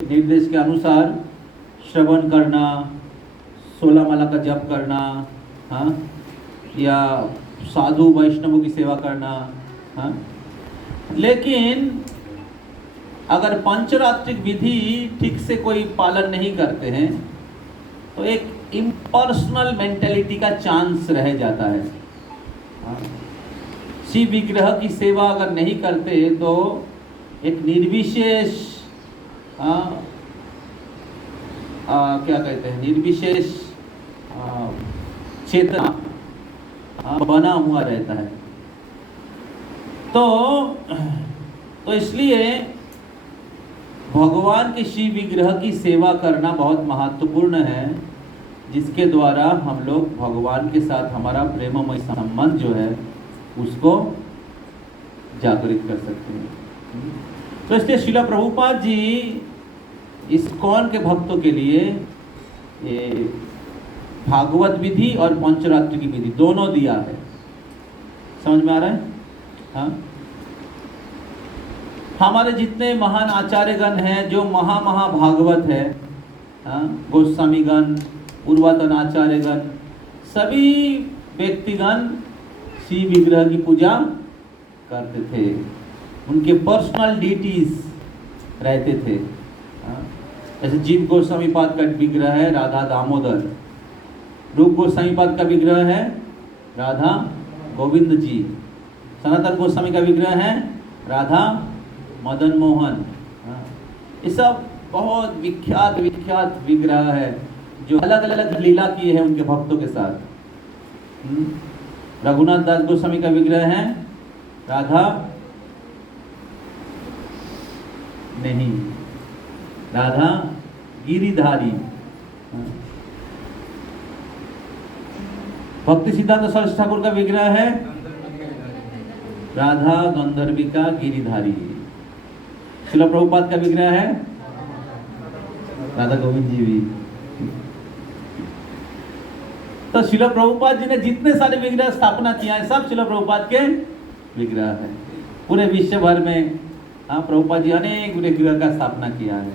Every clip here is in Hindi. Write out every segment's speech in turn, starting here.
निर्देश के अनुसार श्रवण करना, 16 माला का जप करना, हाँ, या साधु वैष्णवों की सेवा करना, हाँ। लेकिन अगर पंचरात्रिक विधि ठीक से कोई पालन नहीं करते हैं तो एक इम्पर्सनल मेंटेलिटी का चांस रह जाता है। शिव विग्रह की सेवा अगर नहीं करते तो एक निर्विशेष क्या कहते हैं, निर्विशेष चेतना बना हुआ रहता है। तो इसलिए भगवान के शिव विग्रह की सेवा करना बहुत महत्वपूर्ण है, जिसके द्वारा हम लोग भगवान के साथ हमारा प्रेममय संबंध जो है उसको जागृत कर सकते हैं। तो इसलिए श्रील प्रभुपाद जी इस्कॉन के भक्तों के लिए ये भागवत विधि और पंचरात्रि की विधि दोनों दिया है। समझ में आ रहा है? हाँ, हमारे जितने महान आचार्यगण हैं जो महाभागवत है, हाँ, गोस्वामीगण, पूर्वतन आचार्यगण, सभी व्यक्तिगण शिव विग्रह की पूजा करते थे। उनके पर्सनल डीटीज रहते थे। जैसे जीव गोस्वामी पाद का विग्रह है राधा दामोदर, रूप गोस्वामी पाद का विग्रह है राधा गोविंद जी, सनातन गोस्वामी का विग्रह है राधा मदन मोहन। ये सब बहुत विख्यात विग्रह है जो अलग अलग लीला की है उनके भक्तों के साथ। रघुनाथ दास गोस्वामी का विग्रह है राधा गिरिधारी। भक्ति सिद्धांत सरस्वती ठाकुर का विग्रह है राधा गंधर्विका गिरिधारी। श्रील प्रभुपाद का विग्रह है राधा गोविंद जी भी। तो श्रील प्रभुपाद जी ने जितने सारे विग्रह स्थापना किया है सब श्रील प्रभुपाद के विग्रह है। पूरे विश्व भर में हाँ, प्रभुपाद जी अनेक विग्रह का स्थापना किया है।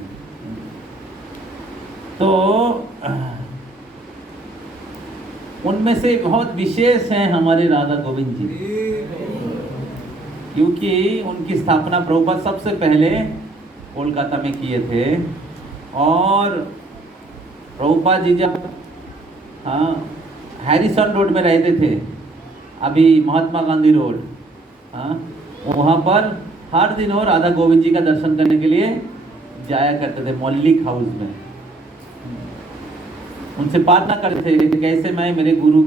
तो उनमें से बहुत विशेष हैं हमारे राधा गोविंद जी, क्योंकि उनकी स्थापना प्रभुपाद सबसे पहले कोलकाता में किए थे। और प्रभुपाद जी जब हैरिसन रोड में रहते थे, अभी महात्मा गांधी रोड, वहाँ पर हर दिन वो राधा गोविंद जी का दर्शन करने के लिए जाया करते थे मौलिक हाउस में। उनसे प्रार्थना करते थे कि कैसे मैं मेरे गुरु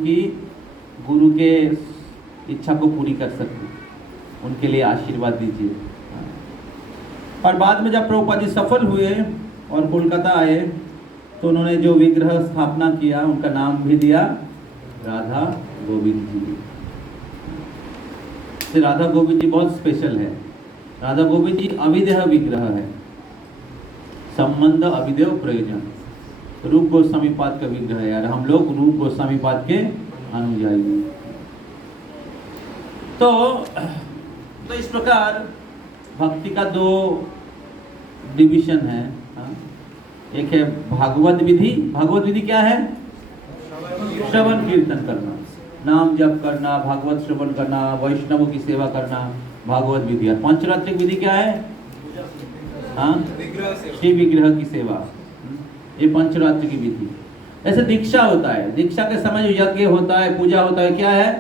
के इच्छा को पूरी कर सकूं, उनके लिए आशीर्वाद दीजिए। और बाद में जब प्रभुपाद जी सफल हुए और कोलकाता आए तो उन्होंने जो विग्रह स्थापना किया उनका नाम भी दिया राधा गोविंद जी। तो राधा गोविंद जी बहुत स्पेशल है। राधा गोविंद जी अविदेह विग्रह है, संबंध अविदेह प्रयोजन। रूप गोस्वामी पाद का विग्रह है यार, हम लोग रूप गोस्वामी पाद के अनुयायी। तो इस प्रकार भक्ति का दो डिवीजन है। एक है भागवत विधि। भागवत विधि क्या है? श्रवण कीर्तन करना, नाम जप करना, भागवत श्रवण करना, वैष्णवों की सेवा करना, भागवत विधि। और पंचरात्रिक विधि क्या है? शिव विग्रह की सेवा, ये पंचरात्रि की विधि। ऐसे दीक्षा होता है, दीक्षा के समय जो यज्ञ होता है, पूजा होता है, क्या है?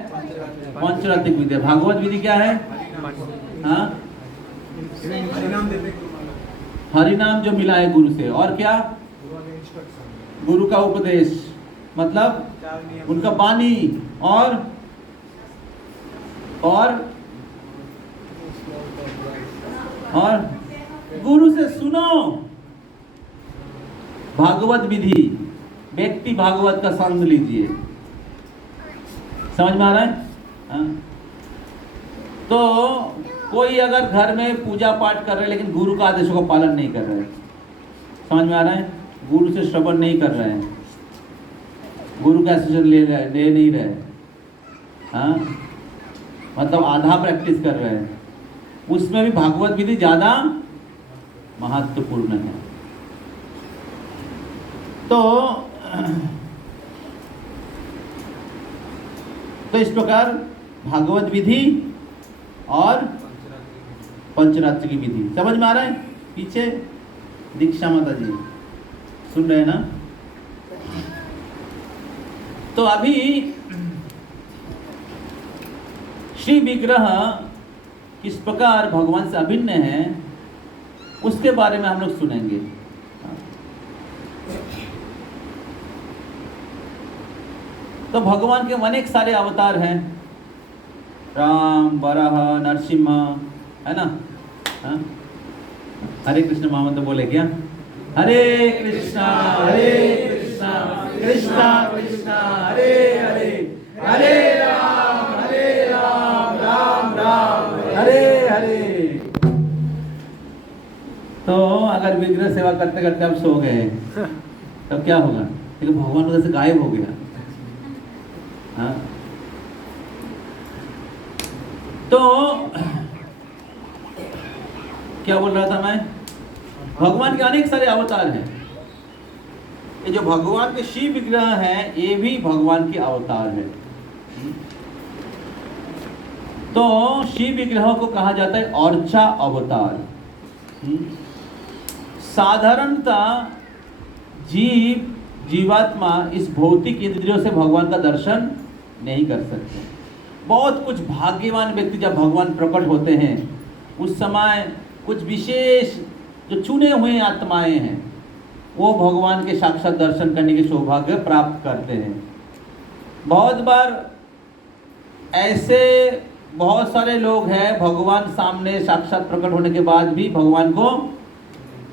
पंचरात्रिक विधि। भागवत विधि क्या है? हरिनाम जो मिला है गुरु से, और क्या? गुरु का उपदेश, मतलब उनका वाणी, और गुरु से सुनो। भागवत विधि, व्यक्ति भागवत का संग लीजिए। समझ में आ रहा है? तो कोई अगर घर में पूजा पाठ कर रहे हैं लेकिन गुरु का आदेशों का पालन नहीं कर रहे हैं, समझ में आ रहा है? गुरु से श्रवण नहीं कर रहे हैं, गुरु का आशीर्वाद ले नहीं रहे, मतलब आधा प्रैक्टिस कर रहे हैं, उसमें भी भागवत विधि ज़्यादा महत्वपूर्ण है। तो इस प्रकार भागवत विधि और पंचरात्र की विधि समझ में आ रहा है। पीछे दीक्षा माता जी सुन रहे हैं ना। तो अभी श्री विग्रह किस प्रकार भगवान से अभिन्न है उसके बारे में हम लोग सुनेंगे। तो भगवान के अनेक सारे अवतार हैं, राम, वराह, नरसिंह, है ना। हाँ? हरे कृष्ण महामंत्र बोले क्या? हरे कृष्णा कृष्णा कृष्णा हरे हरे, हरे राम राम राम हरे हरे। तो अगर विग्रह सेवा करते करते आप सो गए तब क्या होगा? लेकिन भगवान उधर से गायब हो गया। हाँ? तो क्या बोल रहा था मैं? भगवान के अनेक सारे अवतार हैं। ये जो भगवान के शिव विग्रह हैं ये भी भगवान के अवतार हैं। तो शिव विग्रह को कहा जाता है अर्चा अवतार। साधारणतः जीवात्मा इस भौतिक इंद्रियों से भगवान का दर्शन नहीं कर सकते। बहुत कुछ भाग्यवान व्यक्ति जब भगवान प्रकट होते हैं उस समय कुछ विशेष जो चुने हुए आत्माएं हैं वो भगवान के साक्षात दर्शन करने के सौभाग्य प्राप्त करते हैं। बहुत बार ऐसे बहुत सारे लोग हैं भगवान सामने साक्षात प्रकट होने के बाद भी भगवान को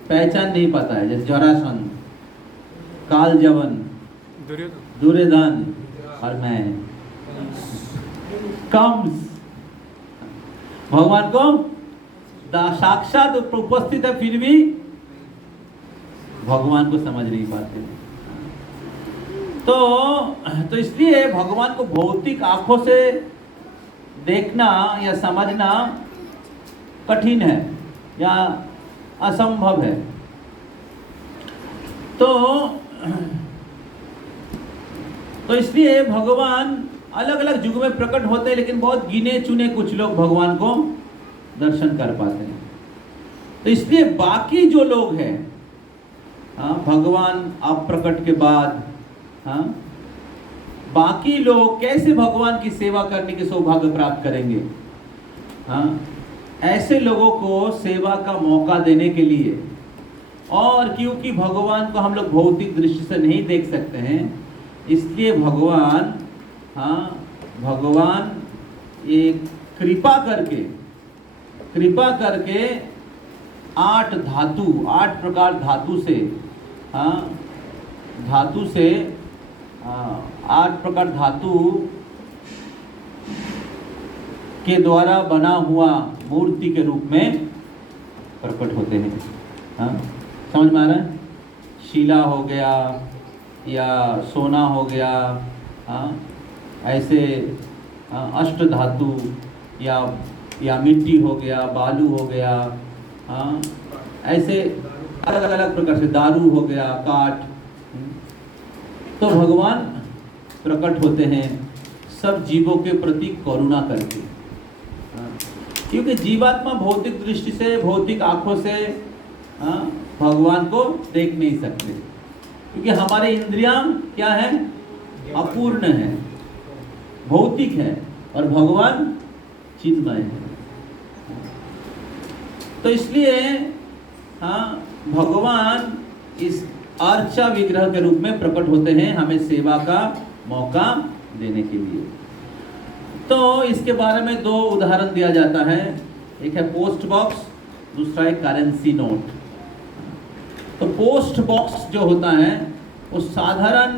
पहचान नहीं पाता है, जैसे जरासंध, कालजवन, दुर्योधन और मैं कंस। भगवान को साक्षात उपस्थित है फिर भी भगवान को समझ नहीं पाते। तो इसलिए भगवान को भौतिक आंखों से देखना या समझना कठिन है या असंभव है। तो इसलिए भगवान अलग अलग युग में प्रकट होते हैं, लेकिन बहुत गिने चुने कुछ लोग भगवान को दर्शन कर पाते हैं। तो इसलिए बाकी जो लोग हैं, भगवान आप प्रकट के बाद बाकी लोग कैसे भगवान की सेवा करने के सौभाग्य प्राप्त करेंगे? ऐसे लोगों को सेवा का मौका देने के लिए, और क्योंकि भगवान को हम लोग भौतिक दृष्टि से नहीं देख सकते हैं, इसलिए भगवान एक कृपा करके 8 प्रकार धातु से 8 प्रकार धातु के द्वारा बना हुआ मूर्ति के रूप में प्रकट होते हैं। समझ में आ रहा है? शिला हो गया या सोना हो गया, ऐसे अष्ट धातु या मिट्टी हो गया, बालू हो गया, ऐसे अलग अलग प्रकार से दारू हो गया, काठ। तो भगवान प्रकट होते हैं सब जीवों के प्रति करुणा करके, क्योंकि जीवात्मा भौतिक दृष्टि से, भौतिक आंखों से भगवान को देख नहीं सकते, क्योंकि हमारे इंद्रियां क्या है? अपूर्ण है, भौतिक है, और भगवान चिन्मय है। तो इसलिए भगवान इस अर्चा विग्रह के रूप में प्रकट होते हैं हमें सेवा का मौका देने के लिए। तो इसके बारे में 2 उदाहरण दिया जाता है, एक है पोस्ट बॉक्स, दूसरा है करेंसी नोट। तो पोस्ट बॉक्स जो होता है वो साधारण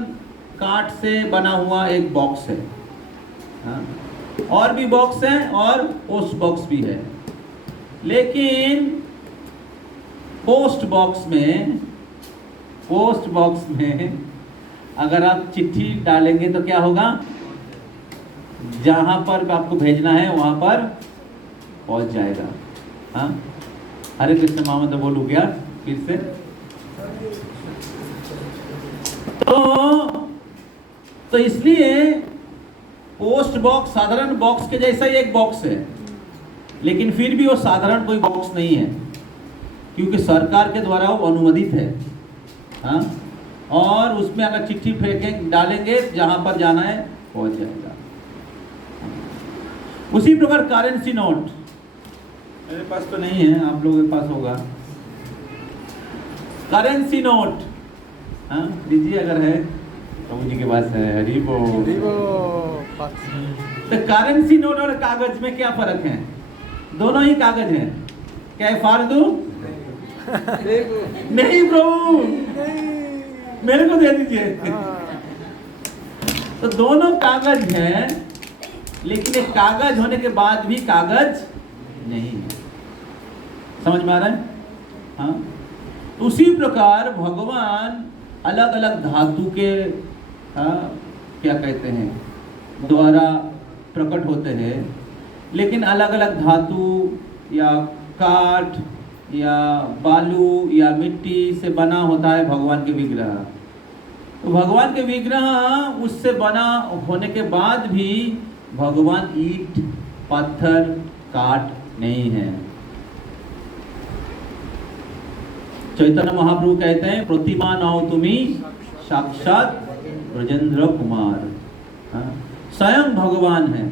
काठ से बना हुआ एक बॉक्स है। और भी बॉक्स है और पोस्ट बॉक्स भी है, लेकिन पोस्ट बॉक्स में अगर आप चिट्ठी डालेंगे तो क्या होगा? जहां पर आपको भेजना है वहां पर पहुंच जाएगा। हरे कृष्ण महामंत्र बोलूं क्या फिर से? तो इसलिए पोस्ट बॉक्स साधारण बॉक्स के जैसा ही एक बॉक्स है, लेकिन फिर भी वो साधारण कोई बॉक्स नहीं है, क्योंकि सरकार के द्वारा वो अनुमोदित है। हाँ, और उसमें अगर चिट्ठी फेंकें डालेंगे जहां पर जाना है पहुंच जाएगा। उसी प्रकार करेंसी नोट, मेरे पास तो नहीं है, आप लोगों के पास होगा। करेंसी नोट, हाँ दीजिए अगर है, प्रभु जी के पास है। हरी बोल। तो करेंसी नोट और कागज में क्या फर्क है? दोनों ही कागज हैं। क्या है फालतू? नहीं प्रभु, मेरे को दे दीजिए। तो दोनों कागज हैं, लेकिन एक कागज होने के बाद भी कागज नहीं है। समझ में आ रहा है? हाँ, उसी प्रकार भगवान अलग अलग धातु के, हाँ, क्या कहते हैं, द्वारा प्रकट होते हैं, लेकिन अलग अलग धातु या काठ या बालू या मिट्टी से बना होता है भगवान के विग्रह। तो भगवान के विग्रह उससे बना होने के बाद भी भगवान ईंट, पत्थर, काठ नहीं है। चैतन्य महाप्रभु कहते हैं, प्रतिमा नाओ तुम्हें साक्षात ब्रजेंद्र कुमार, हाँ, स्वयं भगवान है।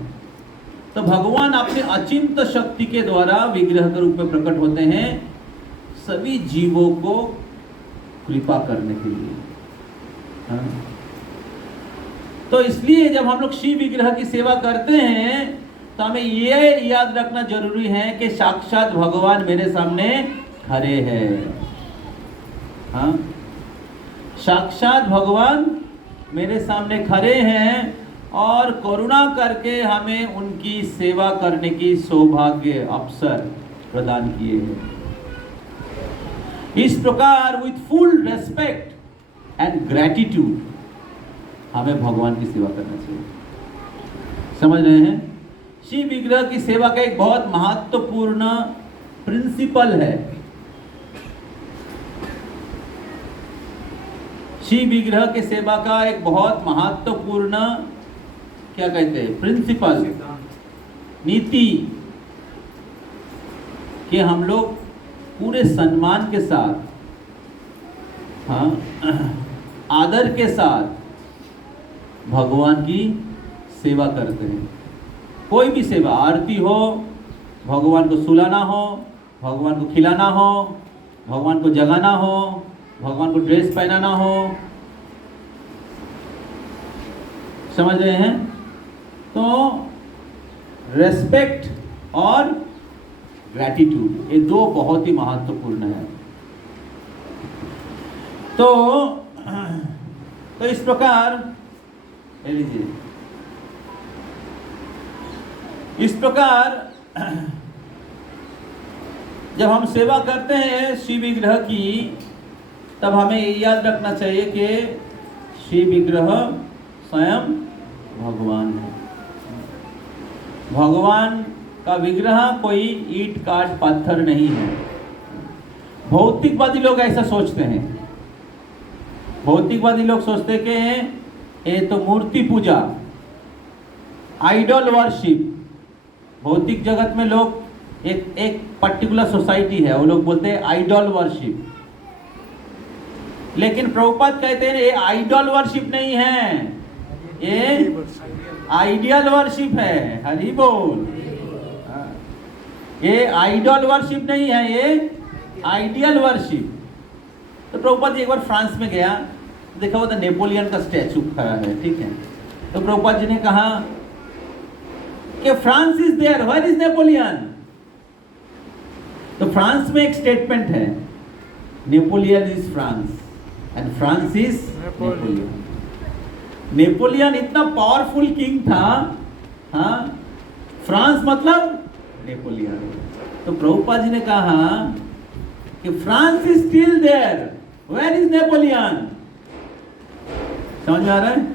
तो भगवान अपने अचिंत शक्ति के द्वारा विग्रह के रूप में प्रकट होते हैं सभी जीवों को कृपा करने के लिए। हाँ? तो इसलिए जब हम लोग शिव विग्रह की सेवा करते हैं तो हमें ये याद रखना जरूरी है कि साक्षात भगवान मेरे सामने खड़े हैं। हाँ? साक्षात भगवान मेरे सामने खड़े हैं और करुणा करके हमें उनकी सेवा करने की सौभाग्य अवसर प्रदान किए हैं। इस प्रकार with full respect and gratitude हमें भगवान की सेवा करना चाहिए। समझ रहे हैं? शिव विग्रह की सेवा का एक बहुत महत्वपूर्ण प्रिंसिपल है। शिव विग्रह की सेवा का एक बहुत महत्वपूर्ण, क्या कहते हैं, प्रिंसिपल, नीति, कि हम लोग पूरे सम्मान के साथ, हाँ, आदर के साथ भगवान की सेवा करते हैं। कोई भी सेवा, आरती हो, भगवान को सुलाना हो, भगवान को खिलाना हो, भगवान को जगाना हो, भगवान को ड्रेस पहनाना हो। समझ रहे हैं? तो रेस्पेक्ट और ग्रैटिट्यूड, ये दो बहुत ही महत्वपूर्ण है। तो इस प्रकार ले लीजिए, इस प्रकार जब हम सेवा करते हैं शिव विग्रह की, तब हमें ये याद रखना चाहिए कि शिव विग्रह स्वयं भगवान है। भगवान का विग्रह कोई ईंट, काठ, पत्थर नहीं है। भौतिकवादी लोग ऐसा सोचते हैं। भौतिकवादी लोग सोचते हैं कि ये तो मूर्ति पूजा, आइडल वर्शिप। भौतिक जगत में लोग एक पर्टिकुलर सोसाइटी है, वो लोग बोलते हैं आइडल वर्शिप। लेकिन प्रभुपाद कहते हैं ये आइडल वर्शिप नहीं है, ये आइडियल वर्शिप है। हरि बोल। ये आइडल वर्शिप नहीं है, ये आइडियल वर्शिप। तो प्रभुपाद एक बार फ्रांस में गया, देखा वो तो नेपोलियन का स्टैचू खड़ा है, ठीक है। तो प्रभुपाद जी ने कहा कि France is there, where is Napoleon? तो फ्रांस में एक स्टेटमेंट है, Napoleon is France and France is Napoleon. नेपोलियन इतना पावरफुल किंग था, हाँ, फ्रांस मतलब नेपोलियन। तो प्रभुपाद जी ने कहा कि France is still there, where is Napoleon? समझ में आ रहा है?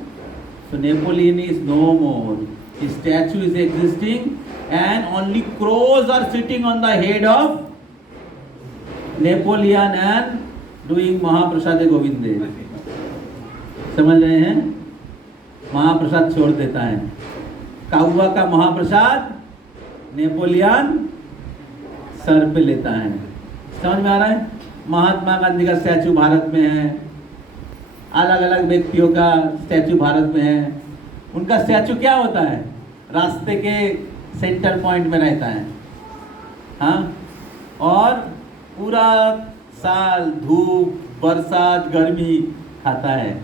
So Napoleon is no more. His statue is existing and only crows are sitting on the head of Napoleon and doing Mahaprasade Govinde. समझ रहे हैं? महाप्रसाद छोड़ देता है। काउवा का महाप्रसाद नेपोलियन सर पे लेता है। समझ में आ रहा है? महात्मा गांधी का स्टैचू भारत में है, अलग अलग व्यक्तियों का स्टैचू भारत में है। उनका स्टैचू क्या होता है? रास्ते के सेंटर पॉइंट में रहता है। हाँ, और पूरा साल धूप, बरसात, गर्मी खाता है,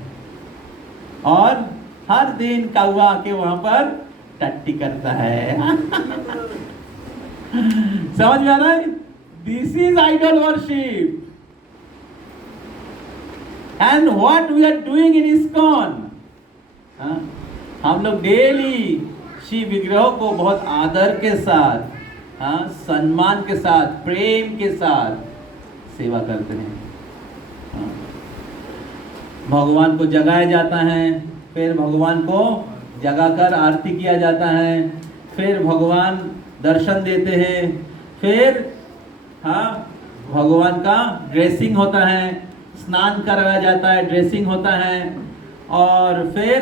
और हर दिन कौवा आके वहां पर टट्टी करता है। समझ में आ रहा है? This is idol worship. And what we are doing in ISKCON, हम लोग डेली शिव विग्रह को बहुत आदर के साथ, सम्मान के साथ, प्रेम के साथ सेवा करते हैं। भगवान को जगाया जाता है, फिर भगवान को जगाकर आरती किया जाता है, फिर भगवान दर्शन देते हैं, फिर भगवान का ड्रेसिंग होता है, स्नान करवाया जाता है, ड्रेसिंग होता है, और फिर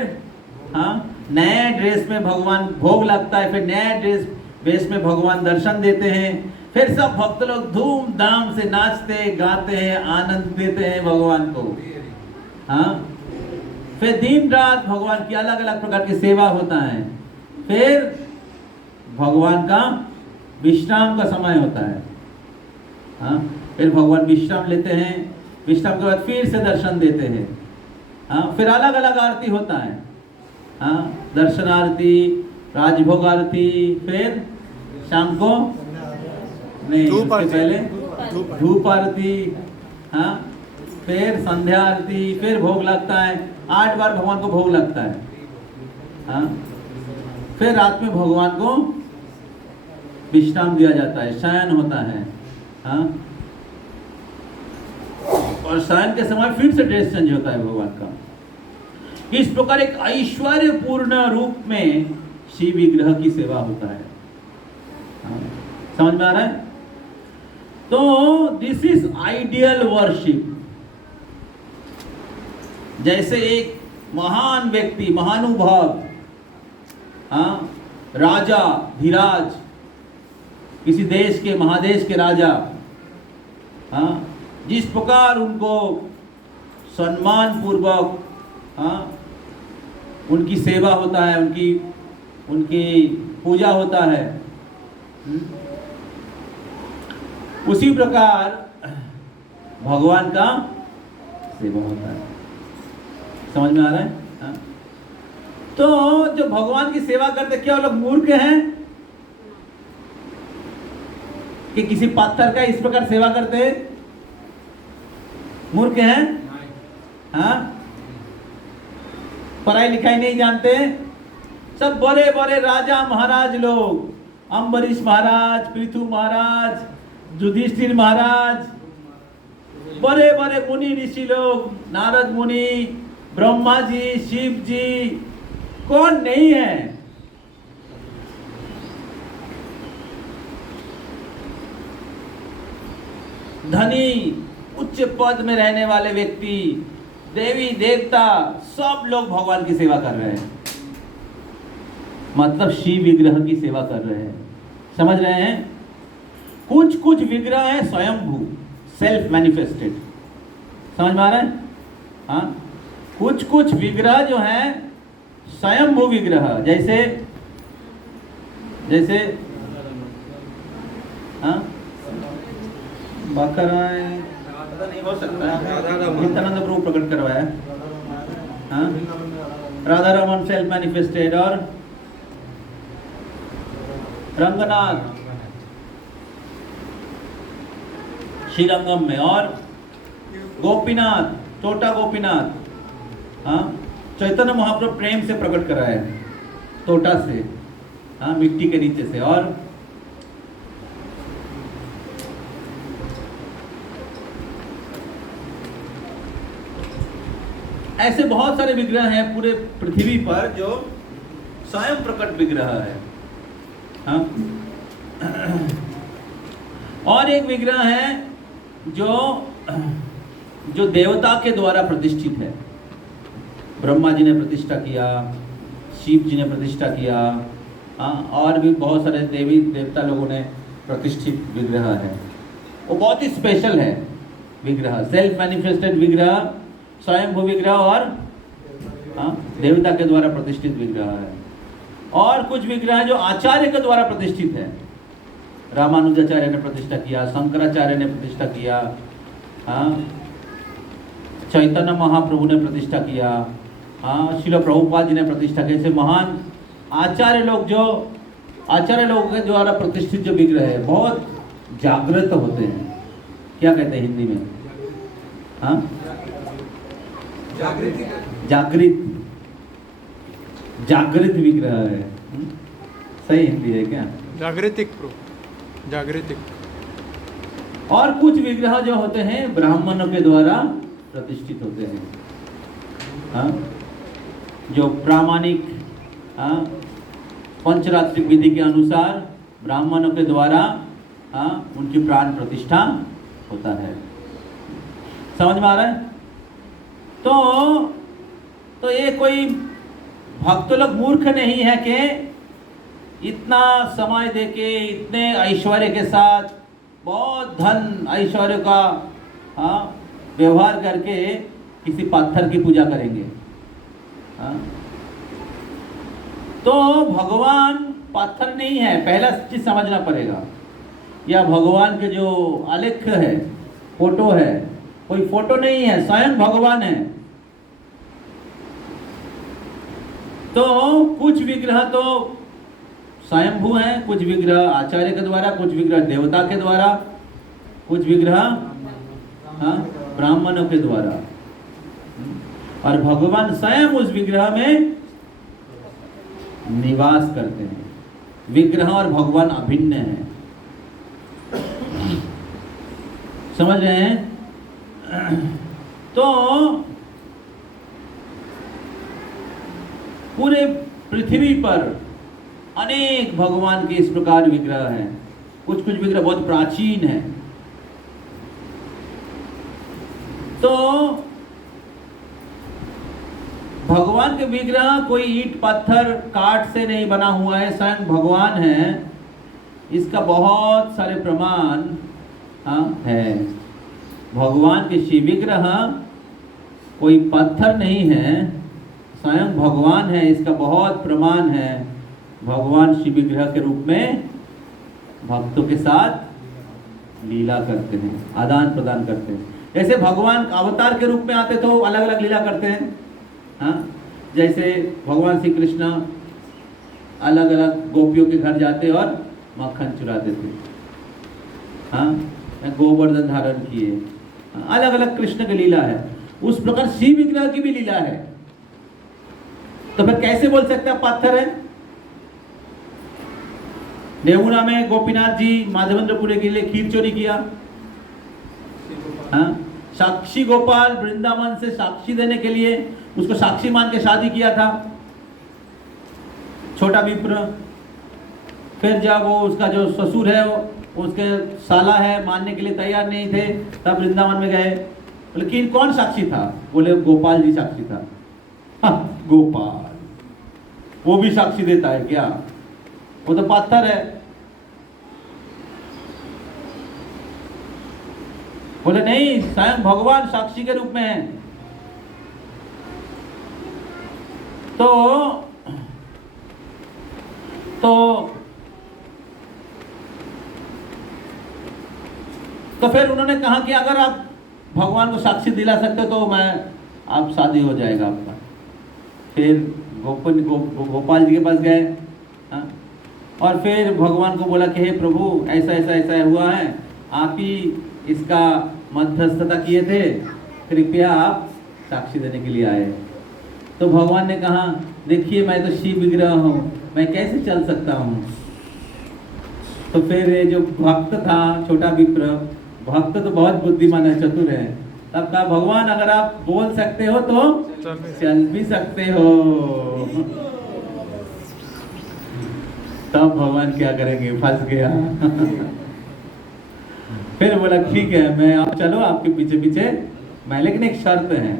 नए ड्रेस में भगवान भोग लगता है, फिर नए ड्रेस में भगवान दर्शन देते हैं, फिर सब भक्त लोग धूमधाम से नाचते गाते हैं, आनंद देते हैं भगवान को। फिर दिन रात भगवान की अलग अलग प्रकार की सेवा होता है, फिर भगवान का विश्राम का समय होता है। फिर भगवान विश्राम लेते हैं, विश्राम के बाद फिर से दर्शन देते हैं। फिर अलग अलग आरती होता है, दर्शन आरती, राजभोग आरती, फिर शाम को नहीं, उसके पहले धूप आरती, फिर संध्या आरती, फिर भोग लगता है। 8 बार भगवान को भोग लगता है। फिर रात में भगवान को विश्राम दिया जाता है, शयन होता है। और शयन के समय फिर से ड्रेस चेंज होता है भगवान का। इस प्रकार एक ऐश्वर्यपूर्ण रूप में शिव विग्रह की सेवा होता है। समझ में आ रहा है? तो दिस इज आइडियल वर्शिप। जैसे एक महान व्यक्ति, महानुभाव, राजा धीराज, किसी देश के, महादेश के राजा, जिस प्रकार उनको सम्मान पूर्वक उनकी सेवा होता है, उनकी पूजा होता है, उसी प्रकार भगवान का सेवा होता है। समझ में आ रहा है? तो जो भगवान की सेवा करते, क्या वो लोग मूर्ख हैं कि किसी पत्थर का इस प्रकार सेवा करते हैं? मूर्ख हैं? पढ़ाई लिखाई नहीं जानते? सब बड़े बड़े राजा महाराज लोग, अम्बरीश महाराज, पृथु महाराज, युधिष्ठिर महाराज, बड़े बड़े मुनि ऋषि लोग, नारद मुनि, ब्रह्मा जी, शिव जी, कौन नहीं है? धनी, उच्च पद में रहने वाले व्यक्ति, देवी देवता, सब लोग भगवान की सेवा कर रहे हैं। मतलब शिव विग्रह की सेवा कर रहे हैं। समझ रहे हैं? कुछ कुछ विग्रह है स्वयंभू, सेल्फ मैनिफेस्टेड। समझ में आ रहा है? कुछ कुछ विग्रह जो है स्वयंभू विग्रह, जैसे नहीं हो सकता है, नित्यानंद प्रभु प्रकट करवाया। राधा रमन सेल्फ मैनिफेस्टेड, और रंगनाथ श्रीरंगम में, और गोपीनाथ, टोटा गोपीनाथ, चैतन्य महाप्रभु प्रेम से प्रकट कराया टोटा से, मिट्टी के नीचे से। और ऐसे बहुत सारे विग्रह हैं पूरे पृथ्वी पर जो स्वयं प्रकट विग्रह है। और एक विग्रह है जो देवता के द्वारा प्रतिष्ठित है। ब्रह्मा जी ने प्रतिष्ठा किया, शिव जी ने प्रतिष्ठा किया, और भी बहुत सारे देवी देवता लोगों ने प्रतिष्ठित विग्रह है। वो बहुत ही स्पेशल है विग्रह, सेल्फ मैनिफेस्टेड विग्रह, स्वयंभू विग्रह और देवता के द्वारा प्रतिष्ठित विग्रह है। और कुछ विग्रह जो आचार्य के द्वारा प्रतिष्ठित है, रामानुजाचार्य ने प्रतिष्ठा किया, शंकराचार्य ने प्रतिष्ठा किया, चैतन्य महाप्रभु ने प्रतिष्ठा किया, श्रील प्रभुपाद जी ने प्रतिष्ठा किया। ऐसे महान आचार्य लोगों के द्वारा प्रतिष्ठित जो विग्रह है बहुत जागृत होते हैं। क्या कहते हैं हिंदी में? जागृत विग्रह है। सही हिंदी है क्या? जागृतिक। और कुछ विग्रह जो होते हैं ब्राह्मणों के द्वारा प्रतिष्ठित होते हैं, जो प्रामाणिक पंचरात्रिक विधि के अनुसार ब्राह्मणों के द्वारा उनकी प्राण प्रतिष्ठा होता है। समझ में आ रहा है? तो ये कोई भक्त लोग मूर्ख नहीं है कि इतना समय देके इतने ऐश्वर्य के साथ बहुत धन ऐश्वर्य का व्यवहार करके किसी पत्थर की पूजा करेंगे। तो भगवान पत्थर नहीं है, पहला चीज समझना पड़ेगा। या भगवान के जो आलेख है, फोटो है, कोई फोटो नहीं है, स्वयं भगवान है। तो कुछ विग्रह तो स्वयंभू हैं, कुछ विग्रह आचार्य के द्वारा, कुछ विग्रह देवता के द्वारा, कुछ विग्रह ब्राह्मणों के द्वारा, और भगवान स्वयं उस विग्रह में निवास करते हैं। विग्रह और भगवान अभिन्न है। समझ रहे हैं? तो पूरे पृथ्वी पर अनेक भगवान के इस प्रकार विग्रह हैं। कुछ विग्रह बहुत प्राचीन है। तो भगवान के विग्रह कोई ईंट पत्थर काठ से नहीं बना हुआ है, स्वयं भगवान है। इसका बहुत सारे प्रमाण है। भगवान के शिव विग्रह कोई पत्थर नहीं है, स्वयं भगवान है। इसका बहुत प्रमाण है। भगवान शिव विग्रह के रूप में भक्तों के साथ लीला करते हैं, आदान प्रदान करते हैं। जैसे भगवान अवतार के रूप में आते तो अलग अलग लीला करते हैं। जैसे भगवान श्री कृष्ण अलग अलग गोपियों के घर जाते और मक्खन चुराते थे, गोवर्धन धारण किए, अलग अलग कृष्ण की लीला है। उस प्रकार शिव विग्रह की भी लीला है। तो फिर कैसे बोल सकते हैं पत्थर है? नेहुना में गोपीनाथ जी माधवेंद्रपुरी के लिए खीर चोरी किया। साक्षी गोपाल वृंदावन से साक्षी देने के लिए उसको साक्षी मान के शादी किया था छोटा विप्र। फिर जब वो उसका जो ससुर है वो उसके साला है मानने के लिए तैयार नहीं थे, तब वृंदावन में गए। लेकिन कौन साक्षी था? बोले गोपाल जी साक्षी था। गोपाल वो भी साक्षी देता है क्या? वो तो पत्थर है। बोले नहीं, स्वयं भगवान साक्षी के रूप में है। तो फिर उन्होंने कहा कि अगर आप भगवान को साक्षी दिला सकते तो मैं आप शादी हो जाएगा आपका। फिर गोपाल जी के पास गए, और फिर भगवान को बोला कि हे प्रभु ऐसा ऐसा ऐसा हुआ है, आप ही इसका मध्यस्थता किए थे, कृपया आप साक्षी देने के लिए आए। तो भगवान ने कहा देखिए मैं तो शिव विग्रह हूँ, मैं कैसे चल सकता हूँ। तो फिर जो भक्त था छोटा विप्र, भक्त तो बहुत बुद्धिमान है, चतुर है, तब कहा भगवान अगर आप बोल सकते हो तो चल भी सकते हो। तब भगवान क्या करेंगे, फंस गया। फिर बोला ठीक है मैं आप चलो आपके पीछे पीछे मैं, लेकिन एक शर्त है,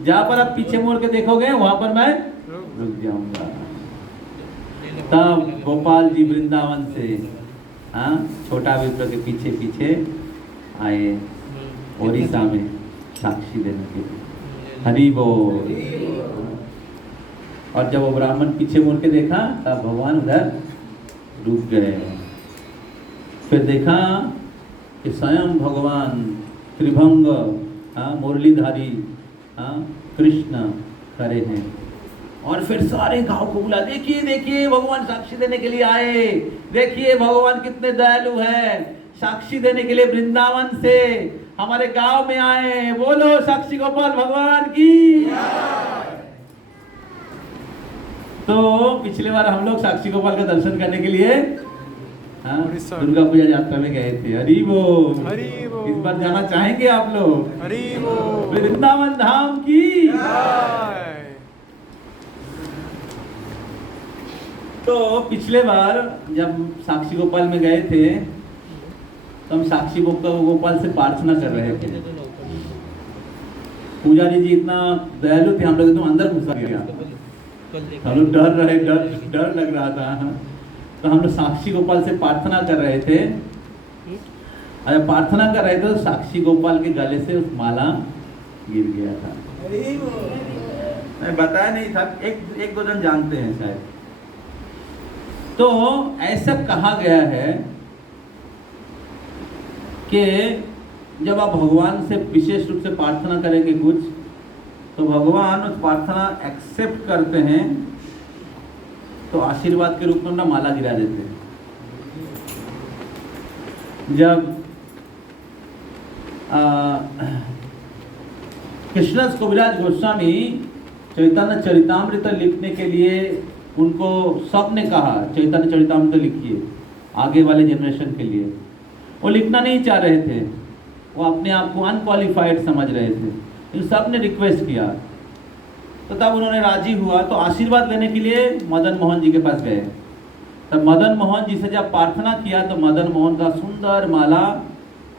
जहां पर आप पीछे मुड़ के देखोगे वहां पर मैं रुक जाऊंगा। तब गोपाल जी वृंदावन से हाँ छोटा विप्र के पीछे पीछे आए ओडिशा में साक्षी देने के लिए। हरि बोल। और जब वो ब्राह्मण पीछे मुड़ के देखा तब भगवान उधर रुक गए। फिर देखा कि स्वयं भगवान त्रिभंग मुरलीधारी कृष्ण खड़े हैं। और फिर सारे गांव को बुला, देखिए देखिए भगवान साक्षी देने के लिए आए, देखिए भगवान कितने दयालु हैं, साक्षी देने के लिए वृंदावन से हमारे गांव में आए। बोलो साक्षी गोपाल भगवान की। तो पिछले बार हम लोग साक्षी गोपाल का दर्शन करने के लिए दुर्गा पूजा यात्रा में गए थे। हरि बोल। इस बार जाना चाहेंगे आप लोग? हरि बोल। वृंदावन धाम की। तो पिछले बार जब साक्षी गोपाल में गए थे तो हम साक्षी गोपाल से प्रार्थना कर रहे थे। पुजारी जी इतना दयालु थे, हम लोग एकदम अंदर घुसा गया, हम लोग डर लग रहा था। तो हम लोग साक्षी गोपाल से प्रार्थना कर रहे थे। अरे प्रार्थना कर रहे थे तो साक्षी गोपाल के गले से उस माला गिर गया था। मैं बताया नहीं था, एक दो जन जानते हैं शायद। तो ऐसा कहा गया है कि जब आप भगवान से विशेष रूप से प्रार्थना करेंगे कुछ, तो भगवान उस प्रार्थना एक्सेप्ट करते हैं, तो आशीर्वाद के रूप में ना माला गिरा देते हैं। जब कृष्णदास कविराज गोस्वामी चैतन्य चरितामृत लिखने के लिए उनको सबने कहा चैतन्य चरितामृत लिखिए आगे वाले जनरेशन के लिए। वो लिखना नहीं चाह रहे थे, वो अपने आप को अनक्वालिफाइड समझ रहे थे, इन सब ने रिक्वेस्ट किया। तो तब उन्होंने राजी हुआ, तो आशीर्वाद लेने के लिए मदन मोहन जी के पास गए। तब मदन मोहन जी से जब प्रार्थना किया तो मदन मोहन का सुंदर माला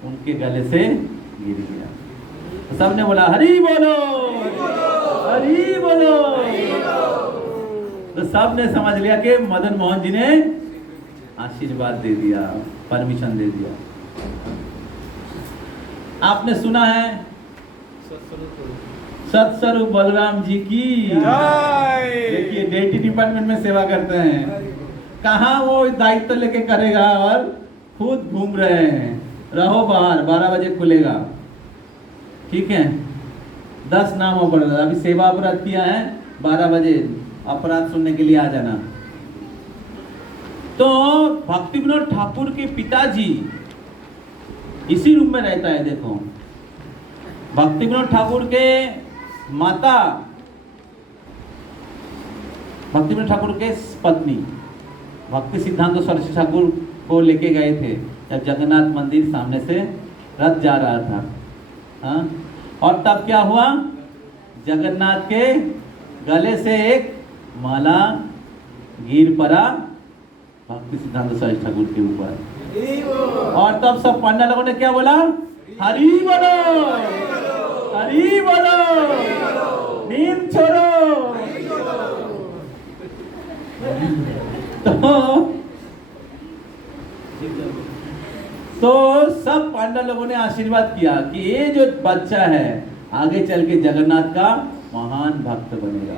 उनके गले से गिर गया। तो सब ने बोला हरि बोलो, हरि बोलो। तो सब ने समझ लिया कि मदन मोहन जी ने आशीर्वाद दे दिया, परमिशन दे दिया। आपने सुना है सत्स्वरूप बलराम जी की। देखिए डेटी डिपार्टमेंट में सेवा करते हैं, कहाँ वो दायित्व लेके करेगा और खुद घूम रहे हैं। रहो बाहर, 12 बजे खुलेगा, ठीक है। 10 नामों पर अभी सेवा अपराध किया है, 12 बजे अपराध सुनने के लिए आ जाना। तो भक्ति विनोद ठाकुर के पिताजी इसी रूम में रहता है। देखो भक्ति विनोद ठाकुर के माता भक्ति विनोद ठाकुर के पत्नी भक्ति सिद्धांत सरस्वती ठाकुर को लेके गए थे जब जगन्नाथ मंदिर सामने से रथ जा रहा था। हाँ? और तब क्या हुआ, जगन्नाथ के गले से एक माला गिर पड़ा भक्ति सिद्धांत सरस्वती ठाकुर के ऊपर। और तब सब पंडा लोगों ने क्या बोला, हरि बोलो, हरि बोलो, नींद छोड़ो। तो सब पांडा लोगों ने आशीर्वाद किया कि ये जो बच्चा है आगे चल के जगन्नाथ का महान भक्त बनेगा।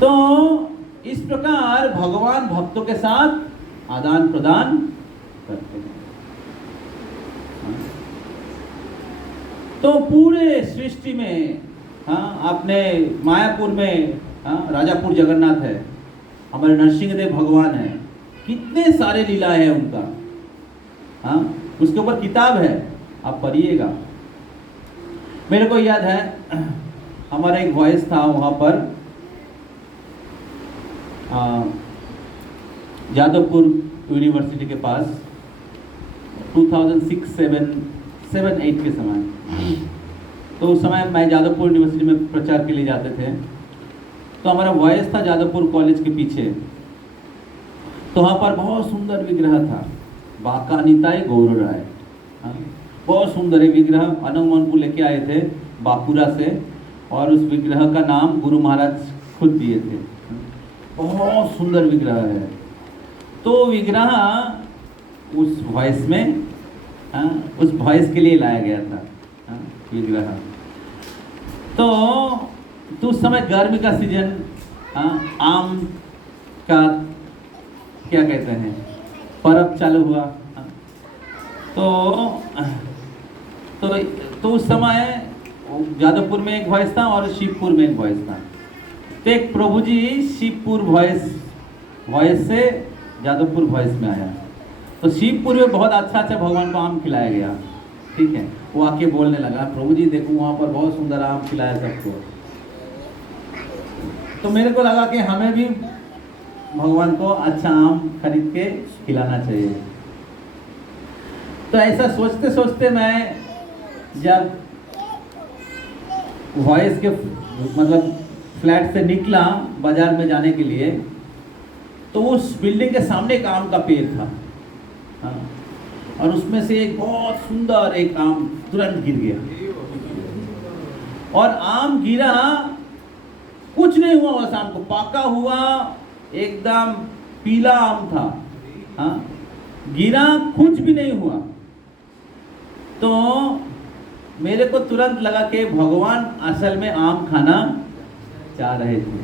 तो इस प्रकार भगवान भक्तों के साथ आदान प्रदान करते हैं। तो पूरे सृष्टि में आपने मायापुर में राजापुर जगन्नाथ है, हमारे नरसिंहदेव भगवान है, कितने सारे लीला है उनका। उसके ऊपर किताब है, आप पढ़िएगा। मेरे को याद है हमारा एक वॉइस था वहाँ पर जादवपुर यूनिवर्सिटी के पास 2006-7-8 के समय। तो उस समय मैं जादवपुर यूनिवर्सिटी में प्रचार के लिए जाते थे। तो हमारा वॉइस था जादवपुर कॉलेज के पीछे। तो वहाँ पर बहुत सुंदर विग्रह था, बाका निताई गौर राय। बहुत सुंदर है विग्रह, हनुमान को लेके आए थे बांकुरा से, और उस विग्रह का नाम गुरु महाराज खुद दिए थे। बहुत सुंदर विग्रह है। तो विग्रह उस वॉइस में, उस वॉइस के लिए लाया गया था विग्रह। तो उस समय गर्मी का सीजन, आम का क्या कहते हैं पर्व चालू हुआ। तो उस समय जादवपुर में एक वॉइस था और शिवपुर में एक वॉइस था। तो एक प्रभु जी शिवपुर वॉइस से जादवपुर वॉइस में आया। तो शिवपुर में बहुत अच्छा भगवान को आम खिलाया गया, ठीक है। वो आके बोलने लगा, प्रभु जी देखो वहाँ पर बहुत सुंदर आम खिलाया सबको। तो मेरे को लगा कि हमें भी भगवान को अच्छा आम खरीद के खिलाना चाहिए। तो ऐसा सोचते सोचते मैं जब वॉइस के मतलब फ्लैट से निकला बाजार में जाने के लिए, तो उस बिल्डिंग के सामने एक आम का पेड़ था, और उसमें से एक बहुत सुंदर एक आम तुरंत गिर गया। और आम गिरा, कुछ नहीं हुआ उस आम को, पका हुआ एकदम पीला आम था, गिरा कुछ भी नहीं हुआ। तो मेरे को तुरंत लगा कि भगवान असल में आम खाना चाह रहे थे।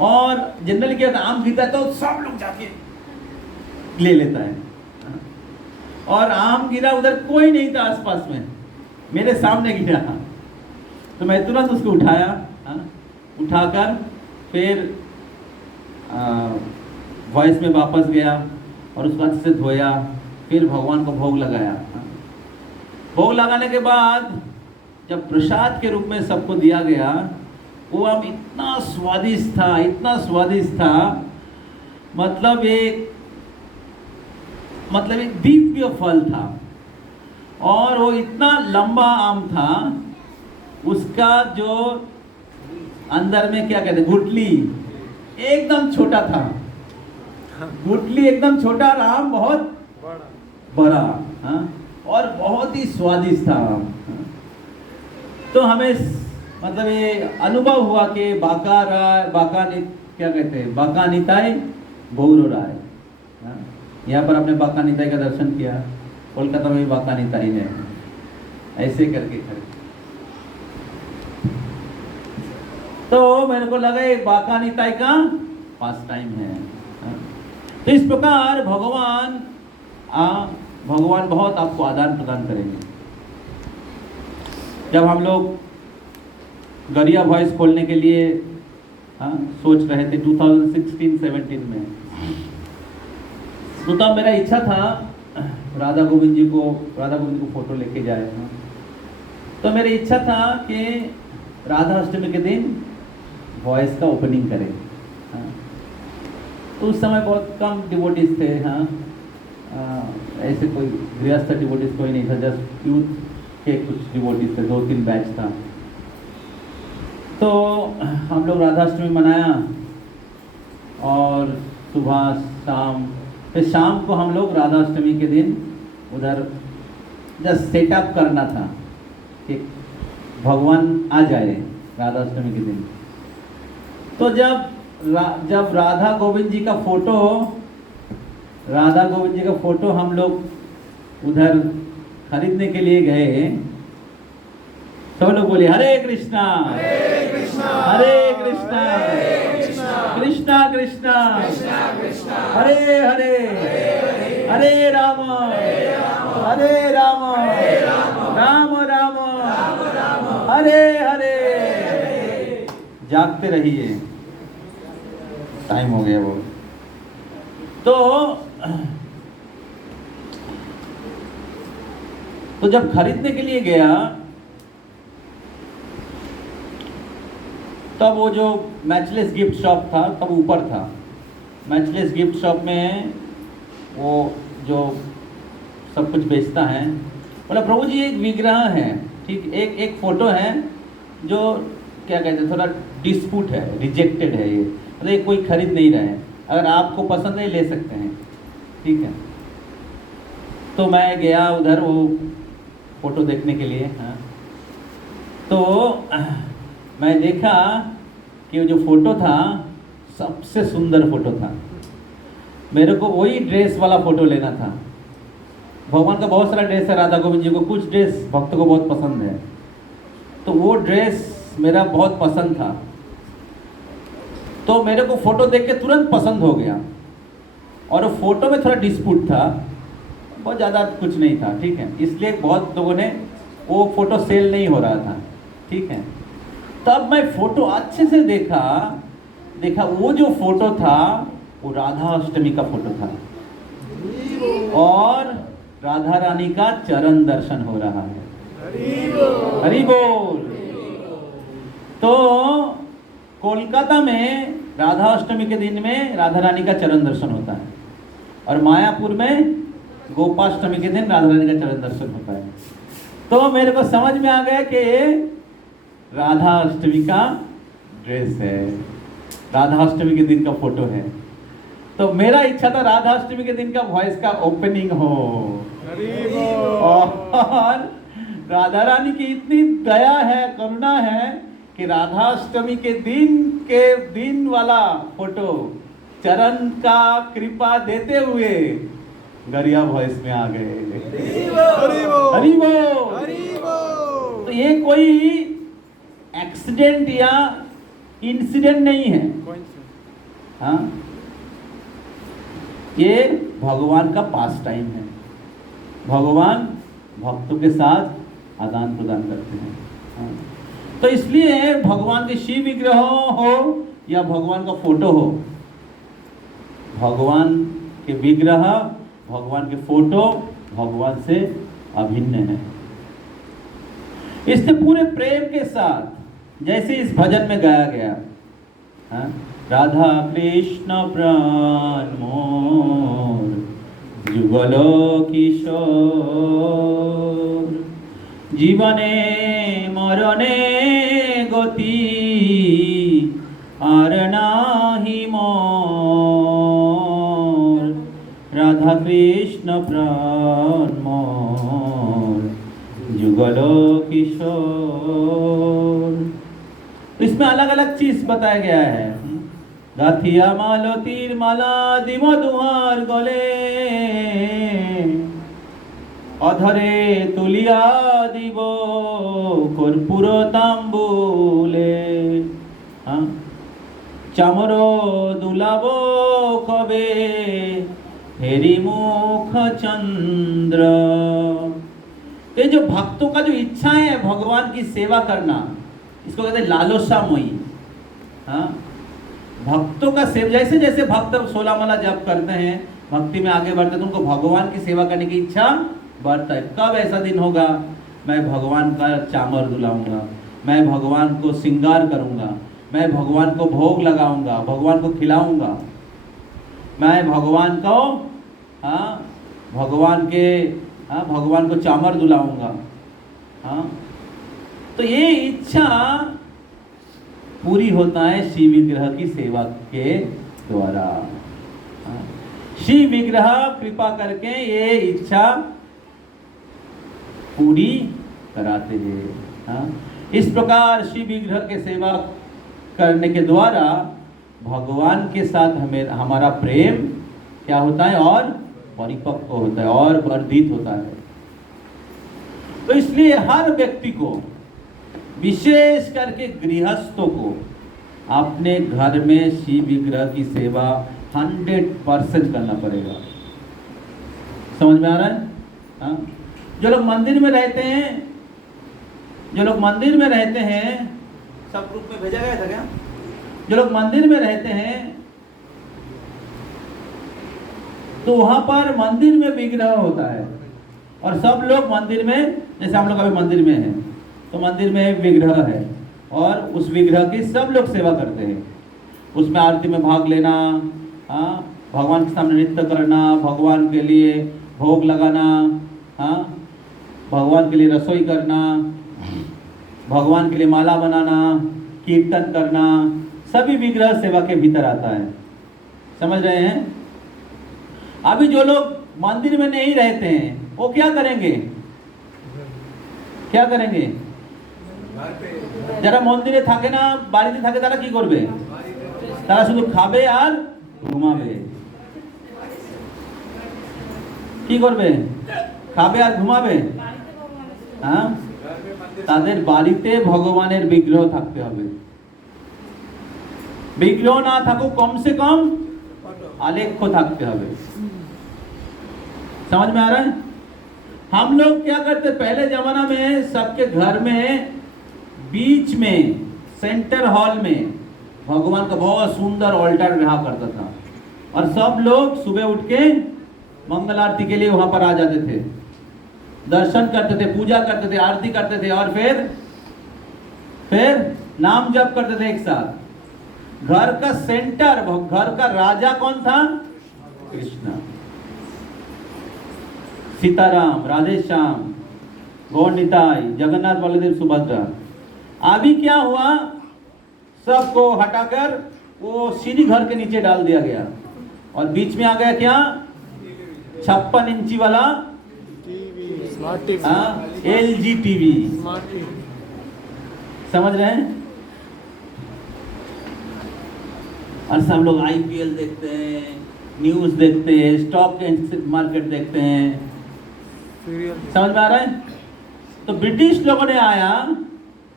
और जनरली क्या होता है, आम गिरता है तो सब लोग जाके ले लेता है, और आम गिरा उधर कोई नहीं था आसपास में, मेरे सामने गिरा। तो मैं तुरंत उसको उठाया, उठाकर फिर वॉइस में वापस गया और उसको अच्छे से धोया, फिर भगवान को भोग लगाया। भोग लगाने के बाद जब प्रसाद के रूप में सबको दिया गया, वो आम इतना स्वादिष्ट था, इतना स्वादिष्ट था, मतलब एक दिव्य फल था। और वो इतना लंबा आम था, उसका जो अंदर में क्या कहते हैं गुठली एकदम छोटा था, गुठली एकदम छोटा, और आम बहुत बड़ा, और बहुत ही स्वादिष्ट था आम। तो हमें मतलब ये अनुभव हुआ कि बाका निताई गौर राय, यहाँ पर अपने बाका निताई का दर्शन किया, कोलकाता में भी बाका निताई है, ऐसे करके तो मेरे को लगा ये बाका निताई का पास टाइम है। तो इस प्रकार भगवान बहुत आपको आदान प्रदान करेंगे। जब हम लोग गरिया वॉइस खोलने के लिए सोच रहे थे 2016-17 में, तो तब मेरा इच्छा था राधा गोविंद जी को फोटो लेके जाए। तो मेरी इच्छा था कि राधा अष्टमी के दिन वॉइस का ओपनिंग करें। तो उस समय बहुत कम डिवोटीज थे, ऐसे कोई गृहस्थ डिवोटीज कोई नहीं था, जस्ट यूथ के कुछ डिवोटीज थे, 2-3 बैच था। तो हम लोग राधाष्टमी मनाया, और सुबह शाम, फिर शाम को हम लोग राधाष्टमी के दिन उधर जस्ट सेटअप करना था कि भगवान आ जाए राधाष्टमी के दिन। तो जब राधा गोविंद जी का फोटो हम लोग उधर खरीदने के लिए गए, सब लोग बोले हरे कृष्णा हरे कृष्णा कृष्णा कृष्णा हरे हरे हरे राम राम राम हरे हरे। जागते रहिए, टाइम हो गया वो। तो जब खरीदने के लिए गया, तब वो जो मैचलेस गिफ्ट शॉप था तब ऊपर था। मैचलेस गिफ्ट शॉप में वो जो सब कुछ बेचता है, बोला प्रभु जी एक विग्रह है, ठीक, एक फोटो है जो क्या कहते हैं थोड़ा डिस्प्यूट है, रिजेक्टेड है, ये मतलब ये कोई खरीद नहीं रहा है, अगर आपको पसंद नहीं ले सकते हैं, ठीक है। तो मैं गया उधर वो फोटो देखने के लिए। हाँ, तो मैं देखा कि वो जो फोटो था सबसे सुंदर फोटो था। मेरे को वही ड्रेस वाला फोटो लेना था। भगवान का बहुत सारा ड्रेस है, राधा गोविंद जी को कुछ ड्रेस भक्त को बहुत पसंद है, तो वो ड्रेस मेरा बहुत पसंद था। तो मेरे को फोटो देख के तुरंत पसंद हो गया। और वो फोटो में थोड़ा डिस्प्यूट था, बहुत ज़्यादा कुछ नहीं था, ठीक है, इसलिए बहुत लोगों ने वो फोटो सेल नहीं हो रहा था, ठीक है। तब मैं फोटो अच्छे से देखा वो जो फोटो था वो राधा अष्टमी का फोटो था और राधा रानी का चरण दर्शन हो रहा है। हरि बोल। तो कोलकाता में राधा अष्टमी के दिन में राधा रानी का चरण दर्शन होता है और मायापुर में गोपाष्टमी के दिन राधा रानी का चरण दर्शन होता है। तो मेरे को समझ में आ गया कि राधा अष्टमी का ड्रेस है, राधा अष्टमी के दिन का फोटो है। तो मेरा इच्छा था राधा अष्टमी के दिन का वॉइस का ओपनिंग हो। और राधा रानी की इतनी दया है, करुणा है कि राधा अष्टमी के दिन वाला फोटो चरण का कृपा देते हुए गरिया वॉइस में आ गए। हरि बोल। तो ये कोई एक्सीडेंट या इंसिडेंट नहीं है, हाँ, ये भगवान का पास टाइम है। भगवान भक्तों के साथ आदान प्रदान करते हैं। हाँ। तो इसलिए भगवान के शिव विग्रह हो या भगवान का फोटो हो, भगवान के विग्रह, भगवान के फोटो भगवान से अभिन्न है। इससे पूरे प्रेम के साथ, जैसे इस भजन में गाया गया, हाँ? राधा कृष्ण प्राण मोर जुगल किशोर, जीवने मरणे गति आर नाही मोर, राधा कृष्ण प्राण मोर जुगल किशोर। इसमें अलग अलग चीज बताया गया है। गाथिया मालतीर माला दिम दुहार गले, अधरे तुलिया दिव कर्पूर तांबुले, हाँ, चामरो दुलाबो कबे हेरी मुख चंद्र। तो जो भक्तों का जो इच्छा है भगवान की सेवा करना, इसको कहते हैं लालसा मोही। हाँ, भक्तों का सेवा, जैसे जैसे भक्त 16 माला जप करते हैं, भक्ति में आगे बढ़ते हैं, तो उनको भगवान की सेवा करने की इच्छा बढ़ता है। कब ऐसा दिन होगा, मैं भगवान का चामर दुलाऊंगा, मैं भगवान को श्रृंगार करूंगा, मैं भगवान को भोग लगाऊंगा, भगवान को खिलाऊंगा, मैं भगवान को, हाँ, भगवान को चामर दुलाऊंगा। हाँ, तो ये इच्छा पूरी होता है शिव विग्रह की सेवा के द्वारा। हाँ, शिव विग्रह कृपा करके ये इच्छा पूरी कराते हैं। हाँ, इस प्रकार शिव विग्रह के सेवा करने के द्वारा भगवान के साथ हमारा प्रेम क्या होता है, और परिपक्व होता है और वर्धित होता है। तो इसलिए हर व्यक्ति को, विशेष करके गृहस्थों को, अपने घर में शिव विग्रह की सेवा 100% करना पड़ेगा। समझ में आ रहा है? हाँ? जो लोग मंदिर में रहते हैं, सब ग्रुप में भेजा गया था क्या? जो लोग मंदिर में रहते हैं तो वहां पर मंदिर में विग्रह होता है और सब लोग मंदिर में, जैसे हम लोग अभी मंदिर में हैं, तो मंदिर में विग्रह है और उस विग्रह की सब लोग सेवा करते हैं। उसमें आरती में भाग लेना, हाँ, भगवान के सामने नृत्य करना, भगवान के लिए भोग लगाना, हाँ, भगवान के लिए रसोई करना, भगवान के लिए माला बनाना, कीर्तन करना, सभी विग्रह सेवा के भीतर आता है। समझ रहे हैं? अभी जो लोग मंदिर में नहीं रहते हैं, वो क्या करेंगे? क्या करेंगे? যারা মন্দিরে থাকে না, বাড়িতে থাকে, তারা কি করবে? তারা শুধু খাবে আর ঘুমাবে। কি করবে? খাবে আর ঘুমাবে। হ্যাঁ, তাদের বাড়িতে ভগবানের বিগ্রহ থাকতে হবে। বিগ্রহ না থাকুক, কমসে কম आलेख्य থাকতে হবে। समझ में आ रहा है? हम लोग क्या करते, पहले जमाना में सबके घर में बीच में सेंटर हॉल में भगवान का बहुत सुंदर ऑल्टर रहा करता था, और सब लोग सुबह उठ के मंगल आरती के लिए वहां पर आ जाते थे, दर्शन करते थे, पूजा करते थे, आरती करते थे, और फिर नाम जप करते थे एक साथ। घर का सेंटर, घर का राजा कौन था? कृष्ण, सीताराम, राधेश्याम, गौर निताई, जगन्नाथ, बलदेव, सुभद्रा। अभी क्या हुआ, सबको हटाकर वो सीढ़ी घर के नीचे डाल दिया गया, और बीच में आ गया क्या? 56 इंची वाला LG टीवी। समझ रहे हैं? और सब लोग IPL देखते हैं, न्यूज देखते हैं, स्टॉक मार्केट देखते हैं। समझ में आ रहा है? तो ब्रिटिश लोगों ने आया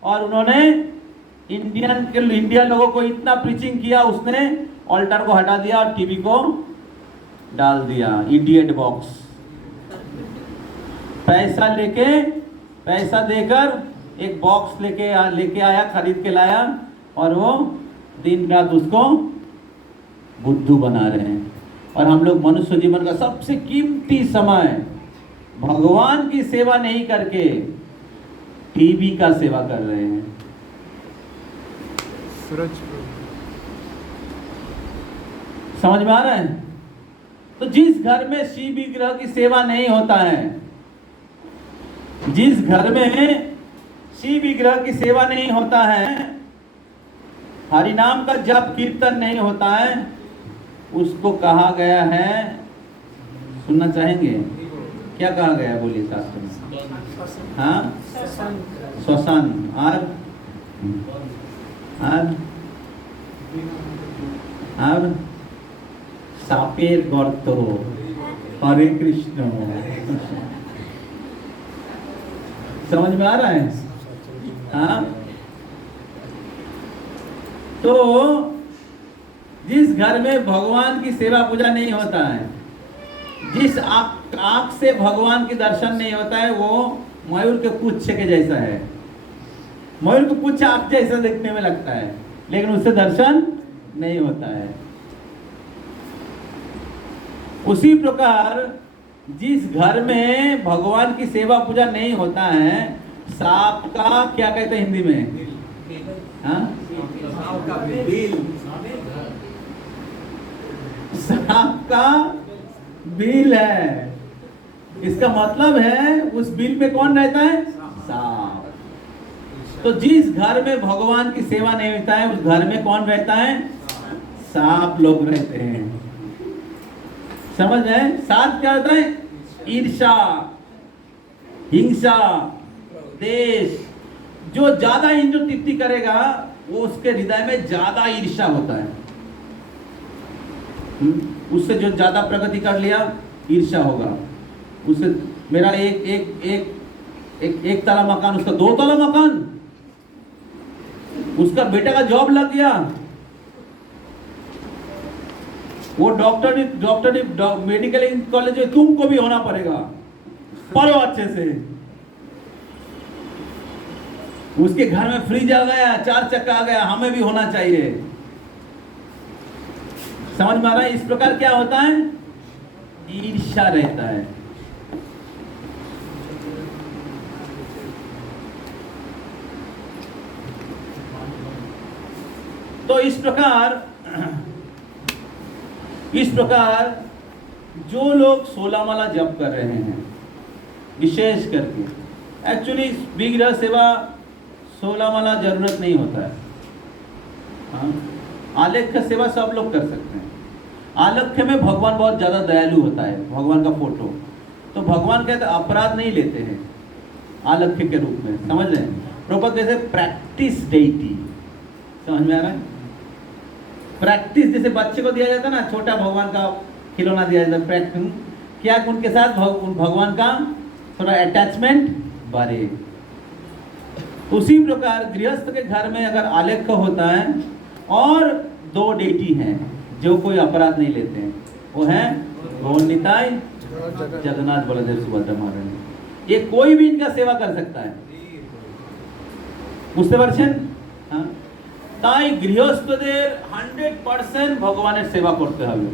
और उन्होंने इंडियन लोगों को इतना प्रीचिंग किया, उसने ऑल्टर को हटा दिया और टीवी को डाल दिया इडियट बॉक्स। पैसा देकर एक बॉक्स लेके आया, खरीद के लाया, और वो दिन रात उसको बुद्धू बना रहे हैं। और हम लोग मनुष्य जीवन का सबसे कीमती समय भगवान की सेवा नहीं करके टीवी का सेवा कर रहे हैं। समझ में आ रहा है? तो जिस घर में शिव विग्रह की सेवा नहीं होता है, जिस घर में शिव विग्रह की सेवा नहीं होता है, हरि नाम का जप कीर्तन नहीं होता है, उसको कहा गया है, सुनना चाहेंगे? क्या कहा गया? बोलिए शास्त्र में। हाँ, श्मशान। আর সাপের গর্ত। हरे कृष्ण। समझ में आ रहा है? हाँ, तो जिस घर में भगवान की सेवा पूजा नहीं होता है, जिस आंख से भगवान की दर्शन नहीं होता है, वो मयूर के पुच्छ के जैसा है। मयूर के पुच्छ आंख जैसा देखने में लगता है, लेकिन उससे दर्शन नहीं होता है। उसी प्रकार जिस घर में भगवान की सेवा पूजा नहीं होता है, सांप का क्या कहते हैं हिंदी में? हाँ? सांप का बिल है। इसका मतलब है उस बिल में कौन रहता है? सांप। तो जिस घर में भगवान की सेवा नहीं होता है, उस घर में कौन रहता है? सांप लोग रहते हैं। समझ रहे? सांप क्या होता है? ईर्ष्या, हिंसा, देश। जो ज्यादा इंद्र तृप्ति करेगा, वो उसके हृदय में ज्यादा ईर्ष्या होता है। उससे जो ज्यादा प्रगति कर लिया, ईर्ष्या होगा। उससे मेरा एक ताला मकान, उसका 2 ताला मकान, उसका बेटा का जॉब लग गया, वो डॉक्टर मेडिकल कॉलेज में, तुमको भी होना पड़ेगा, पढ़ो अच्छे से। उसके घर में फ्रिज आ गया, 4 चक्का आ गया, हमें भी होना चाहिए। समझ में आ रहा है? इस प्रकार क्या होता है? ईर्ष्या रहता है। तो इस प्रकार जो लोग 16 माला जप कर रहे हैं, विशेष करके, एक्चुअली विग्रह सेवा 16 माला जरूरत नहीं होता है। हाँ? आलेख्य सेवा सब लोग कर सकते हैं। आलेख्य में भगवान बहुत ज्यादा दयालु होता है, भगवान का फोटो। तो भगवान कहते अपराध नहीं लेते हैं आलक्ष्य के रूप में, समझ रहे हैं। प्रभुपाद जैसे प्रैक्टिस डेटी, समझ में आ रहा है। प्रैक्टिस जैसे बच्चे को दिया जाता है ना, छोटा भगवान का खिलौना दिया जाता है, प्रैक्टिस क्या उनके साथ भगवान का थोड़ा अटैचमेंट बढ़े। उसी प्रकार गृहस्थ के घर में अगर आलेख्य होता है और दो डेटी हैं जो कोई अपराध नहीं लेते हैं, वो है गौर निताई जगन्नाथ बलदेव सुभद्रा महारानी। ये कोई भी इनका सेवा कर सकता है, বুঝতে পারছেন। হ্যাঁ, তাই গৃহস্থদের 100% ভগবানের সেবা করতে হবে।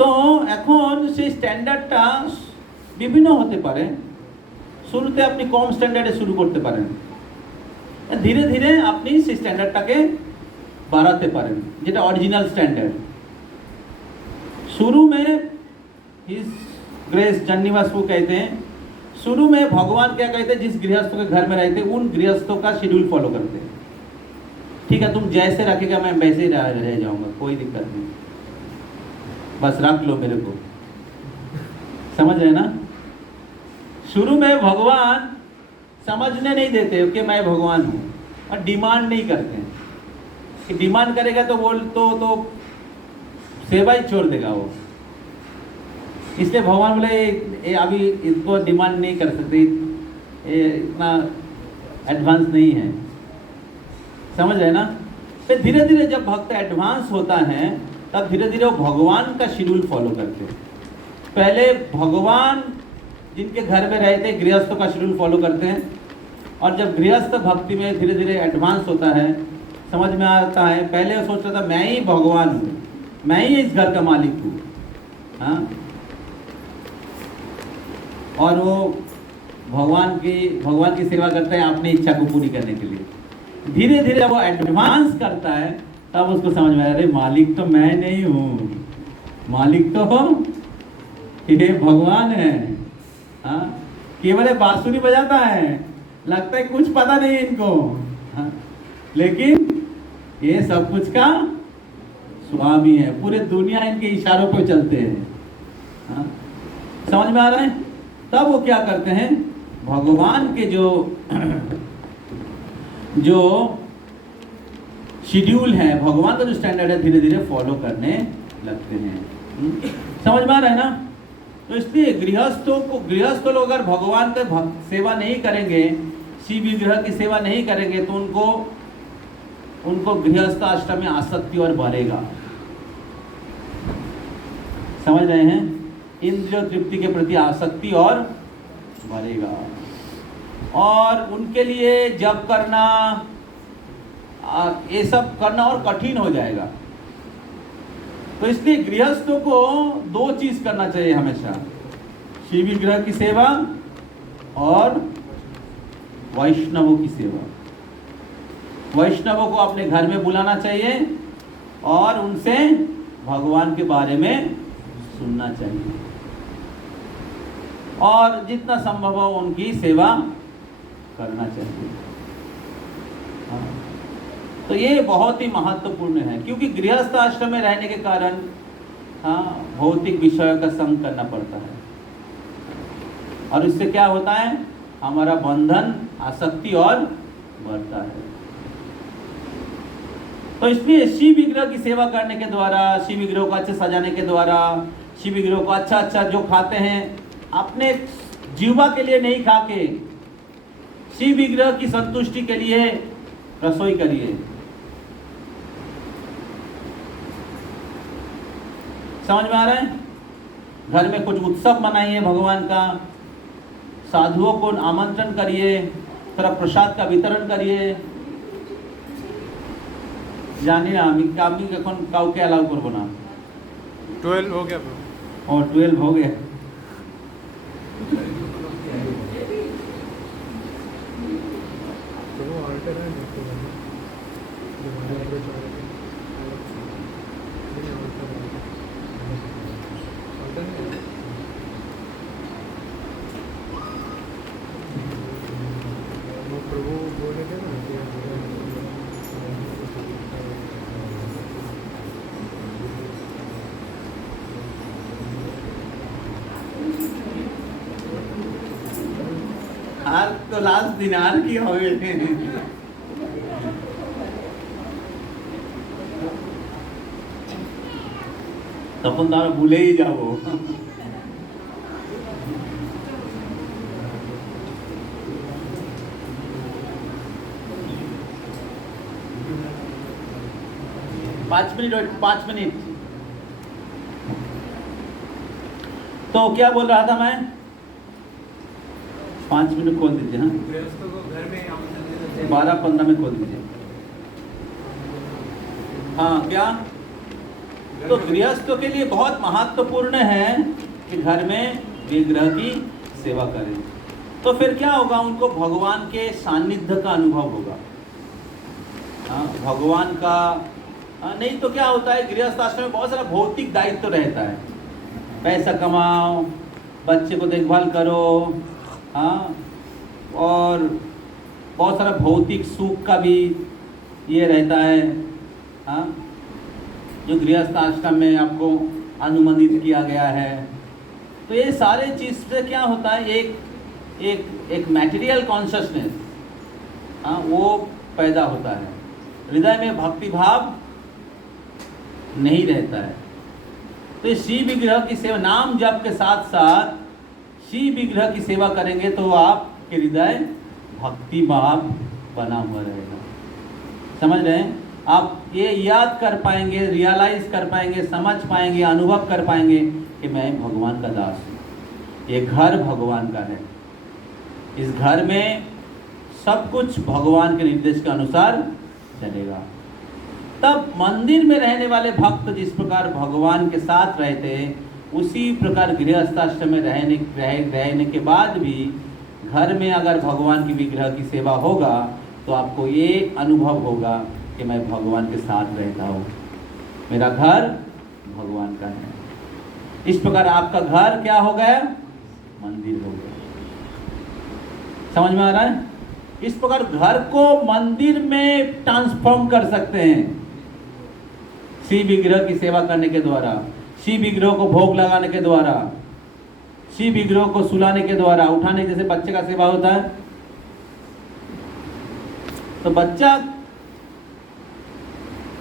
তো এখন সেই স্ট্যান্ডার্ডটা বিভিন্ন হতে পারে। শুরুতে আপনি কম স্ট্যান্ডার্ডে শুরু করতে পারেন, ধীরে ধীরে আপনি সেই স্ট্যান্ডার্ডটাকে বাড়াতে পারেন, যেটা অরিजिनल स्टैंडर्ड। शुरू में हिज ग्रेस जन्निवास को कहते हैं, शुरू में भगवान क्या कहते हैं, जिस गृहस्थ के घर में रहते उन गृहस्थों का शेड्यूल फॉलो करते हैं। ठीक है, तुम जैसे रखेगा मैं वैसे ही रह जाऊंगा, कोई दिक्कत नहीं, बस रख लो मेरे को, समझ रहे ना। शुरू में भगवान समझने नहीं देते कि मैं भगवान हूँ, और डिमांड नहीं करते हैं कि डिमांड करेगा तो बोल तो सेवा ही छोड़ देगा वो। इसलिए भगवान बोले ये अभी इसको डिमांड नहीं कर सकते, ये इतना एडवांस नहीं है, समझ रहे ना। फिर धीरे धीरे जब भक्त एडवांस होता है तब धीरे धीरे वो भगवान का शेड्यूल फॉलो करते हैं। पहले भगवान जिनके घर में रहते गृहस्थों का शेड्यूल फॉलो करते हैं, और जब गृहस्थ भक्ति में धीरे धीरे एडवांस होता है, समझ में आता है, पहले वो सोचता था मैं ही भगवान हूँ, मैं ही इस घर का मालिक हूँ, हाँ, और वो भगवान की सेवा करते हैं अपनी इच्छा को पूरी करने के लिए। धीरे धीरे वो एडवांस करता है तब उसको समझ में आ रहा है मालिक तो मैं नहीं हूँ, मालिक तो ये भगवान है। हाँ, केवल बांसुरी बजाता है, लगता है कुछ पता नहीं इनको, हाँ, लेकिन ये सब कुछ का स्वामी है, पूरे दुनिया इनके इशारों पे चलते हैं। हाँ, समझ में आ रहा है। तब वो क्या करते हैं, भगवान के जो शेड्यूल है, भगवान का जो स्टैंडर्ड है, धीरे धीरे फॉलो करने लगते हैं। समझ में आ रहा है ना। तो इसलिए गृहस्थ लोग अगर भगवान का सेवा नहीं करेंगे, शिव विग्रह की सेवा नहीं करेंगे, तो उनको गृहस्थ आश्रम में आसक्ति और बढ़ेगा। समझ रहे हैं, इंद्रिय तृप्ति के प्रति आसक्ति और बढ़ेगा, और उनके लिए जप करना, ये सब करना और कठिन हो जाएगा। तो इसलिए गृहस्थों को दो चीज करना चाहिए हमेशा, शिव विग्रह की सेवा और वैष्णवों की सेवा। वैष्णवों को अपने घर में बुलाना चाहिए और उनसे भगवान के बारे में सुनना चाहिए, और जितना संभव हो उनकी सेवा करना चाहिए। हाँ। तो ये बहुत ही महत्वपूर्ण है, क्योंकि गृहस्थ आश्रम में रहने के कारण हाँ भौतिक विषयों का संग करना पड़ता है, और इससे क्या होता है, हमारा बंधन आसक्ति और बढ़ता है। तो इसलिए शिव विग्रह की सेवा करने के द्वारा, शिव विग्रह को अच्छे सजाने के द्वारा, शिव विग्रह को अच्छा जो खाते हैं अपने जीवा के लिए नहीं खा के शिव विग्रह की संतुष्टि के लिए रसोई करिए। समझ में आ रहा है। घर में कुछ उत्सव मनाइए भगवान का, साधुओं को आमंत्रण करिए, थोड़ा प्रसाद का वितरण करिए। জানি না আমি এখন কাউকে অ্যালাউ করব না। 12 हो गया और 12 हो गया। तो वो ऑल्टर है ना, तो हमारे लैंग्वेज और प्रभु बोले थे ना कि আর তো লাস্ট দিন, আর কি হবে? তখন তো আমরা ভুলেই যাব। पाँच मिनट। तो क्या बोल रहा था मैं? 5 मिनट खोल दीजिए। हाँ, गृहस्थों को घर में आमंत्रण देना चाहिए। 12-15 में खोल दीजिए। हाँ, क्या? तो गृहस्थों के लिए बहुत महत्वपूर्ण है कि घर में विग्रह की सेवा करें। तो फिर क्या होगा? उनको भगवान के सानिध्य का अनुभव होगा। हाँ, भगवान का नहीं तो क्या होता है, गृहस्थ आश्रम में बहुत सारा भौतिक दायित्व रहता है। पैसा कमाओ, बच्चे को देखभाल करो, हाँ, और बहुत सारा भौतिक सुख का भी ये रहता है, हाँ, जो गृहस्थ आश्रम में आपको अनुमोदित किया गया है। तो ये सारे चीज़ से क्या होता है, एक मैटेरियल कॉन्शसनेस, हाँ, वो पैदा होता है। हृदय में भक्ति भाव नहीं रहता है। तो शिव विग्रह की सेवा, नाम जप के साथ साथ शिव विग्रह की सेवा करेंगे तो आपके हृदय भक्ति भाव बना हुआ रहेगा। समझ रहे हैं? आप ये याद कर पाएंगे, रियलाइज कर पाएंगे, समझ पाएंगे, अनुभव कर पाएंगे कि मैं भगवान का दास हूँ। ये घर भगवान का है। इस घर में सब कुछ भगवान के निर्देश के अनुसार चलेगा। तब मंदिर में रहने वाले भक्त जिस प्रकार भगवान के साथ रहते हैं, उसी प्रकार गृहस्थाश्रम में रहने के बाद भी घर में अगर भगवान की विग्रह की सेवा होगा तो आपको ये अनुभव होगा कि मैं भगवान के साथ रहता हूँ, मेरा घर भगवान का है। इस प्रकार आपका घर क्या हो गया? मंदिर हो गया। समझ में आ रहा है? इस प्रकार घर को मंदिर में ट्रांसफॉर्म कर सकते हैं शिव विग्रह की सेवा करने के द्वारा, शिव विग्रह को भोग लगाने के द्वारा, शिव विग्रह को सुलाने के द्वारा, उठाने, जैसे बच्चे का सेवा होता है। तो बच्चा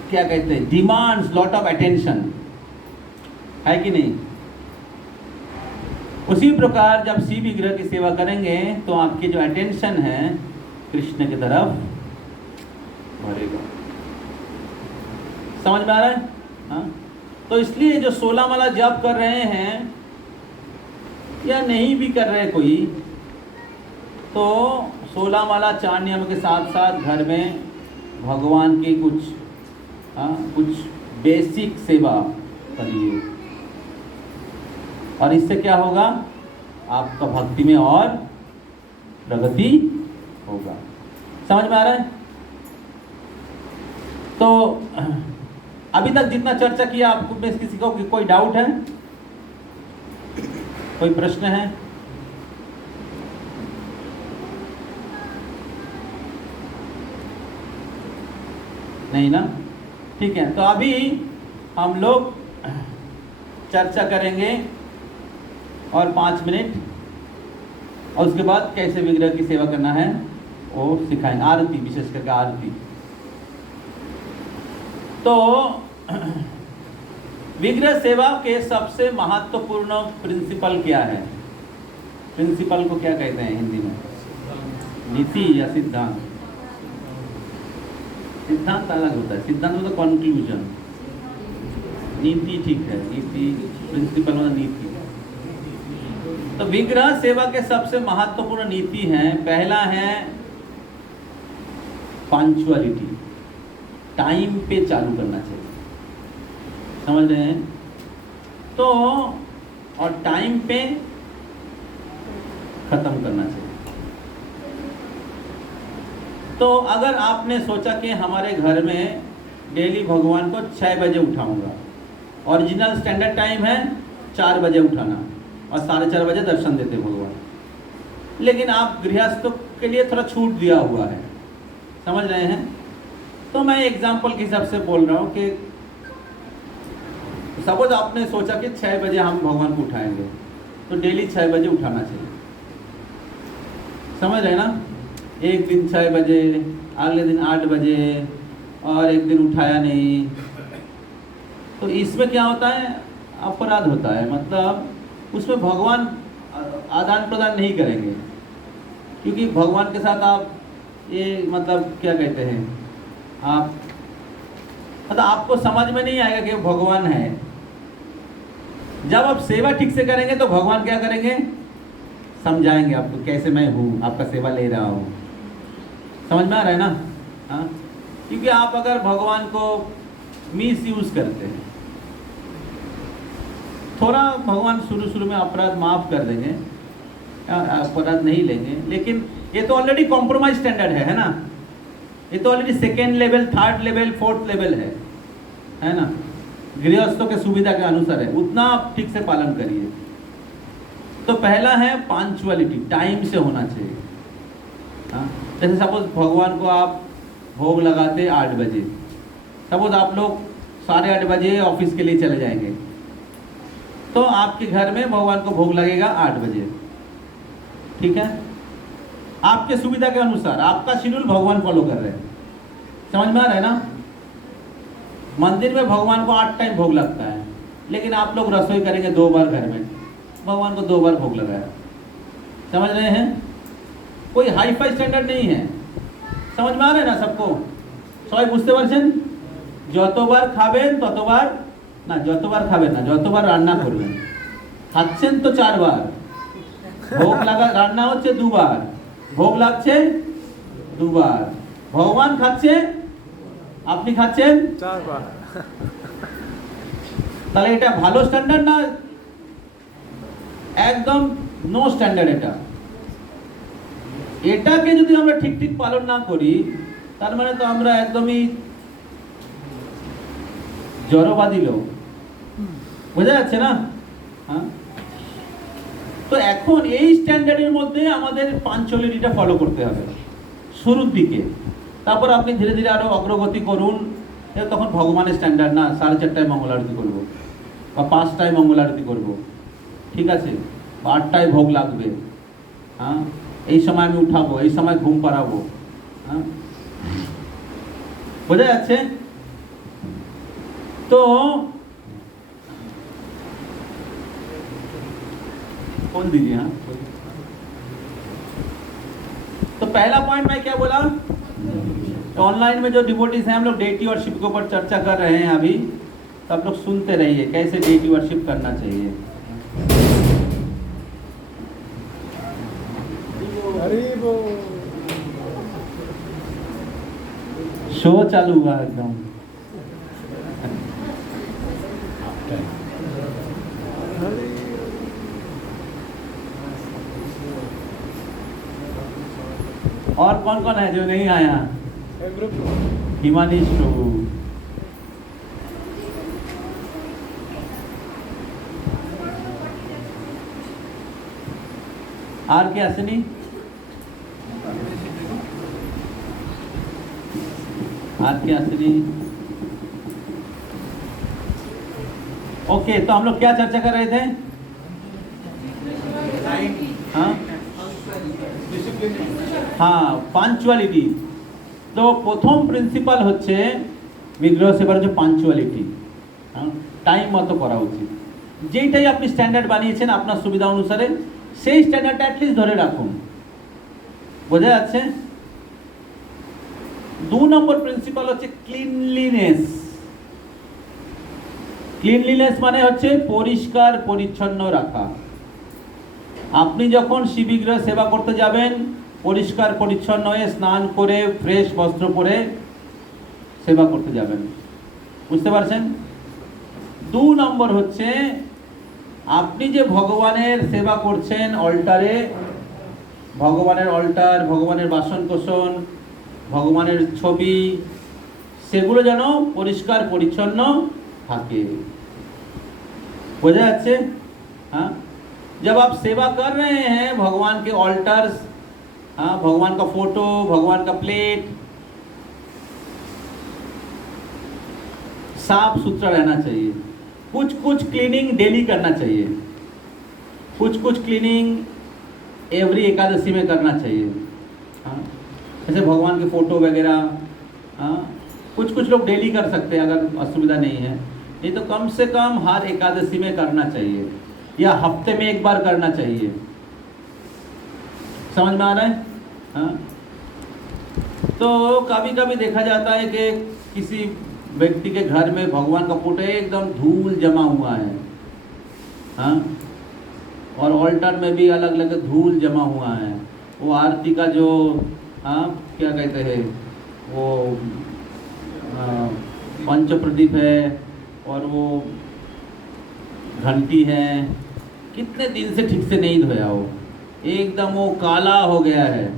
क्या कहते हैं, डिमांड्स लॉट ऑफ अटेंशन, है कि नहीं? उसी प्रकार जब शिव विग्रह की सेवा करेंगे तो आपकी जो अटेंशन है कृष्ण की तरफ बढ़ेगा। समझ में आ रहा है? हाँ? तो इसलिए जो 16 माला जप कर रहे हैं या नहीं भी कर रहे कोई, तो 16 माला 4 नियम के साथ साथ घर में भगवान की कुछ बेसिक सेवा करिए। और इससे क्या होगा? आपका भक्ति में और प्रगति होगा। समझ में आ रहा है? तो अभी तक जितना चर्चा किया, आपको में किसी को कोई डाउट है, कोई प्रश्न है? नहीं ना? ठीक है। तो अभी हम लोग चर्चा करेंगे और 5 मिनट, और उसके बाद कैसे विग्रह की सेवा करना है वो सिखाएंगे। आरती, विशेष करके आरती। तो विग्रह सेवा के सबसे महत्वपूर्ण प्रिंसिपल क्या है? प्रिंसिपल को क्या कहते हैं हिंदी में? नीति या सिद्धांत? सिद्धांत अलग होता है, सिद्धांत मतलब कंक्लूजन, नीति ठीक है, नीति, प्रिंसिपल मतलब नीति। तो विग्रह सेवा के सबसे महत्वपूर्ण नीति है, पहला है पंक्चुअलिटी, टाइम पे चालू करना चाहिए। समझ रहे हैं? तो और टाइम पे खत्म करना चाहिए। तो अगर आपने सोचा कि हमारे घर में डेली भगवान को 6 बजे उठाऊंगा, ओरिजिनल स्टैंडर्ड टाइम है 4 बजे उठाना और 4:30 बजे दर्शन देते भगवान, लेकिन आप गृहस्थों के लिए थोड़ा छूट दिया हुआ है। समझ रहे हैं? तो मैं एग्जाम्पल के हिसाब से बोल रहा हूँ कि सपोज आपने सोचा कि 6 बजे हम भगवान को उठाएंगे, तो डेली 6 बजे उठाना चाहिए। समझ रहे ना? एक दिन 6 बजे, अगले दिन 8 बजे, और एक दिन उठाया नहीं, तो इसमें क्या होता है? अपराध होता है। मतलब उसमें भगवान आदान प्रदान नहीं करेंगे, क्योंकि भगवान के साथ आप ये मतलब क्या कहते हैं, आप मतलब आपको समझ में नहीं आएगा कि वो भगवान है। जब आप सेवा ठीक से करेंगे तो भगवान क्या करेंगे? समझाएंगे आपको कैसे मैं हूँ, आपका सेवा ले रहा हूँ। समझ में आ रहा है ना? हाँ, क्योंकि आप अगर भगवान को मिस यूज करते हैं, थोड़ा भगवान शुरू में अपराध माफ कर देंगे, अपराध नहीं लेंगे, लेकिन ये तो ऑलरेडी कॉम्प्रोमाइज स्टैंडर्ड है ना? ये तो already 2nd level, 3rd level, 4th level है ना? गृहस्थों के सुविधा के अनुसार है, उतना आप ठीक से पालन करिए। तो पहला है पंक्चुअलिटी, टाइम से होना चाहिए। हाँ, जैसे सपोज भगवान को आप भोग लगाते 8 बजे, सपोज आप लोग 8:30 बजे ऑफिस के लिए चले जाएंगे, तो आपके घर में भगवान को भोग लगेगा 8 बजे, ठीक है? आपके सुविधा के अनुसार आपका शेड्यूल भगवान फॉलो कर रहे हैं। समझ में आ रहा है ना? मंदिर में भगवान को 8 टाइम भोग लगता है, लेकिन आप लोग रसोई करेंगे 2 बार घर में, भगवान को 2 बार भोग लगाया। समझ रहे हैं? कोई हाई फाई स्टैंडर्ड नहीं है। समझ में आ रहा है ना सबको? सबाई बुझते पारছেন? যতবার খাবেন ততবার না, যতবার খাবেন না, যতবার রান্না করবেন। খাচ্ছেন তো 4 বার, ভোগ লাগা রান্না হচ্ছে 2 বার, ভোগ লাগছে 2 বার, ভগবান খাচ্ছে, আপনি খাচ্ছেন 4 বার। তাহলে এটা ভালো স্ট্যান্ডার্ড না একদম নো স্ট্যান্ডার্ড? এটাকে যদি আমরা ঠিক পালন না করি, তার মানে তো আমরা একদমই জড়বাদী লোক। বোঝা যাচ্ছে না? হ্যাঁ, তো এখন এই স্ট্যান্ডার্ডের মধ্যে আমাদের পাঞ্চুয়ালিটিটা ফলো করতে হবে শুরুর দিকে। তারপর আপনি ধীরে ধীরে আরো অগ্রগতি করুন। তখন ভগবানের স্ট্যান্ডার্ড না 4:30টায় মঙ্গল আরতি করব, বা 5টায় মঙ্গল আরতি করব, ঠিক আছে? বা 8টায় ভোগ লাগবে, হ্যাঁ, এই সময় আমি উঠাবো, এই সময় ঘুম পাড়াবো। হ্যাঁ, বোঝা যাচ্ছে? तो खोल दीजिए। हाँ, तो पहला पॉइंट मैं क्या बोला? ऑनलाइन में जो डिवोटीज हैं, हम लोग डेटी वर्शिप के ऊपर चर्चा कर रहे हैं अभी, तो आप लोग सुनते रहिए कैसे डेटी वर्शिप करना चाहिए। शो चालू हुआ एकदम। और कौन कौन है जो नहीं आया? हिमानीश प्रभु, आर के असनी, आर के असनी। ओके, तो हम लोग क्या चर्चा कर रहे थे? हाँ हाँ, পাঞ্চুয়ালিটি। তো প্রথম প্রিন্সিপাল হচ্ছে বিগ্রহ সেবার যে পাঞ্চুয়ালিটি, টাইম মতো করা উচিত। যেইটাই আপনি স্ট্যান্ডার্ড বানিয়েছেন আপনার সুবিধা অনুসারে, সেই স্ট্যান্ডার্ডটা অ্যাটলিস্ট ধরে রাখুন। বোঝা যাচ্ছে? 2 নম্বর প্রিন্সিপাল হচ্ছে ক্লিনলিনেস। ক্লিনলিনেস মানে হচ্ছে পরিষ্কার পরিচ্ছন্ন রাখা। আপনি যখন শিববিগ্রহ সেবা করতে যাবেন, পরিষ্কার পরিচ্ছন্ন হয়ে স্নান করে ফ্রেশ বস্ত্র পরে সেবা করতে যাবেন। বুঝতে পারছেন? 2 নম্বর হচ্ছে আপনি যে ভগবানের সেবা করছেন অল্টারে, ভগবানের অল্টার, ভগবানের বাসন কোসন, ভগবানের ছবি, সেগুলো যেন পরিষ্কার পরিচ্ছন্ন থাকে। বোঝা যাচ্ছে? हाँ, जब आप सेवा कर रहे हैं भगवान के ऑल्टर्स, हाँ, भगवान का फोटो, भगवान का प्लेट साफ सुथरा रहना चाहिए। कुछ क्लीनिंग डेली करना चाहिए। कुछ क्लीनिंग एवरी एकादशी में करना चाहिए। हाँ, जैसे भगवान के फोटो वगैरह, हाँ, कुछ कुछ लोग डेली कर सकते हैं अगर असुविधा नहीं है, नहीं तो कम से कम हर एकादशी में करना चाहिए या हफ्ते में एक बार करना चाहिए। समझ में आ रहा है? हाँ, तो कभी कभी देखा जाता है कि किसी व्यक्ति के घर में भगवान का फोटो एकदम धूल जमा हुआ है, हाँ, और ऑल्टर में भी अलग अलग धूल जमा हुआ है। वो आरती का जो, हाँ, क्या कहते हैं वो, पंच प्रदीप है और वो घंटी है, कितने दिन से ठीक से नहीं धोया, वो एकदम वो काला हो गया है।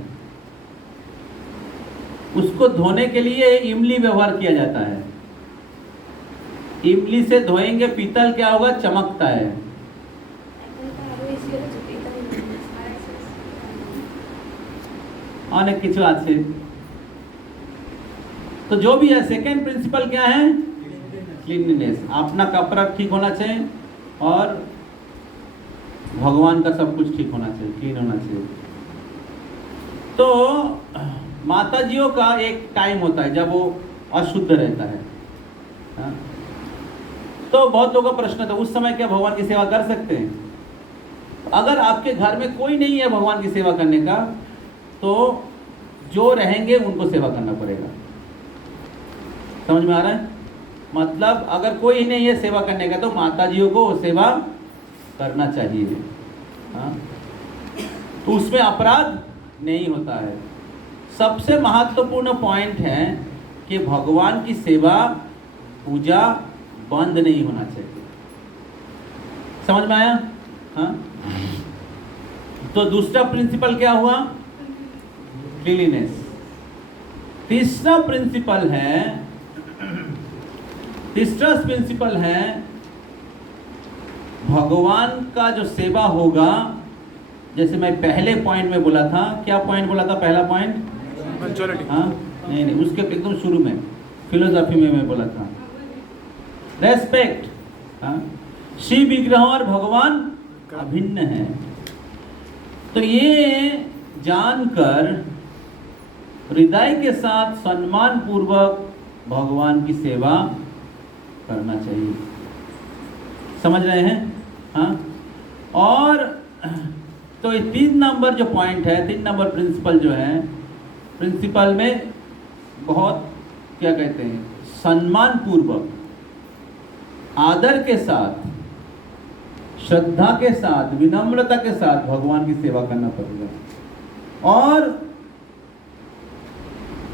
उसको धोने के लिए इमली व्यवहार किया जाता है। इमली से धोएंगे पीतल, क्या होगा, चमकता है। अनेक किछु आछे। तो जो भी है, सेकेंड प्रिंसिपल क्या है? क्लीनलीनेस। अपना कपड़ा ठीक होना चाहिए और भगवान का सब कुछ ठीक होना चाहिए, क्लीन होना चाहिए। तो माताजियों का एक टाइम होता है जब वो अशुद्ध रहता है, हाँ? तो बहुत लोगों का प्रश्न था, उस समय क्या भगवान की सेवा कर सकते हैं? अगर आपके घर में कोई नहीं है भगवान की सेवा करने का, तो जो रहेंगे उनको सेवा करना पड़ेगा। समझ में आ रहा है? मतलब अगर कोई नहीं है सेवा करने का, तो माताजियों को सेवा करना चाहिए, हाँ? तो उसमें अपराध नहीं होता है। सबसे महत्वपूर्ण पॉइंट है कि भगवान की सेवा, पूजा बंद नहीं होना चाहिए। समझ में आया? हाँ? तो दूसरा प्रिंसिपल क्या हुआ? क्लीनलीनेस। तीसरा प्रिंसिपल है भगवान का जो सेवा होगा, जैसे मैं पहले पॉइंट में बोला था, क्या पॉइंट बोला था? पहला पॉइंट, हाँ, नहीं, उसके एकदम शुरू में फिलोसॉफी में मैं बोला था, रेस्पेक्ट। हाँ, शिव विग्रह और भगवान अभिन्न है। तो ये जानकर हृदय के साथ सम्मान पूर्वक भगवान की सेवा करना चाहिए। समझ रहे हैं? हाँ, और तो ये 3 नंबर जो पॉइंट है, 3 नंबर प्रिंसिपल जो है, प्रिंसिपल में बहुत, क्या कहते हैं, सम्मान पूर्वक, आदर के साथ, श्रद्धा के साथ, विनम्रता के साथ भगवान की सेवा करना पड़ेगा। और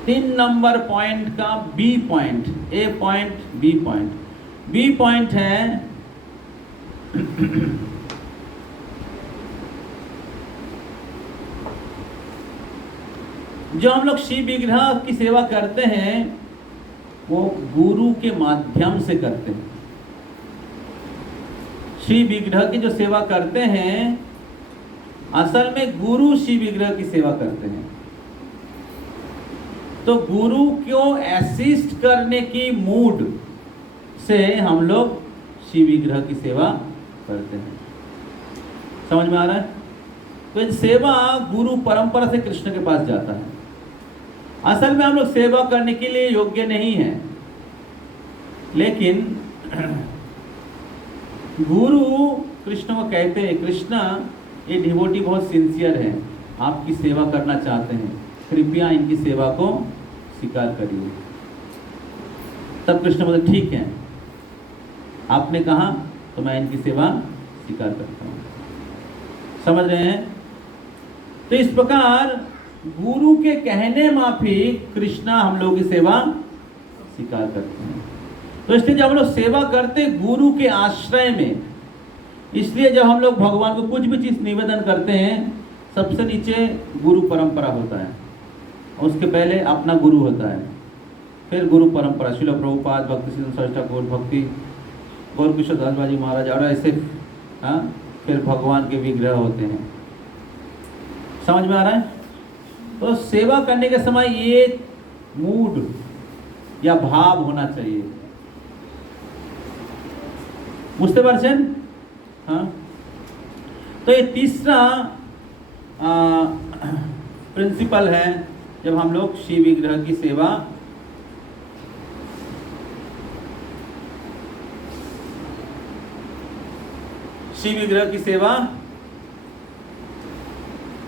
3 नंबर पॉइंट का B point, A point, B point. B point है जो हम लोग शिव विग्रह की सेवा करते हैं, वो गुरु के माध्यम से करते हैं। शिव विग्रह की जो सेवा करते हैं, असल में गुरु शिव विग्रह की सेवा करते हैं। तो गुरु को असिस्ट करने की मूड से हम लोग शिव विग्रह की सेवा करते हैं। समझ में आ रहा है? तो ये सेवा गुरु परंपरा से कृष्ण के पास जाता है। असल में हम लोग सेवा करने के लिए योग्य नहीं है, लेकिन गुरु कृष्ण को कहते हैं, कृष्ण ये डिवोटी बहुत सिंसियर है, आपकी सेवा करना चाहते हैं, कृपया इनकी सेवा को स्वीकार करिए। तब कृष्ण बोले ठीक है, आपने कहा तो मैं इनकी सेवा स्वीकार करता हूँ। समझ रहे हैं? तो इस प्रकार गुरु के कहने माफिक कृष्णा हम लोग की सेवा स्वीकार करते हैं। तो इसलिए जब हम लोग सेवा करते गुरु के आश्रय में, इसलिए जब हम लोग भगवान को कुछ भी चीज निवेदन करते हैं, सबसे नीचे गुरु परंपरा होता है, उसके पहले अपना गुरु होता है, फिर गुरु परंपरा, श्रील प्रभुपाद, भक्ति सिद्धांत सरस्वती ठाकुर, भक्ति गौर किशोर दास जी महाराज, और ऐसे, हाँ, फिर भगवान के विग्रह होते हैं। समझ में आ रहा है? तो सेवा करने के समय ये मूड या भाव होना चाहिए। बुझते पारছেন? हाँ, तो ये तीसरा प्रिंसिपल है जब हम लोग शिव विग्रह की सेवा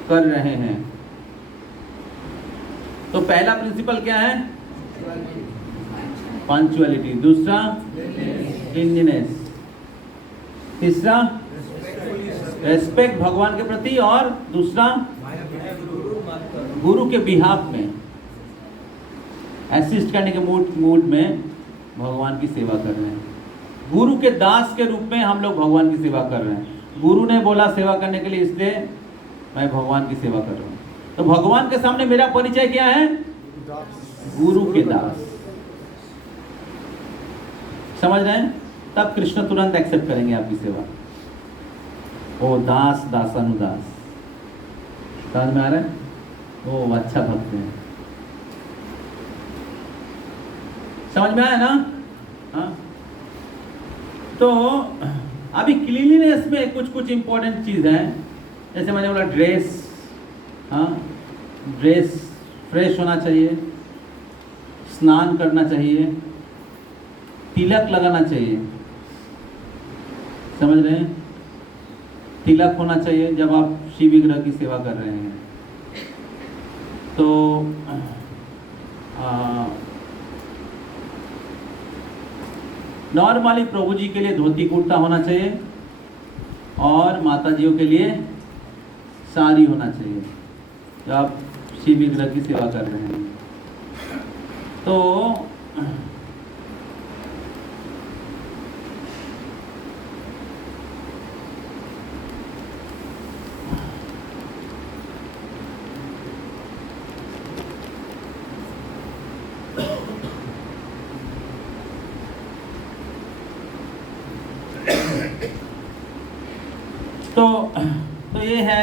कर रहे हैं। तो पहला प्रिंसिपल क्या है? पंक्चुअलिटी। दूसरा क्लीनलीनेस। तीसरा रेस्पेक्ट भगवान के प्रति, और दूसरा गुरु के बिहाफ में असिस्ट करने के मूड में भगवान की सेवा कर रहे हैं। गुरु के दास के रूप में हम लोग भगवान की सेवा कर रहे हैं। गुरु ने बोला सेवा करने के लिए, इसलिए मैं भगवान की सेवा कर रहा हूँ। तो भगवान के सामने मेरा परिचय क्या है? गुरु के दास। समझ रहे हैं? तब कृष्ण तुरंत एक्सेप्ट करेंगे आपकी सेवा। ओ दास दासानुदास, समझ में आ रहा है? ओ अच्छा भक्त है। समझ में आया ना? हाँ। तो अभी क्लीनलीनेस में कुछ इंपॉर्टेंट चीज है। जैसे मैंने बोला ड्रेस, हाँ, ड्रेस फ्रेश होना चाहिए, स्नान करना चाहिए, तिलक लगाना चाहिए। समझ रहे हैं? तिलक होना चाहिए जब आप शिव विग्रह की सेवा कर रहे हैं। तो नॉर्मली प्रभु जी के लिए धोती कुर्ता होना चाहिए और माता जियों के लिए साड़ी होना चाहिए जब आप शिव विग्रह की सेवा कर रहे हैं। तो तो ये है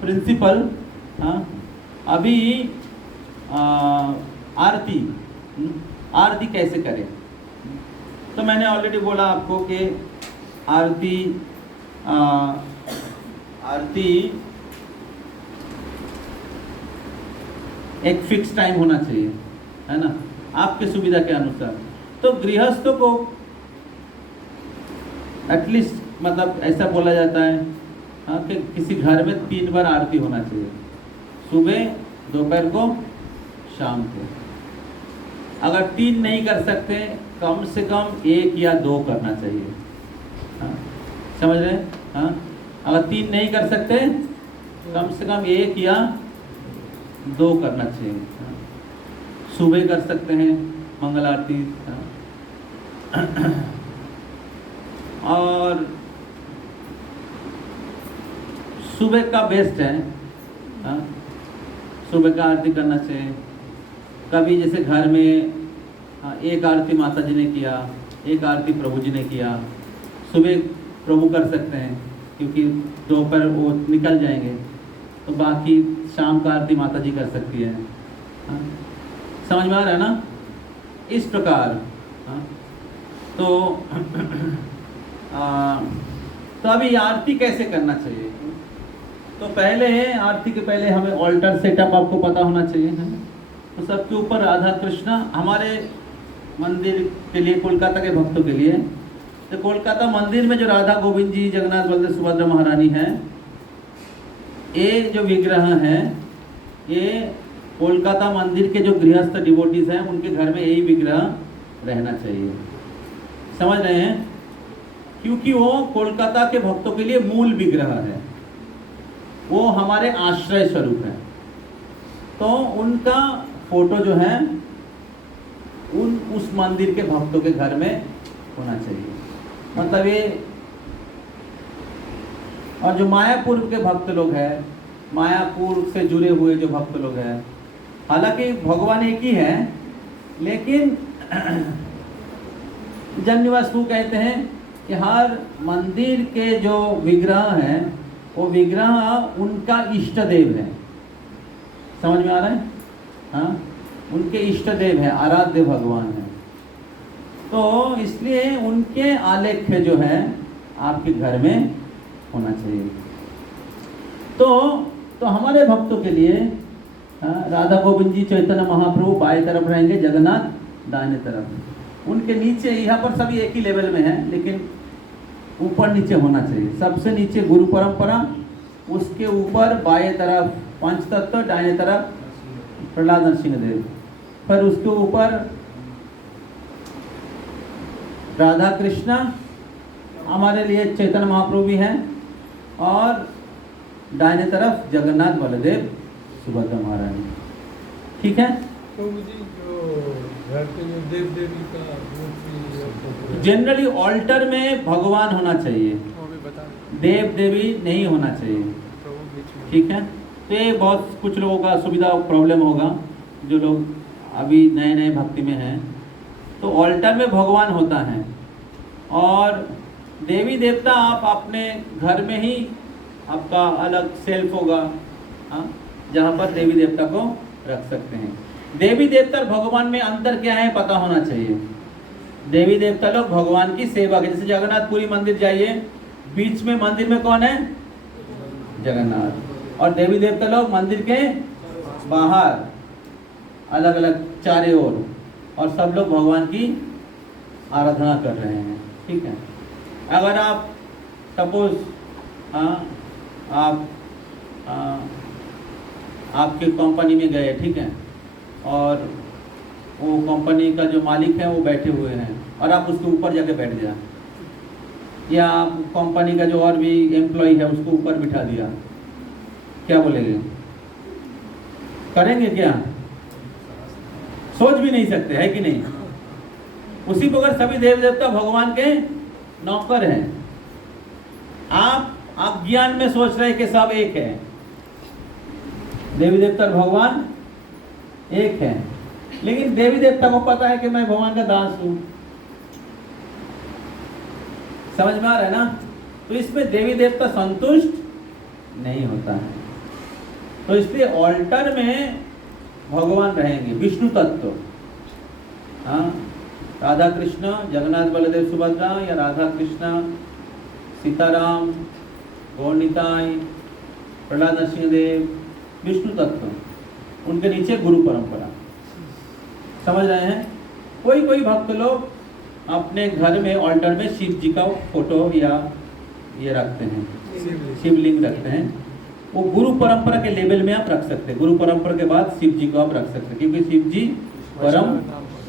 प्रिंसिपल। अभी आरती कैसे करें? तो मैंने ऑलरेडी बोला आपको कि आरती एक फिक्स टाइम होना चाहिए, है ना, आपकी सुविधा के अनुसार। तो गृहस्थों को एटलीस्ट मतलब ऐसा बोला जाता है, हाँ, कि किसी घर में 3 बार आरती होना चाहिए, सुबह, दोपहर को, शाम को। अगर 3 नहीं कर सकते, कम से कम 1 या 2 करना चाहिए। हाँ, समझ रहे हैं? हाँ, अगर 3 नहीं कर सकते, कम से कम 1 या 2 करना चाहिए। हाँ, सुबह कर सकते हैं मंगल आरती, हाँ, और सुबह का बेस्ट है। हाँ, सुबह का आरती करना चाहिए। कभी जैसे घर में, हाँ, 1 आरती माता जी ने किया, 1 आरती प्रभु जी ने किया। सुबह प्रभु कर सकते हैं क्योंकि दोपहर वो निकल जाएंगे, तो बाकी शाम का आरती माता जी कर सकती है। हाँ, समझ में आ रहा है ना? इस प्रकार। हाँ, तो अभी आरती कैसे करना चाहिए? तो पहले आरती के पहले हमें ऑल्टर सेटअप आपको पता होना चाहिए, है ना? तो सबके ऊपर राधा कृष्ण, हमारे मंदिर के लिए, कोलकाता के भक्तों के लिए, तो कोलकाता मंदिर में जो राधा गोविंद जी, जगन्नाथ बलदेव सुभद्रा महारानी है, ये जो विग्रह हैं, ये कोलकाता मंदिर के जो गृहस्थ डिवोटीज हैं, उनके घर में यही विग्रह रहना चाहिए। समझ रहे हैं? क्योंकि वो कोलकाता के भक्तों के लिए मूल विग्रह है, वो हमारे आश्रय स्वरूप है। तो उनका फोटो जो है उस मंदिर के भक्तों के घर में होना चाहिए। मतलब ये, और जो मायापुर के भक्त लोग हैं, मायापुर से जुड़े हुए जो भक्त लोग हैं, हालांकि भगवान एक ही है, लेकिन जन्यवास्तु कहते हैं कि हर मंदिर के जो विग्रह हैं, वो विग्रह उनका इष्ट देव है। समझ में आ रहा है? हाँ, उनके इष्ट देव है, आराध्य भगवान है। तो इसलिए उनके आलेख्य जो है आपके घर में होना चाहिए। तो तो हमारे भक्तों के लिए राधा गोविंद जी चैतन्य महाप्रभु बाएं तरफ रहेंगे, जगन्नाथ दाहिने तरफ। उनके नीचे यहाँ पर सभी एक ही लेवल में है, लेकिन ऊपर नीचे होना चाहिए। सबसे नीचे गुरु परंपरा, उसके ऊपर बाएं तरफ पंचतत्व, दाहिने तरफ प्रहलाद नरसिंह देव, फिर उसके ऊपर राधा कृष्णा, हमारे लिए चैतन्य महाप्रभु भी हैं, और दाहिने तरफ जगन्नाथ बलदेव सुभद्रा महारानी। ठीक है। प्रभु जी जो घर के जो देव देवी का मूर्ति जनरली ऑल्टर में भगवान होना चाहिए, वो भी बता दें। देव देवी नहीं होना चाहिए। प्रभु बीच में। ठीक है। तो ये बहुत कुछ लोगों का सुविधा प्रॉब्लम होगा, जो लोग अभी नए नए भक्ति में हैं। तो ऑल्टर में भगवान होता है, और देवी देवता आप अपने घर में ही आपका अलग सेल्फ होगा, हाँ, जहाँ पर देवी देवता को रख सकते हैं। देवी देवता और भगवान में अंतर क्या है पता होना चाहिए। देवी देवता लोग भगवान की सेवा के, जैसे जगन्नाथपुरी मंदिर जाइए, बीच में मंदिर में कौन है? जगन्नाथ। और देवी देवता लोग मंदिर के बाहर अलग अलग चारे ओर, और सब लोग भगवान की आराधना कर रहे हैं। ठीक है। अगर आप सपोज आप आपके कंपनी में गए, ठीक है, और वो कंपनी का जो मालिक है वो बैठे हुए हैं, और आप उसके ऊपर जाके बैठ गया, या आप कंपनी का जो और भी एम्प्लॉय है उसको ऊपर बिठा दिया, क्या बोलेंगे? करेंगे क्या? सोच भी नहीं सकते, है कि नहीं? उसी प्रकार सभी देव देवता भगवान के नौकर हैं। आप ज्ञान में सोच रहे हैं कि सब एक है, देवी देवता और भगवान एक है, लेकिन देवी देवता को पता है कि मैं भगवान का दास हूं। समझ में आ रहा है ना? तो इसमें देवी देवता संतुष्ट नहीं होता है, तो इसलिए ऑल्टर में भगवान रहेंगे, विष्णु तत्व। हाँ, राधा कृष्ण, जगन्नाथ बलदेव सुभद्रा, या राधा कृष्ण सीताराम, गौरनिताई, प्रहलाद नरसिंह देव, विष्णु तत्व। उनके नीचे गुरु परंपरा। समझ रहे हैं? कोई कोई भक्त लोग अपने घर में ऑल्टर में शिव जी का फोटो या ये रखते हैं, शिवलिंग रखते हैं। वो गुरु परंपरा के लेवल में आप रख सकते हैं। गुरु परंपरा के बाद शिव जी को आप रख सकते हैं, क्योंकि शिव जी परम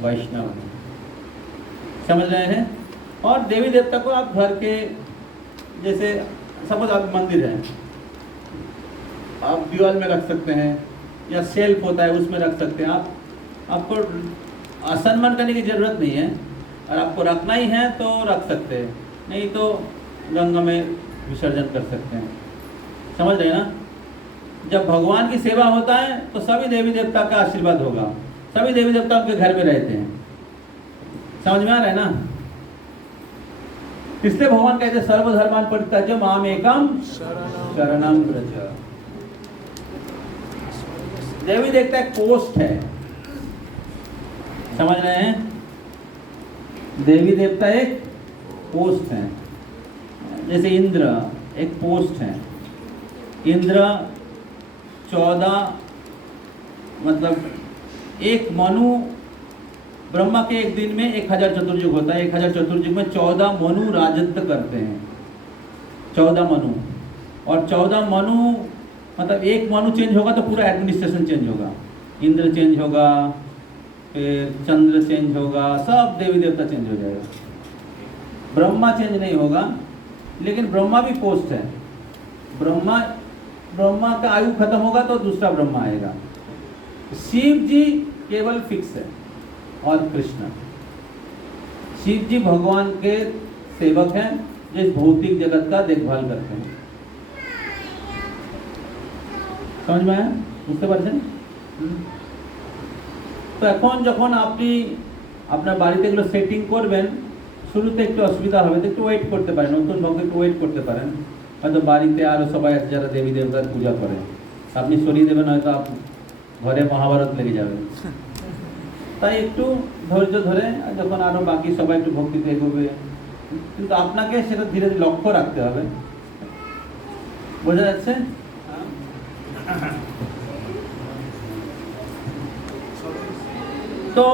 वैष्णव है। समझ रहे हैं? और देवी देवता को आप घर के, जैसे सपोज आप मंदिर है, आप दीवार में रख सकते हैं, या सेल्फ होता है उसमें रख सकते हैं। आपको असम्मान करने की जरूरत नहीं है, और आपको रखना ही है तो रख सकते हैं, नहीं तो गंगा में विसर्जन कर सकते हैं। समझ रहे हैं ना? जब भगवान की सेवा होता है तो सभी देवी देवता का आशीर्वाद होगा, सभी देवी देवता उनके घर में रहते हैं। समझ में आ रहा है ना? इसलिए भगवान कहते हैं सर्वधर्मान परित्यज्य माम एकम शरणं व्रज। देवी देवता एक पोस्ट है। समझ रहे हैं? देवी देवता एक पोस्ट है, जैसे इंद्र एक पोस्ट है। इंद्र 14 मतलब एक मनु, ब्रह्मा के एक दिन में 1000 चतुर्युग होता है। 1000 चतुर्युग में 14 मनु राजत्व करते हैं, 14 मनु। और 14 मनु मतलब एक मनु चेंज होगा तो पूरा एडमिनिस्ट्रेशन चेंज होगा। इंद्र चेंज होगा, फिर चंद्र चेंज होगा, सब देवी देवता चेंज हो जाएगा। ब्रह्मा चेंज नहीं होगा, लेकिन ब्रह्मा भी पोस्ट है। ब्रह्मा का आयु खत्म होगा तो दूसरा ब्रह्मा आएगा। शिव जी केवल फिक्स है, और कृष्ण। शिव जी भगवान के सेवक हैं, जो इस भौतिक जगत का देखभाल करते हैं। समझ में आया? বুঝতে পারছেন? তো এখন যখন আপনি আপনার বাড়িতে এগুলো সেটিং করবেন, শুরুতে একটু অসুবিধা হবে, তো একটু ওয়েট করতে পারেন, নতুন ভক্ত একটু ওয়েট করতে পারেন। হয়তো বাড়িতে আরও সবাই আছে যারা দেবী দেবতার পূজা করে, আপনি সরিয়ে দেবেন, হয়তো ঘরে মহাভারত লেগে যাবে। তাই একটু ধৈর্য ধরে যখন আরও বাকি সবাই একটু ভক্তিতে এগোবে, কিন্তু আপনাকে সেটা ধীরে ধীরে লক্ষ্য রাখতে হবে। বোঝা যাচ্ছে? तो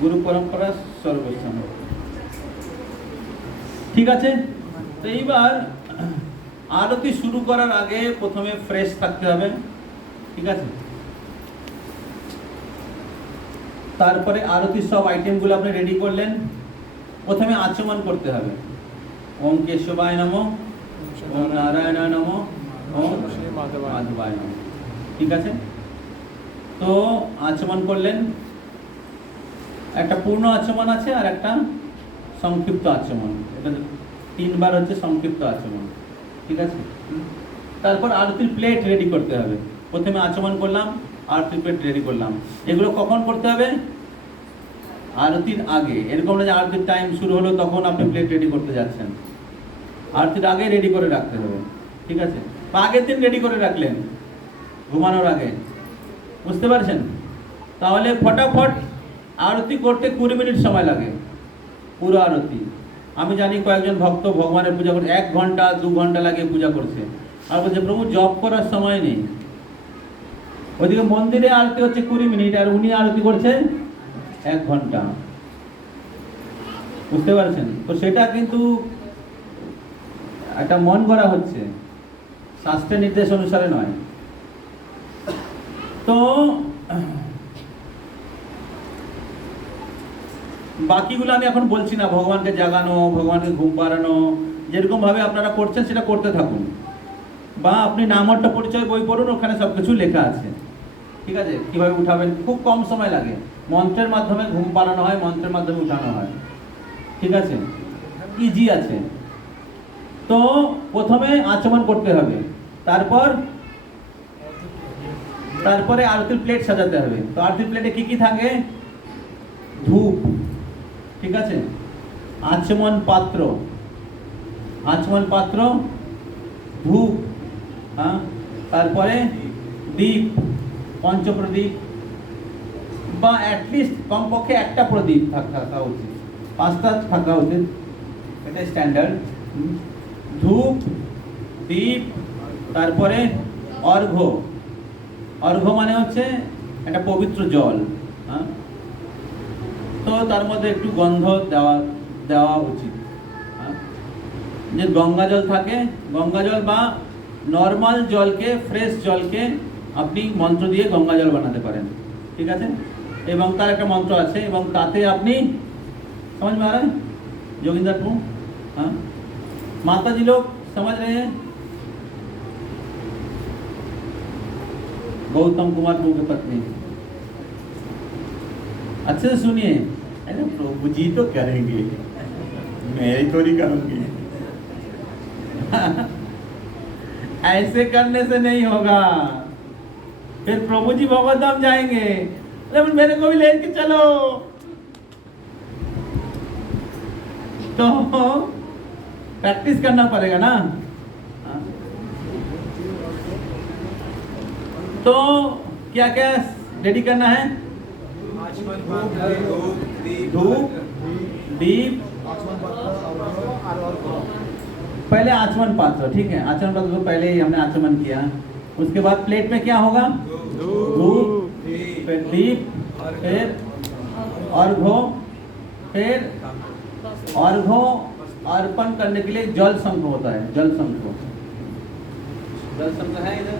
গুরু পরম্পরা সর্বস্থান। ঠিক আছে, তো এইবার আরতি শুরু করার আগে প্রথমে ফ্রেশ থাকতে হবে, ঠিক আছে। তারপরে আরতির সব আইটেমগুলো আপনি রেডি করলেন। প্রথমে আচমন করতে হবে, ওম কেশবায় নমঃ, ওম নারায়ণায় নমঃ, ওম মাধবায় নমঃ, ঠিক আছে। তো আচমন করলেন, একটা পূর্ণ আচমন আছে আর একটা সংক্ষিপ্ত আচমন, এটা 3 বার হচ্ছে সংক্ষিপ্ত আচমন, ঠিক আছে। তারপর আরতির প্লেট রেডি করতে হবে। প্রথমে আচমন করলাম, আরতির প্লেট রেডি করলাম। এগুলো কখন করতে হবে? আরতির আগে। এরকম না যে আরতির টাইম শুরু হলো তখন আপনি প্লেট রেডি করতে যাচ্ছেন, আরতির আগে রেডি করে রাখতে হবে, ঠিক আছে। বা আগের দিন রেডি করে রাখলেন ঘুমানোর আগে, বুঝতে পারছেন? তাহলে ফটাফট আরতি করতে 20 মিনিট সময় লাগে, পুরো আরতি। আমি জানি কয়েকজন ভক্ত ভগবানের পূজা করছে 1 ঘন্টা 2 ঘন্টা লাগে পূজা করছে, আর বলছে প্রভু জব করার সময় নেই। ওইদিকে মন্দিরে আরতি হচ্ছে 20 মিনিট আর উনি আরতি করছে 1 ঘন্টা, বুঝতে পারছেন? তো সেটা কিন্তু একটা মন করা হচ্ছে, শাস্ত্রের নির্দেশ অনুসারে নয়। তো বাকিগুলো আমি এখন বলছি না, ভগবানকে জাগানো, ভগবানকে ঘুম পাড়ানো, যেরকম ভাবে আপনারা করছেন সেটা করতে থাকুন। বা আপনি নামহট্ট পরিচয় বই পড়ুন, ওখানে সব কিছু লেখা আছে, ঠিক আছে। কিভাবে উঠাবেন, খুব কম সময় লাগে। মন্ত্রের মাধ্যমে ঘুম পাড়ানো হয়, মন্ত্রের মাধ্যমে উঠানো হয়, ঠিক আছে, ইজি আছে। তো প্রথমে আচমন করতে হবে, তারপরে আরতির প্লেট সাজাতে হবে। তো আরতির প্লেটে কি কি থাকে? ধূপ, ঠিক আছে, আচমন পাত্র, ধূপ, হ্যাঁ, তারপরে দীপ, পঞ্চপ্রদীপ, বা অ্যাটলিস্ট কমপক্ষে একটা প্রদীপ থাকা উচিত, 5টা থাকা উচিত, এটা স্ট্যান্ডার্ড। ধূপ, দীপ, তারপরে অর্ঘ্য মানে হচ্ছে একটা পবিত্র জল, হ্যাঁ। তো তার মধ্যে একটু গন্ধ দেওয়া উচিত, হ্যাঁ। যে গঙ্গা জল থাকে, গঙ্গা জল বা নর্মাল জলকে, ফ্রেশ জলকে আপনি মন্ত্র দিয়ে গঙ্গা জল বানাতে পারেন, ঠিক আছে। এবং তার একটা মন্ত্র আছে, এবং তাতে আপনি समझ में आ रहा है जोगिंदर को? हाँ, माता जी लोग समझ रहे हैं? गौतम कुमार प्रभु की पत्नी, अच्छे से सुनिए। अरे प्रभु जी तो करेंगे, मैं ही थोड़ी करूंगी। ऐसे करने से नहीं होगा, फिर प्रभु जी बाबा धाम जाएंगे, लेकिन मेरे को भी लेके चलो। तो प्रैक्टिस करना पड़ेगा ना। तो क्या क्या रेडी करना है? धूप, दीप, पहले आचमन पात्र, ठीक है। आचमन पात्र तो पहले ही हमने आचमन किया। उसके बाद प्लेट में क्या होगा? धूप, फिर दीप, फिर अर्घ्य, फिर अर्घ्य अर्पण करने के लिए जल शंख होता है, जल शंख है इधर,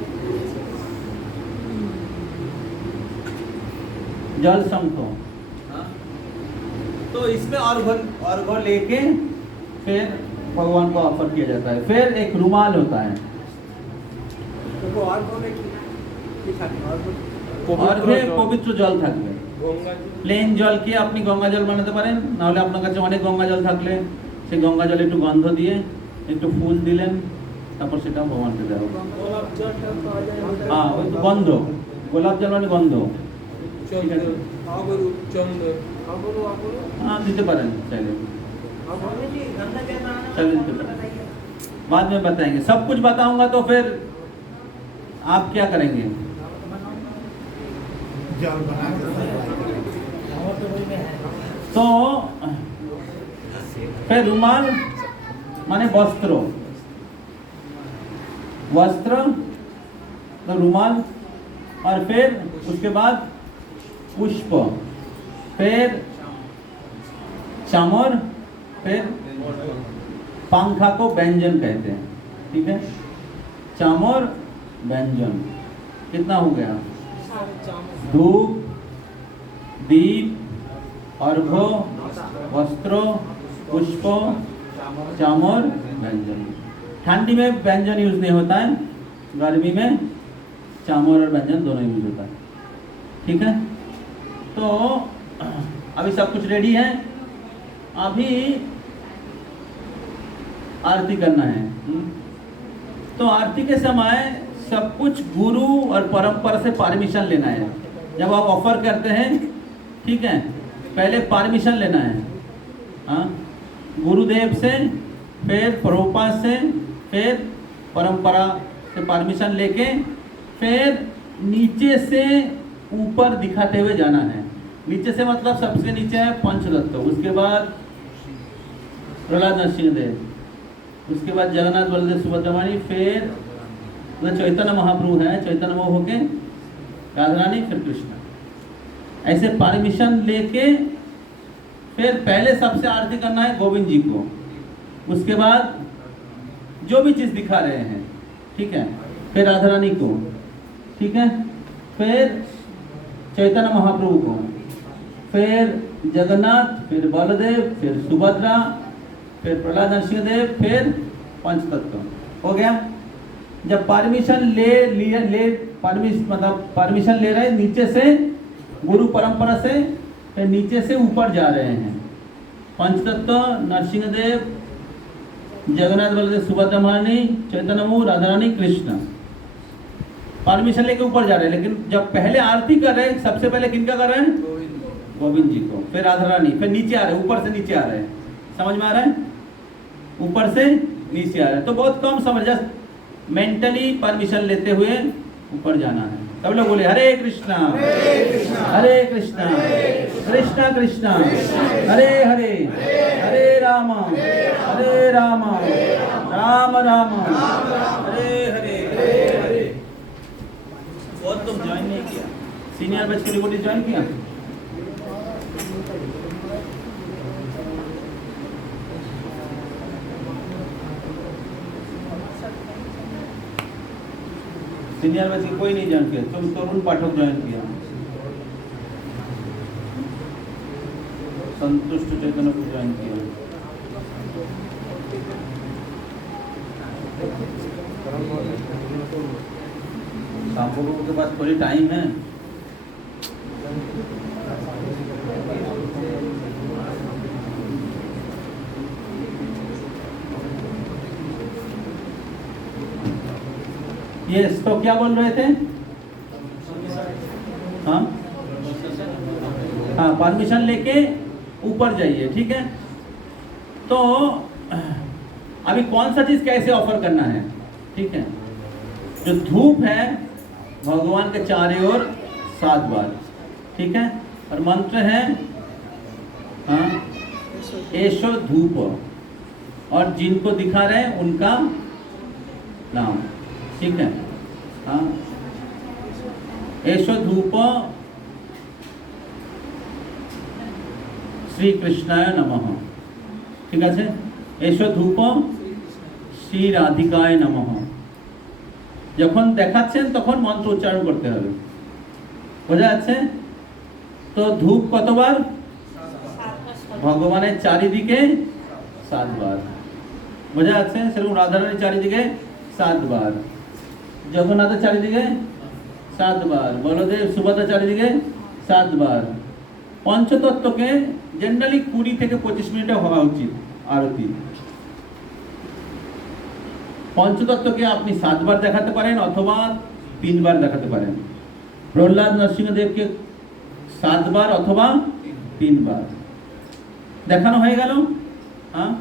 जल शंख। तो इसमें अर्घ्य लेके फिर भगवान को ऑफर किया जाता है। फिर एक रुमाल होता है, পবিত্র জল থাকবে, প্লেন জলকে আপনি গঙ্গা জল বানাতে পারেন, নাহলে আপনার কাছে অনেক গঙ্গা জল থাকলে সেই গঙ্গা জলে একটু গন্ধ দিয়ে একটু ফুল দিলেন, তারপর সেটা ভগবানকে দেওয়া। হ্যাঁ, ওই তো গন্ধ, গোলাপ জল মানে গন্ধ, हाँ दीते पारें, चलिए बाद में बताएंगे। सब कुछ बताऊंगा तो फिर आप क्या करेंगे? तो फिर रुमाल माने वस्त्र, वस्त्र तो रुमाल, और फिर उसके बाद पुष्प, फिर चामर, फिर पंखा को व्यंजन कहते हैं, ठीक है। चामर व्यंजन कितना हो गया? धूप, दीप, अर्घ्य, वस्त्र, पुष्प, चामर, व्यंजन। ठंडी में व्यंजन यूज नहीं होता है, गर्मी में चामर और व्यंजन दोनों यूज होता है, ठीक है। तो अभी सब कुछ रेडी है, अभी आरती करना है। तो आरती के समय सब कुछ गुरु और परंपरा से परमिशन लेना है। जब आप ऑफर करते हैं, ठीक है, पहले परमिशन लेना है, हाँ, गुरुदेव से, फिर प्रभुपाद से, फिर परंपरा से परमिशन लेके फिर नीचे से ऊपर दिखाते हुए जाना है। नीचे से मतलब सबसे नीचे है पंचतत्व, उसके बाद प्रहलाद नरसिंह देव, उसके बाद जगन्नाथ बलदेव सुभद्रा, फिर चैतन्य महाप्रभु है, चैतन्य वो होके राधा रानी, फिर कृष्ण। ऐसे परमिशन लेके फिर पहले सबसे आरती करना है गोविंद जी को, उसके बाद जो भी चीज दिखा रहे हैं, ठीक है, फिर राधा रानी को, ठीक है, फिर चैतन्य महाप्रभु को, फिर जगन्नाथ, फिर बलदेव, फिर सुभद्रा, फिर प्रहलाद नरसिंह देव, फिर पंचतत्व। हो गया। जब परमिशन परमिशन ले रहे हैं नीचे से, गुरु परंपरा से, फिर नीचे से ऊपर जा रहे हैं। पंचतत्व, नरसिंह देव, जगन्नाथ बलदेव सुभद्रा महारानी, चैतन्य महाप्रभु, राधा रानी, कृष्ण, परमिशन लेके ऊपर जा रहे हैं। लेकिन जब पहले आरती कर रहे हैं, सबसे पहले किनका कर रहे हैं? गोविंद जी को, फिर राधा रानी, फिर नीचे आ रहे हैं, ऊपर से नीचे आ रहे हैं। समझ में आ रहा है? ऊपर से नीचे आ रहे हैं। तो बहुत कम समझ, जस्ट मेंटली परमिशन लेते हुए ऊपर जाना है। सब लोग बोले हरे कृष्णा हरे कृष्णा कृष्णा कृष्णा हरे हरे, हरे राम राम राम हरे हरे। बहुत तुम ज्वाइन नहीं किया, सीनियर बैच के रिपोर्ट ज्वाइन किया? सीनियर बैच की कोई नहीं ज्वाइन किया, तुम तरुण पाठक ज्वाइन किया, संतुष्ट चैतन्य को ज्वाइन किया। सांपों के पास थोड़ी टाइम है। ये इसको क्या बोल रहे थे? हाँ हाँ, परमिशन लेके ऊपर जाइए, ठीक है। तो अभी कौन सा चीज कैसे ऑफर करना है, ठीक है। जो धूप है भगवान के चारों ओर 7 बार, ठीक है, और मंत्र है हाँ एशो धूप, और जिनको दिखा रहे हैं उनका नाम, ठीक है। हाँ, एशो धूप श्री कृष्णाय नमः, ঠিক আছে। এসো ধূপ শ্রী রাধিকায় নমঃ। যখন দেখাচ্ছেন তখন মন্ত্র উচ্চারণ করতে হবে, বোঝা যাচ্ছে তো? ধূপ কতবার? ভগবানের চারিদিকে 7 বার, বোঝা যাচ্ছে? সেরকম রাধারানীর চারিদিকে 7 বার, জগন্নাথের চারিদিকে 7 বার, বলদেব সুভদ্রা চারিদিকে 7 বার। পঞ্চতত্ত্বকে জেনারেলি 20 থেকে 25 মিনিটে হওয়া উচিত আরতি। পঞ্চতত্ত্বকে আপনি 7 বার দেখাতে পারেন অথবা 3 বার দেখাতে পারেন। প্রহ্লাদ নরসিংহদেবকে 7 বার অথবা 3 বার দেখানো হয়ে গেল। হ্যাঁ,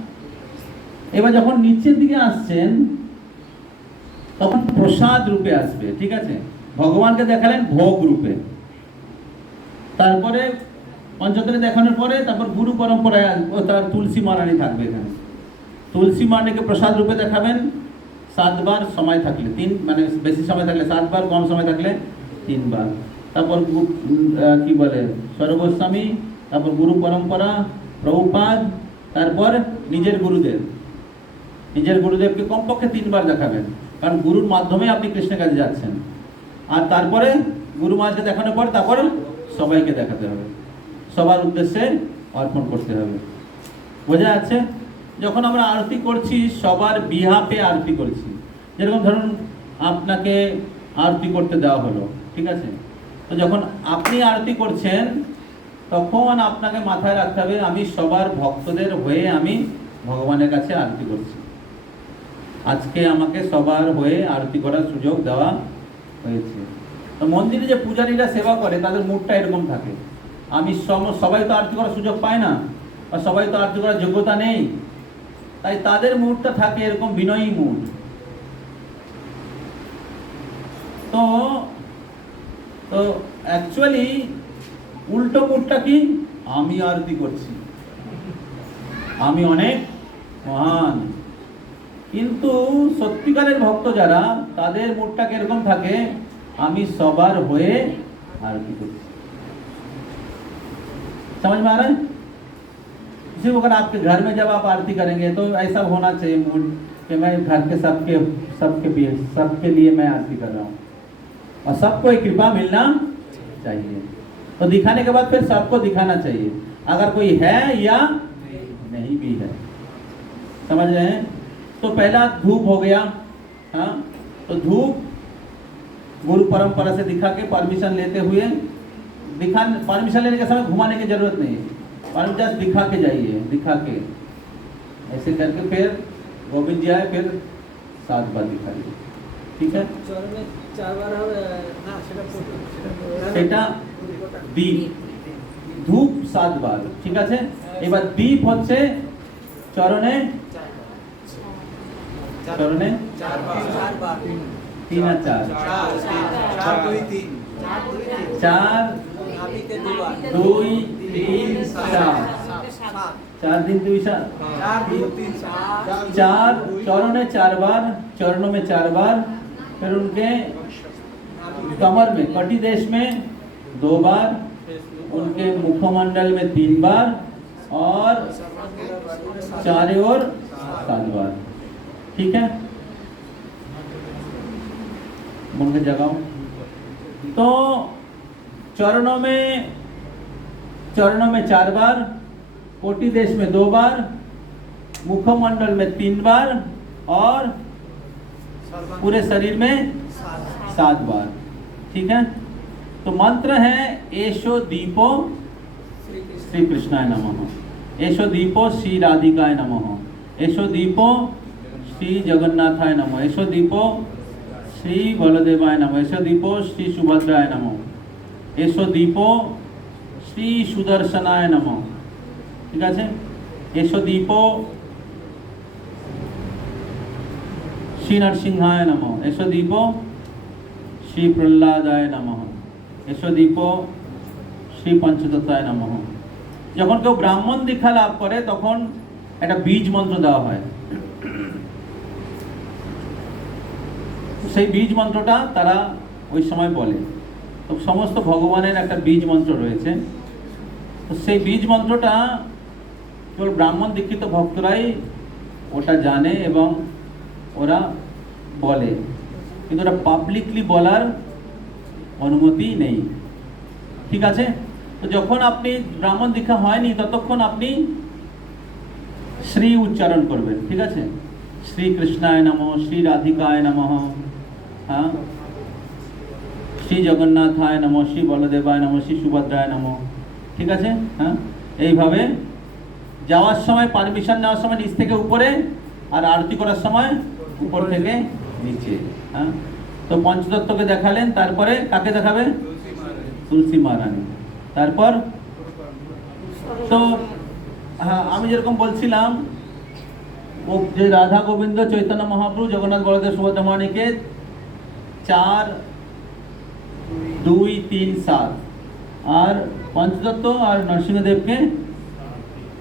এবার যখন নিচের দিকে আসছেন তখন প্রসাদ রূপে আসবে, ঠিক আছে। ভগবানকে দেখালেন ভোগ রূপে, তারপরে পঞ্চতত্ত্ব দেখানোর পরে তারপর গুরু পরম্পরায় তার তুলসী মারানি থাকবে। এখানে তুলসী মারানিকে প্রসাদ রূপে দেখাবেন, 7 বার সময় থাকলে 3 মানে বেশি সময় থাকলে 7 বার, কম সময় থাকলে 3 বার। তারপর কি বলে সর্বস্বামী, তারপর গুরু পরম্পরা, প্রভুপাদ, তারপর নিজের গুরুদেব। নিজের গুরুদেবকে কমপক্ষে 3 বার দেখাবেন, কারণ গুরুর মাধ্যমে আপনি কৃষ্ণের কাছে যাচ্ছেন। আর তারপরে গুরু মহারাজকে দেখানোর পর তারপর সবাইকে দেখাতে হবে, সবার উদ্দেশ্যে অর্পণ করতে হবে। বোঝা যাচ্ছে? যখন আমরা আরতি করছি সবার বিহাপে আরতি করছি। যেরকম ধরুন আপনাকে আরতি করতে দেওয়া হলো, ঠিক আছে? তো যখন আপনি আরতি করছেন তখন আপনাকে মাথায় রাখতে হবে আমি সবার ভক্তদের হয়ে আমি ভগবানের কাছে আরতি করছি। আজকে আমাকে সবার হয়ে আরতি করার সুযোগ দেওয়া হয়েছে। তো মন্দিরে যে পূজারীরা সেবা করে তাদের মুডটা এরকম থাকে, আমি সবাই তো আরতি করার সুযোগ পায় না, বা সবাই তো আরতি করার যোগ্যতা নেই, তাই তাদের মুডটা থাকে এরকম বিনয়ী মুড। তো তো অ্যাকচুয়ালি উল্টো মুডটা কি, আমি আরতি করছি, আমি অনেক মহান। কিন্তু সত্যিকারের ভক্ত যারা, তাদের মুডটা কিরকম থাকে, আমি সবার হয়ে आरती करती। समझ में आ रहा है? इसी वक्त आपके घर में जब आप आरती करेंगे तो ऐसा होना चाहिए मूड कि मैं घर के सबके लिए मैं आरती कर रहा हूँ, और सबको एक कृपा मिलना चाहिए। तो दिखाने के बाद फिर सबको दिखाना चाहिए, अगर कोई है या नहीं भी है। समझ रहे हैं? तो पहला धूप हो गया, हाँ, तो धूप गुरु परंपरा से दिखा के परमिशन लेते हुए, परमिशन लेने के समय घुमाने की जरूरत नहीं है, परमिशन जस्ट दिखा के जाइए, दिखा के ऐसे करके फिर गोविंद जी आए, फिर 7 बार दिखाइए, ठीक है? সেটা দীপ, ধূপ 7 বার, ঠিক আছে? এবার দীপ হচ্ছে চরণে 4 বার, 3 আর 4 4 2 3 4 4 दिन 2 4 चरणों 4 बार, चरणों में 4 बार, फिर उनके कमर में कटी देश में 2 बार, उनके मुखमंडल में 3 बार, और चारों ओर 7 बार, ठीक है? मन के जगाओ। तो चरणों में 4 बार, कोटि देश में 2 बार, मुखमंडल में 3 बार, और पूरे शरीर में 7 बार, ठीक है? तो मंत्र है एशो दीपो श्री कृष्णाय नमः, एशो दीपो श्री राधिकाय नमः, एशो दीपो श्री जगन्नाथाय नमः, एशो दीपो श्री बलदेवाय नमः, एशो दीपो श्री सुभद्राय नमः, एशो दीपो श्री सुदर्शनाय नमः, ठीक है? एशो दीपो श्री नरसिंहाय नमः, एशो दीपो श्री प्रहलादाय नमः, एशो दीपो श्री पंचतत्वाय नमः। যখন কেউ ব্রাহ্মণ দীক্ষা লাভ করে তখন একটা বীজ মন্ত্র দেওয়া হয়, সেই বীজ মন্ত্রটা তারা ওই সময় বলে। তো সমস্ত ভগবানের একটা বীজ মন্ত্র রয়েছে, তো সেই বীজ মন্ত্রটা কেবল ব্রাহ্মণ দীক্ষিত ভক্তরাই ওটা জানে এবং ওরা বলে, কিন্তু ওটা পাবলিকলি বলার অনুমতি নেই, ঠিক আছে? তো যখন আপনি ব্রাহ্মণ দীক্ষা হয়নি ততক্ষণ আপনি শ্রী উচ্চারণ করবেন, ঠিক আছে? শ্রী কৃষ্ণায় নমঃ, শ্রী রাধিকায় নমঃ, হ্যাঁ, শ্রী জগন্নাথায় নমঃ, শ্রী বলদেবায় নমঃ, শ্রী সুভদ্রায় নমঃ, ঠিক আছে? হ্যাঁ, এইভাবে যাওয়ার সময় পারমিশন নেওয়ার সময় নিচ থেকে উপরে, আর আরতি করার সময় উপর থেকে নিচে, হ্যাঁ। তো পঞ্চতত্ত্বকে দেখালেন, তারপরে কাকে দেখাবে? তুলসী মহারানী। তারপর তো হ্যাঁ, আমি যেরকম বলছিলাম ও যে রাধা গোবিন্দ চৈতন্য মহাপ্রভু জগন্নাথ বলদেব সুভদ্রা মহারানীকে 4 2 3 7, আর পঞ্চতত্ত্ব আর নরসিংহদেবকে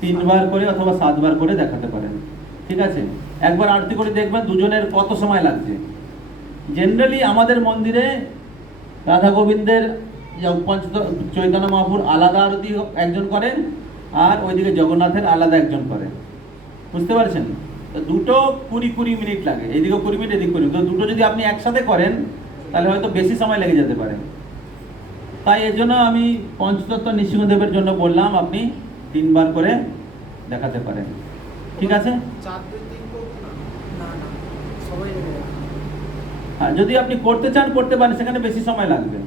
3 বার করে অথবা 7 বার করে দেখাতে পারেন, ঠিক আছে? একবার আরতি করে দেখবেন দুজনের কত সময় লাগছে। জেনারেলি আমাদের মন্দিরে রাধা গোবিন্দের চৈতন্য মহাপ্রভুর আলাদা আরতি একজন করেন, আর ওইদিকে জগন্নাথের আলাদা একজন করেন, বুঝতে পারছেন? তো দুটো 20 মিনিট লাগে, এইদিকে 20 মিনিট, এদিকে 20 মিনিট। তো দুটো যদি আপনি একসাথে করেন তাহলে হয়তো বেশি সময় লেগে যেতে পারে। তাই এর জন্য আমি পঞ্চতত্ত্ব নৃসিংহদেবের জন্য বললাম আপনি 3 বার করে দেখাতে পারেন, ঠিক আছে? 4-2-3 করবো না? না না, সবাই লেগে যাবে। আর যদি আপনি করতে চান করতে পারেন, সেখানে বেশি সময় লাগবে।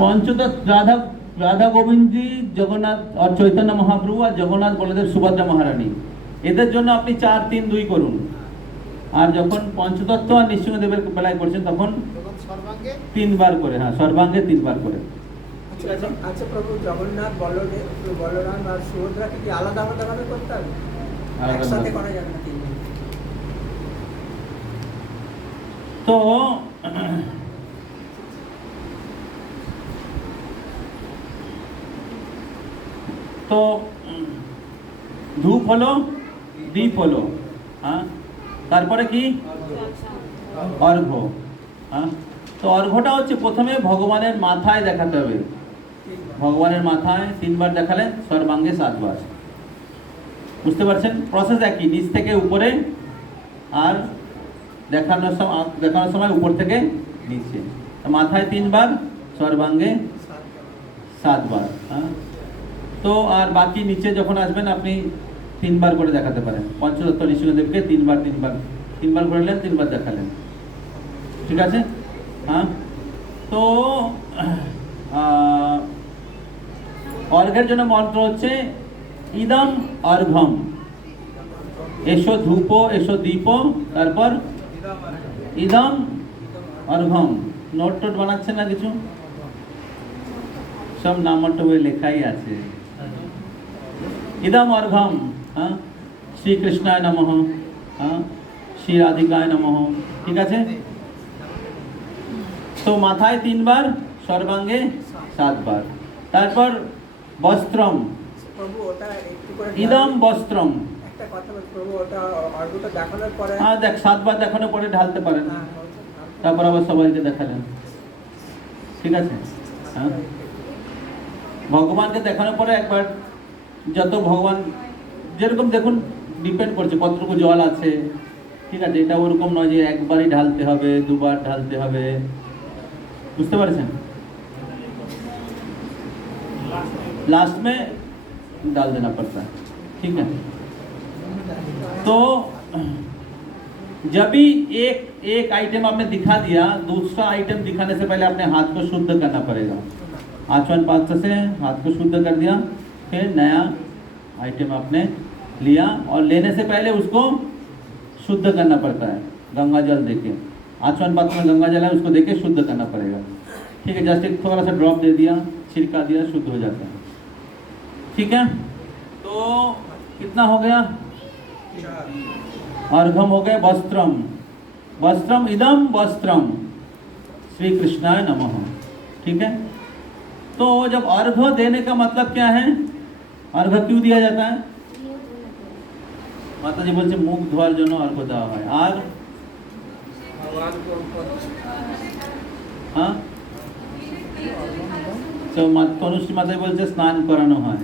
পঞ্চতত্ত্ব রাধা গোবিন্দজি, জগন্নাথ আর চৈতন্য মহাপ্রভু, আর জগন্নাথ বলদেব সুভদ্রা মহারানী, এদের জন্য আপনি 4-3-2 করুন। আর যখন পঞ্চতত্ত্ব আর নৃসিংহদেবের বেলায় করছেন তখন তখন সর্বাঙ্গে 3 বার করে, হ্যাঁ সর্বাঙ্গে 3 বার করে। আচ্ছা প্রভু জগন্নাথ বলরাম আর সুভদ্রাকে কি আলাদা আলাদা ভাবে করতে হবে? আলাদা একসাথে আলাদা। করা যাবে না তিনজন? তো তো ধূপ হলো, দীপ হলো, হ্যাঁ, তারপরে কি অর্ঘ্য। হ্যাঁ, তো অর্ঘ্যটা হচ্ছে প্রথমে ভগবানের মাথায় দেখাতে হবে। ভগবানের মাথায় 3 বার দেখালেন, সর্বাঙ্গে 7 বার। বুঝতে পারছেন? প্রসেস একই, নিচ থেকে উপরে, আর দেখানোর সময় উপর থেকে নিচে। মাথায় 3 বার, সর্বাঙ্গে 7 বার। হ্যাঁ, তো আর বাকি নিচে যখন আসবেন আপনি 3 বার করে দেখাতে পারেন। পঞ্চতত্ত্ব নৃসিংহদেবকে 3 বার করলেন, 3 বার দেখালেন, ঠিক আছে? হ্যাঁ, তো অর্ঘের জন্য মন্ত্র হচ্ছে ইদম অর্ঘম, এসো ধূপ, এসো দীপ, তারপর ইদম অর্ঘম। নোট টোট বানাচ্ছেন না কিছু? সব নামটা বই লেখাই আছে। ইদম অর্ঘম, হ্যাঁ, শ্রীকৃষ্ণায় নমঃ, হ্যাঁ, শ্রী রাধিকায় নমঃ, ঠিক আছে? তো মাথায় 3 বার, সর্বাঙ্গে 7 বার। তারপর বস্ত্রম, প্রভু ওটা একটু করে ইদম বস্ত্রম। একটা কথা বল প্রভু, ওটা অর্ঘ্যটা দেখানোর পরে হ্যাঁ, 7 বার দেখানোর পরে ঢালতে পারেন, হ্যাঁ, তারপর আবার সবাইকে দেখালেন, ঠিক আছে? হ্যাঁ, ভগবানকে দেখানোর পরে একবার, যত ভগবান যেরকম দেখুন ডিপেন্ড করছে কতটুকু জল আছে, ঠিক আছে? এটা ওরকম নয় যে একবারই ঢালতে হবে, 2 বার ঢালতে হবে, বুঝতে পারছেন? लास्ट में डाल देना पड़ता है, ठीक है? तो जब भी एक आइटम आपने दिखा दिया, दूसरा आइटम दिखाने से पहले अपने हाथ को शुद्ध करना पड़ेगा। आचमन पात्र से हाथ को शुद्ध कर दिया, फिर नया आइटम आपने लिया, और लेने से पहले उसको शुद्ध करना पड़ता है गंगा जल देके। आचमन पात्र में गंगा जल है, उसको देके शुद्ध करना पड़ेगा, ठीक है? जस्ट एक थोड़ा सा ड्रॉप दे दिया, छिड़का दिया, शुद्ध हो जाता है, ठीक है? तो कितना हो गया? अर्घम हो गए, वस्त्रम, वस्त्रम इदम वस्त्रम श्री कृष्णाय नमः, ठीक है? तो जब अर्घ देने का मतलब क्या है, अर्घ क्यों दिया जाता है? माता जी बोलते मुख धोয়ার জন্য अर्घ দেওয়া হয়। আর হ্যাঁ, तो তনুশ্রী মাতা বলছে স্নান করানো হয়।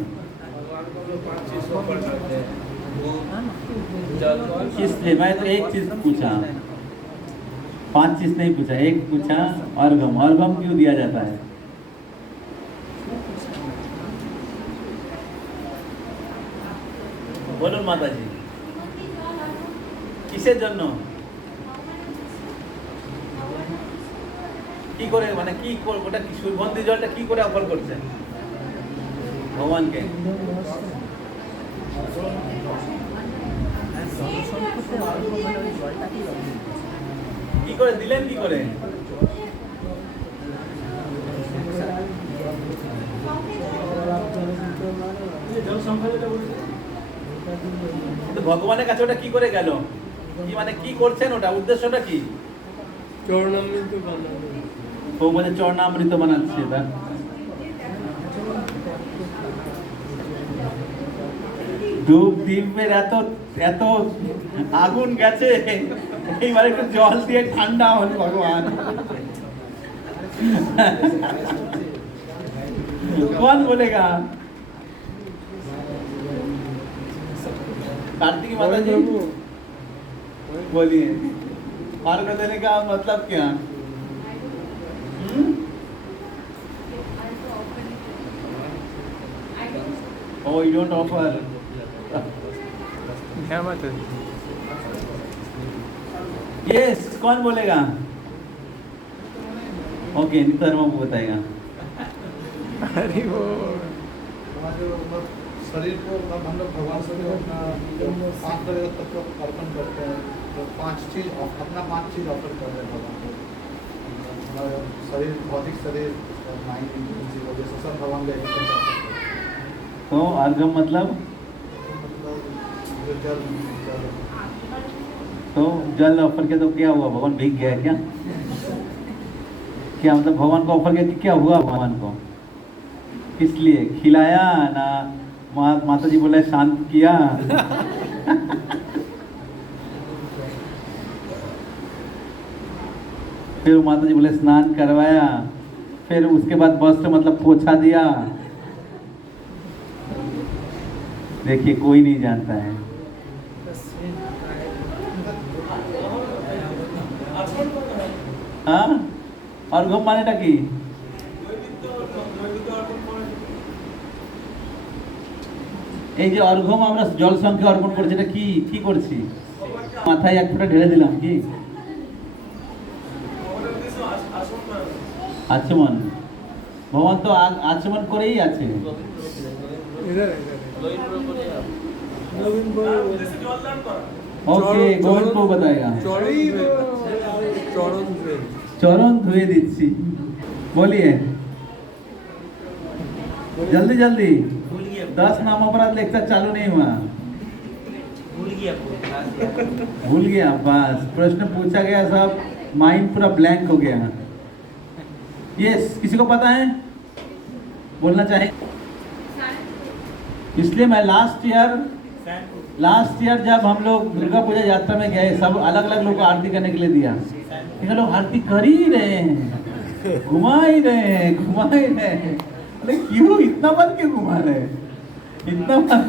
इसलिए मैं तो एक चीज पूछा, 5 चीज नहीं पूछा, एक पूछा अर्घम। अर्घम क्यों दिया जाता है? বলুন মাতাজি, কিসের জন্য? কি করে, মানে কি ওটা কি সুগন্ধি জলটা কি করে অফার করছেন ভগবানকে? কি করে দিলেন, কি করে? কিন্তু ভগবানের কাছে ওটা কি করে গেল? কি মানে কি করছেন, ওটা উদ্দেশ্যটা কি? চরণামৃত বানানো। ও মানে চরণামৃত বানাচ্ছে এটা। ধূপ দ্বীপের এত আগুন গেছে, এইবার একটু জল দিয়ে ঠান্ডা হল ভগবান। कौन बोलेगा? कार्तिकी माता जी बोलिए, अर्घ देने का मतलब क्या? Oh, you don't offer. Yes, कौन बोलेगा? ओके, नितर बाबू बताएगा। अरे वो शरीर को हम लोग भगवान से अपना 5 तरह तत्व अर्पण करते हैं, तो 5 चीज अपना 5 चीज ऑफर कर रहे हैं भगवान को। हमारा शरीर, भौतिक शरीर और माइंड, इसी वजह से सब भगवान का एक करते हैं। तो अर्घम मतलब जो जल तो जल ऑफर किया तो क्या हुआ? भगवान भीग गया क्या? क्या मतलब भगवान को ऑफर किया कि क्या हुआ भगवान को? किस लिए खिलाया ना? माता जी बोले शांत किया। फिर माता जी बोले स्नान करवाया, फिर उसके बाद वस्त्र मतलब पोछा दिया। देखिए कोई नहीं जानता है। हाँ, और घुम मानेटा কি? এই যে অর্ঘ্যম আমরা জল সংখ্যা অর্পণ করছি, এটা কি কি করছি? মাথায় এক ফোঁটা ঢেলে দিলাম কি আচমন? ভগবান তো আচমন করেই আছে। इधर नवीन ओके, गोविंद को बताएगा। चरण धुए दीची बोलिए जल्दी जल्दी। 10 नाम अपराध लेक्चर चालू नहीं हुआ, भूल गया बस। प्रश्न पूछा गया, सब माइंड पूरा ब्लैंक हो गया। यस, किसी को पता है? बोलना चाहे? इसलिए मैं लास्ट ईयर जब हम लोग दुर्गा पूजा यात्रा में गए, सब अलग अलग लोग को आरती करने के लिए दिया। ये लोग आरती कर ही रहे हैं, घुमा ही रहे हैं। अरे क्यों इतना बार क्यों घुमा रहे हैं? इतना बार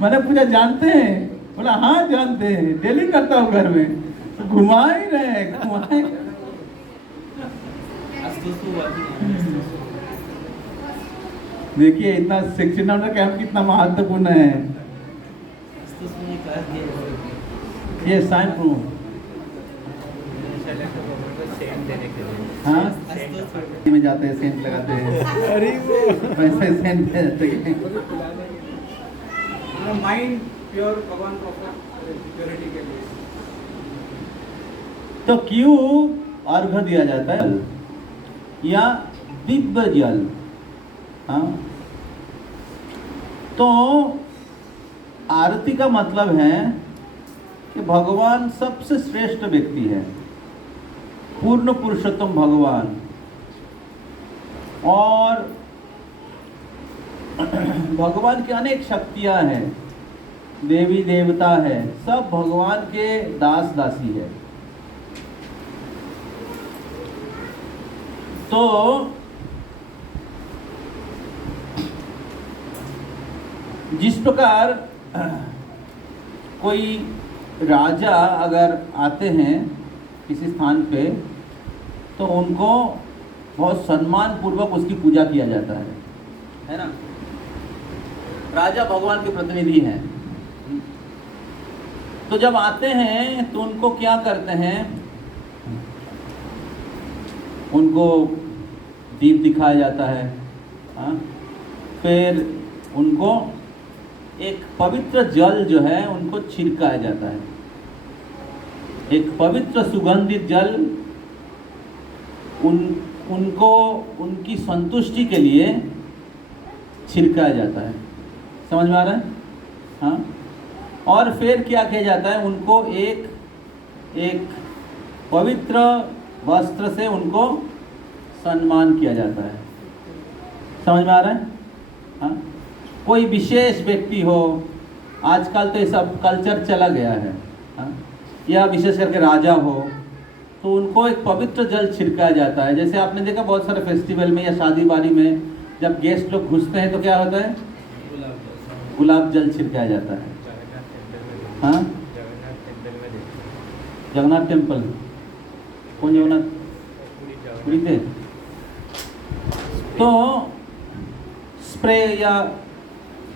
मैंने पूछा जानते हैं? बोला हाँ जानते हैं, डेली करता हूँ घर में। तो घुमा ही रहे हैं। देखिए इतना 1600 कैंप कितना महत्वपूर्ण है। ये साइन प्रूफ। हाँ, में जाते हैं सेंट लगाते हैं। अरे वो वैसे सेंट लगाते हैं। माइंड प्योर भगवान को प्योरिटी के लिए। तो क्यों अर्घ दिया जाता है या दिव्य जल? हाँ, तो आरती का मतलब है कि भगवान सबसे श्रेष्ठ व्यक्ति है, पूर्ण पुरुषोत्तम भगवान, और भगवान की अनेक शक्तियां हैं, देवी देवता है, सब भगवान के दास दासी है। तो जिस प्रकार कोई राजा अगर आते हैं किसी स्थान पे, तो उनको बहुत सम्मान पूर्वक उसकी पूजा किया जाता है ना? राजा भगवान के प्रतिनिधि हैं। तो जब आते हैं तो उनको क्या करते हैं? उनको दीप दिखाया जाता है। हाँ? फिर उनको एक पवित्र जल जो है उनको छिड़काया जाता है। एक पवित्र सुगंधित जल उनको उनकी संतुष्टि के लिए छिड़काया जाता है। समझ में आ रहा है? हाँ। और फिर क्या किया जाता है? उनको एक पवित्र वस्त्र से उनको सम्मान किया जाता है। समझ में आ रहा है? हाँ। कोई विशेष व्यक्ति हो, आजकल तो ये सब कल्चर चला गया है, हाँ? या विशेष करके राजा हो तो उनको एक पवित्र जल छिड़काया जाता है। जैसे आपने देखा बहुत सारे फेस्टिवल में या शादी वादी में जब गेस्ट लोग घुसते हैं तो क्या होता है, गुलाब जल छिड़काया जाता है। हाँ, जगन्नाथ टेम्पल, कौन जगन्नाथ पुरी थे, तो स्प्रे या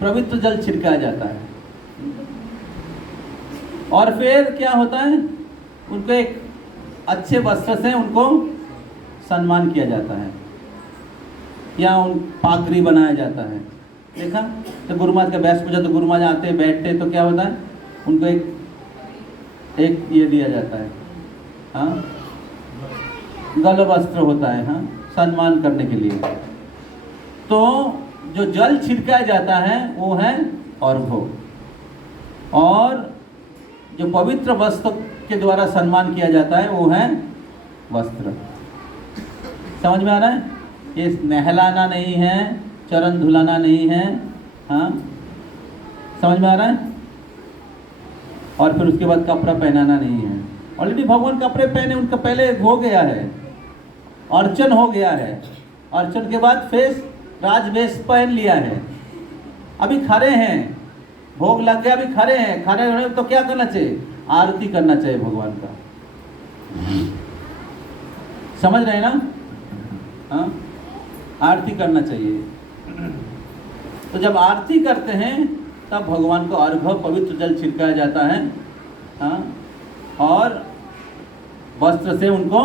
पवित्र जल छिड़काया जाता है। और फिर क्या होता है, उनको एक अच्छे वस्त्र से उनको सम्मान किया जाता है या उन पागड़ी बनाया जाता है। देखा तो गुरु महाराज का बैस पूजा तो गुरु महाराज आते बैठते तो क्या होता है, उनको एक ये दिया जाता है, हाँ, गल वस्त्र होता है, हाँ, सम्मान करने के लिए। तो जो जल छिड़काया जाता है वो है अर्घ्य, और जो पवित्र वस्त्र के द्वारा सम्मान किया जाता है वो है वस्त्र। समझ में आ रहा है? ये नहलाना नहीं है, चरण धुलाना नहीं है, हाँ, समझ में आ रहा है? और फिर उसके बाद कपड़ा पहनाना नहीं है। ऑलरेडी भगवान कपड़े पहने, उनका पहले हो गया है, अर्चन हो गया है, अर्चन के बाद फेस राजवेश पहन लिया है, अभी खड़े हैं, भोग लग गया, अभी खड़े हैं। खड़े होने तो क्या करना चाहिए, आरती करना चाहिए भगवान का। समझ रहे हैं ना? हाँ, आरती करना चाहिए। तो जब आरती करते हैं तब भगवान को अर्घ्य पवित्र जल छिड़काया जाता है, हाँ, और वस्त्र से उनको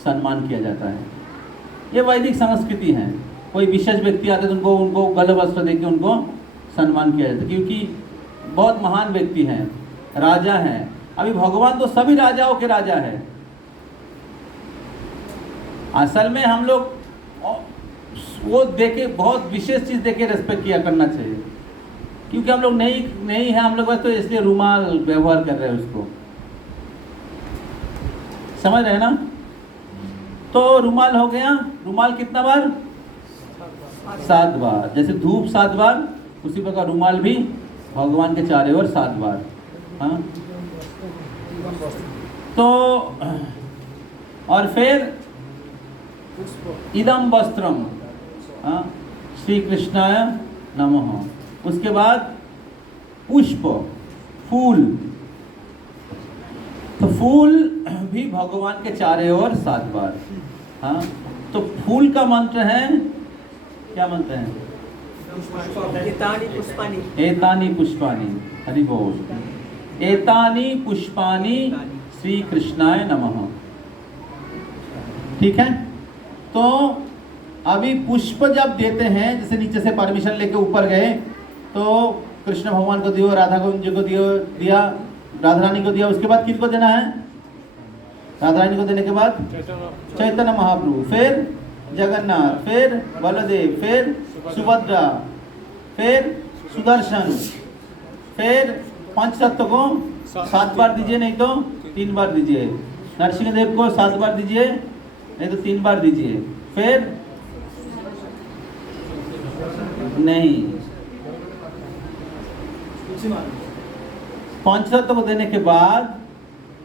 सम्मान किया जाता है। ये वैदिक संस्कृति है। कोई विशेष व्यक्ति आते तो उनको गल वस्त्र देके उनको सम्मान किया जाता है, क्योंकि बहुत महान व्यक्ति हैं, राजा हैं। अभी भगवान तो सभी राजाओं के राजा है। असल में हम लोग वो देके बहुत विशेष चीज़ देके रेस्पेक्ट किया करना चाहिए, क्योंकि हम लोग नहीं है, हम लोग बस तो इसलिए रुमाल व्यवहार कर रहे हैं उसको। समझ रहे हैं ना? तो रुमाल हो गया, रुमाल कितना बार? 7 बार। जैसे धूप 7 बार, उसी प्रकार रुमाल भी भगवान के चारों ओर 7 बार, हाँ। तो और फिर इदम वस्त्रम, हाँ, श्री कृष्णाय नमः। उसके बाद पुष्प, फूल, तो फूल भी भगवान के चारों ओर 7 बार, हाँ। तो फूल का मंत्र है, क्या मंत्र है? एतानि पुष्पानि, हरि बोल। एतानि पुष्पानि श्री कृष्णाय नमः। ठीक है? तो अभी पुष्प जब देते हैं, जैसे नीचे से परमिशन लेके ऊपर गए तो कृष्ण भगवान को दियो, राधा गोविंद जी को दिया, राधा रानी को दिया। उसके बाद किनको देना है? राधा रानी को देने के बाद चैतन्य महाप्रभु, फिर जगन्नाथ, फिर बलदेव, फिर सुभद्रा, फिर सुदर्शन, फिर पंचतत्व को 7 बार दीजिए, नहीं तो 3 बार दीजिए। नरसिंह देव को 7 बार दीजिए, नहीं तो 3 बार दीजिए। फिर नहीं, पंचतत्व को देने के बाद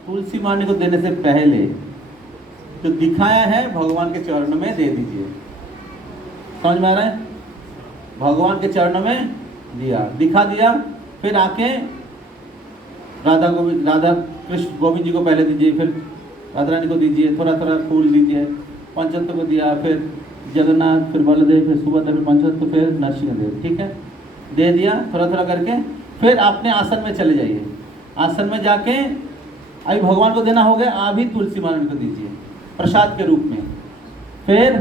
तुलसी मानी को देने से पहले जो दिखाया है भगवान के चरणों में दे दीजिए। समझ में आ रहा है? भगवान के चरणों में दिया, दिखा दिया, फिर आके राधा कृष्ण गोविंद जी को पहले दीजिए, फिर राधा रानी को दीजिए, थोड़ा थोड़ा फूल दीजिए। पंचतत्व को दिया, फिर जगन्नाथ, फिर बलदेव, फिर सुभद्रा, फिर पंचतत्व, फिर नरसिंह देव। ठीक है, दे दिया थोड़ा थोड़ा करके। फिर अपने आसन में चले जाइए। आसन में जाके अभी भगवान को देना हो गया, अभी तुलसी माला को दीजिए प्रसाद के रूप में। फिर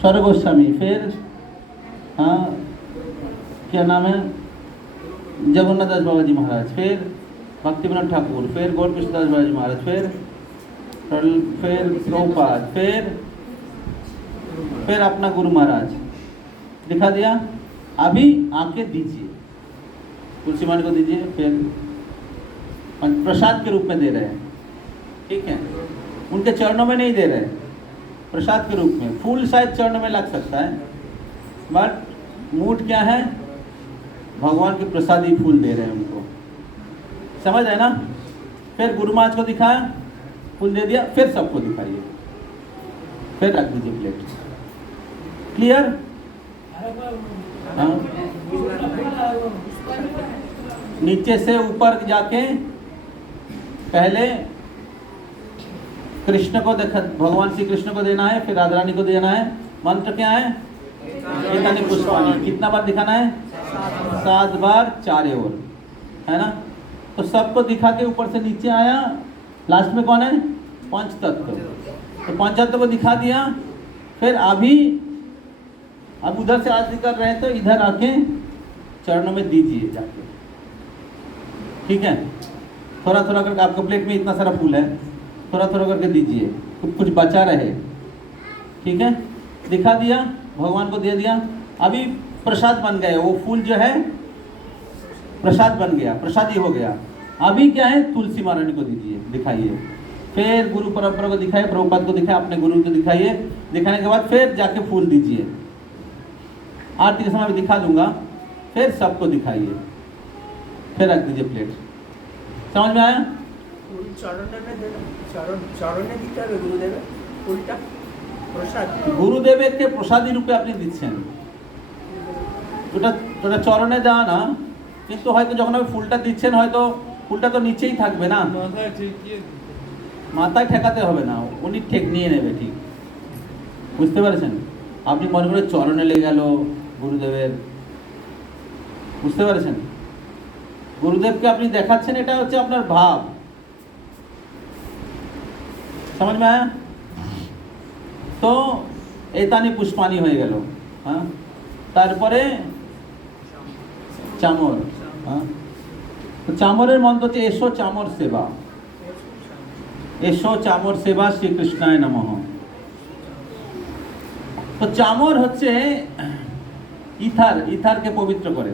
स्वर गोस्वामी, फिर हाँ क्या नाम है, जगन्नाथ दास बाबा जी महाराज, फिर भक्ति विनोद ठाकुर, फिर गौर कृष्णदास बाबा जी महाराज, फिर प्रभुपाद, फिर अपना गुरु महाराज। दिखा दिया। अभी आके दीजिए, तुलसी माला को दीजिए, फिर प्रसाद के रूप में दे रहे हैं। ठीक है, उनके चरणों में नहीं दे रहे, प्रसाद के रूप में। फूल शायद चरणों में लग सकता है, बट मूड क्या है? भगवान के प्रसादी फूल दे रहे हैं उनको, समझ आए ना। फिर गुरु महाराज को दिखाया, फूल दे दिया, फिर सबको दिखाइए, फिर रख दीजिए प्लेट। क्लियर? हाँ, नीचे से ऊपर जाके पहले कृष्ण को देखा, भगवान श्री कृष्ण को देना है, फिर राधा रानी को देना है। मंत्र क्या है? एतानि पुष्पाणि। कितना बार दिखाना है? 7 बार, चारे ओर, है ना। तो सबको दिखा के ऊपर से नीचे आया, लास्ट में कौन है? पंच तत्व। तो पंच तत्व को दिखा दिया। फिर अभी अब उधर से आरती कर रहे हैं तो इधर आके चरणों में दीजिए जाके, ठीक है। थोड़ा थोड़ा करके, आपके प्लेट में इतना सारा फूल है, थोड़ा थोड़ा करके दीजिए, तो कुछ बचा रहे, ठीक है। दिखा दिया, भगवान को दे दिया। अभी प्रसाद बन गए, वो फूल जो है प्रसाद बन गया, प्रसादी हो गया। अभी क्या है? तुलसी महारानी को दीजिए, दिखाइए। फिर गुरु परंपरा को दिखाइए, प्रभुपाद को दिखाए, अपने गुरु को दिखाइए। दिखाने के बाद फिर जाके फूल दीजिए। आरती के समय दिखा दूंगा, फिर सबको दिखाइए, फिर रख दीजिए प्लेट। समझ में आया? চরণে দিতে হবে গুরুদেবের ফুলটা প্রসাদ। গুরুদেবকে প্রসাদী রূপে আপনি দিচ্ছেন, ওটা চরণে দেওয়া না, কিন্তু হয়তো যখন আপনি ফুলটা দিচ্ছেন হয়তো ফুলটা তো নিচেই থাকবে না, মাথায় ঠেকিয়ে মাথায় ঠেকাতে হবে না, উনি ঠেক নিয়ে নেবে, ঠিক বুঝতে পারছেন? আপনি মনে করে চরণে লেগে গেল গুরুদেবের, বুঝতে পারছেন? গুরুদেবকে আপনি দেখাচ্ছেন, এটা হচ্ছে আপনার ভাব। समझ में आया? तो एतानि पुष्पानी হয়ে গেল। হ্যাঁ, তারপরে চামর। হ্যাঁ, তো চামরের মন্ত্র হচ্ছে এসো চামর সেবা, এসো চামর সেবা শ্রীকৃষ্ণায় নমঃ। তো চামর হচ্ছে ইথার, ইথারকে পবিত্র করে।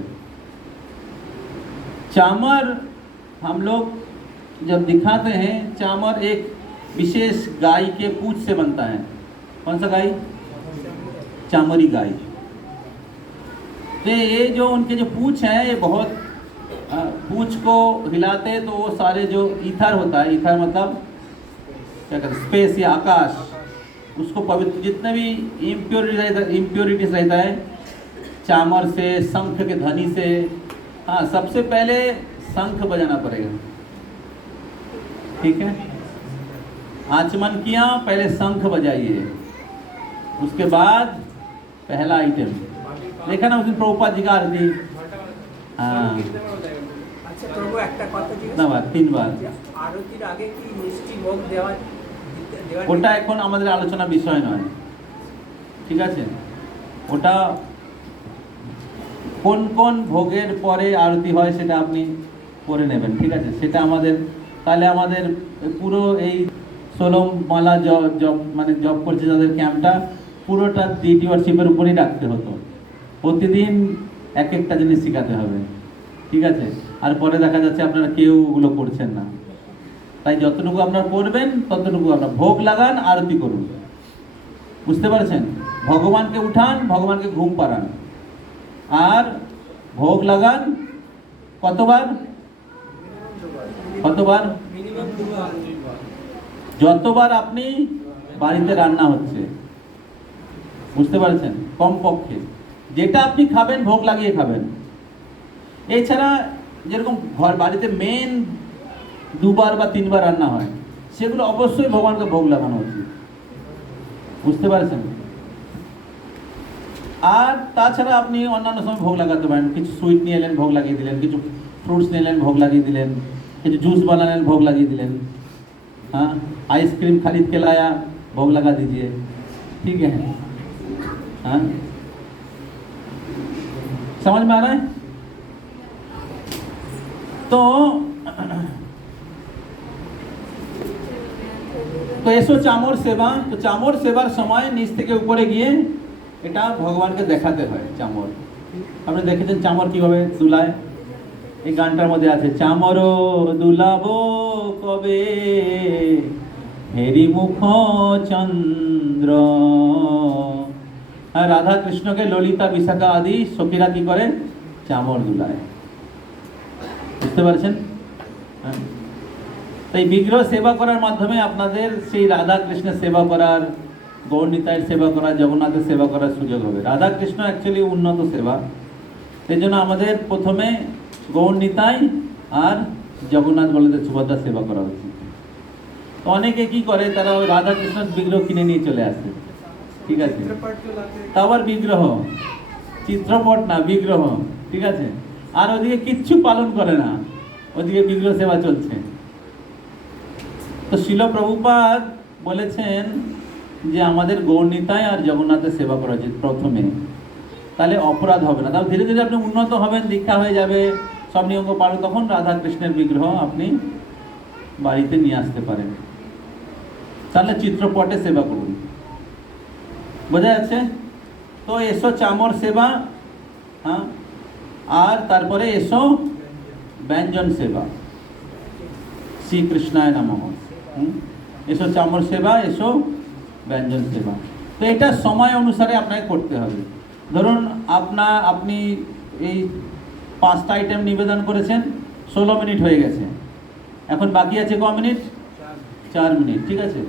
चामर हम लोग जब दिखाते हैं, चामर एक विशेष गाय के पूंछ से बनता है। कौन सा गाय? चामरी गाय। तो ये जो उनके जो पूंछ हैं, ये बहुत पूंछ को हिलाते हैं तो वो सारे जो ईथर होता है, ईथर मतलब क्या कहते हैं, स्पेस या आकाश, उसको पवित्र, जितने भी इम्प्योरिटीज रहता है, चामर से, शंख के ध्वनि से। हाँ, सबसे पहले शंख बजाना पड़ेगा, ठीक है। आचमन किया, पहले शंख बजाइए, उसके बाद पहला आइटम देखा ना उस दिन प्रभुपाद जी का आरती। हाँ, আচ্ছা প্রভু একটা কথা कितना बार? 3 बार। আরতির আগে কি মিষ্টি ভোগ দেওয়া ওটা এখন আমাদের আলোচনা বিষয় নয়, ঠিক আছে। ওটা কোন কোন ভোগের পরে আরতি হয় সেটা আপনি করে নেবেন, ঠিক আছে। সেটা আমাদের, তাহলে আমাদের পুরো এই 16 মালা জব মানে জব করছে যাদের ক্যাম্পটা, পুরোটা ডিটিওয়ারশিপের উপরেই রাখতে হতো। প্রতিদিন এক একটা জিনিস শেখাতে হবে, ঠিক আছে। আর পরে দেখা যাচ্ছে আপনারা কেউ ওগুলো করছেন না। তাই যতটুকু আপনারা করবেন ততটুকু আপনার ভোগ লাগান, আরতি করুন, বুঝতে পারছেন? ভগবানকে উঠান, ভগবানকে ঘুম পাড়ান, আর ভোগ লাগান। কতবার? কতবার? মিনিমাম 2 বার। যতবার আপনি বাড়িতে রান্না হচ্ছে, বুঝতে পারছেন? কমপক্ষে যেটা আপনি খাবেন ভোগ লাগিয়ে খাবেন। এছাড়া যেরকম ঘর বাড়িতে মেন 2 বার বা 3 বার রান্না হয়, সেগুলো অবশ্যই ভগবানকে ভোগ লাগানো উচিত, বুঝতে পারছেন? আর তাছাড়া আপনি অন্যান্য সময় ভোগ লাগাতে পারেন। কিছু সুইট নিয়ে এলেন, ভোগ লাগিয়ে দিলেন, কিছু फ्रूट्स ले लें, भोग लगी दिलें, कुछ जूस बना लें, भोग लगी दिलें। हाँ, आइसक्रीम खरीद के लाया, भोग लगा दीजिए, ठीक है। हाँ, समझ में आ रहा है? तो ऐसो चामर सेवा। तो चामर सेवार समय নিচ থেকে উপরে গিয়ে এটা ভগবানকে দেখাতে হয়। চামর আপনি দেখেছেন চামর কিভাবে দুলায়? এই গানটার মধ্যে আছে, চামর দুলাবো কবে হেরি মুখ চন্দ্র। আর রাধা কৃষ্ণকে ললিতা বিশাখা আদি সখীরা কি করে? চামর দুলায়। বুঝতে পারছেন? হ্যাঁ। তাই বিগ্রহ সেবা করার মাধ্যমে আপনাদের সেই রাধা কৃষ্ণের সেবা করার, গৌরনীতায়ের সেবা করার, জগন্নাথের সেবা করার সুযোগ হবে। রাধা কৃষ্ণ অ্যাকচুয়ালি উন্নত সেবা, সেই জন্য আমাদের প্রথমে গৌরনীতাই আর জগন্নাথ বলদেব সুভদ্রা সেবা করা উচিত। তো অনেকে কি করে, তারা ওই রাধা কৃষ্ণের বিগ্রহ কিনে নিয়ে চলে আসে, ঠিক আছে, তা আবার বিগ্রহ, চিত্রপট না বিগ্রহ, ঠিক আছে, আর ওদিকে কিচ্ছু পালন করে না, ওদিকে বিগ্রহ সেবা চলছে। তো শিল প্রভুপাদ বলেছেন যে আমাদের গৌরনীতায় আর জগন্নাথের সেবা করা উচিত প্রথমে, তাহলে অপরাধ হবে না। তাহলে ধীরে ধীরে আপনি উন্নত হবেন, দীক্ষা হয়ে যাবে, সব নিয়ম পালন, তখন রাধা কৃষ্ণের বিগ্রহ আপনি বাড়িতে নিয়ে আসতে পারেন। তাহলে চিত্রপটে সেবা করুন। বোঝা যাচ্ছে? তো এসো চামর সেবা, হ্যাঁ, আর তারপরে এসো ব্যঞ্জন সেবা, শ্রীকৃষ্ণায় নমঃ। এসো চামর সেবা, এসো ব্যঞ্জন সেবা। তো এটা সময় অনুসারে আপনাকে করতে হবে। ধরুন আপনি এই 5টা আইটেম নিবেদন করেছেন, 16 মিনিট হয়ে গেছে, এখন বাকি আছে ক মিনিট? 4 মিনিট, ঠিক আছে।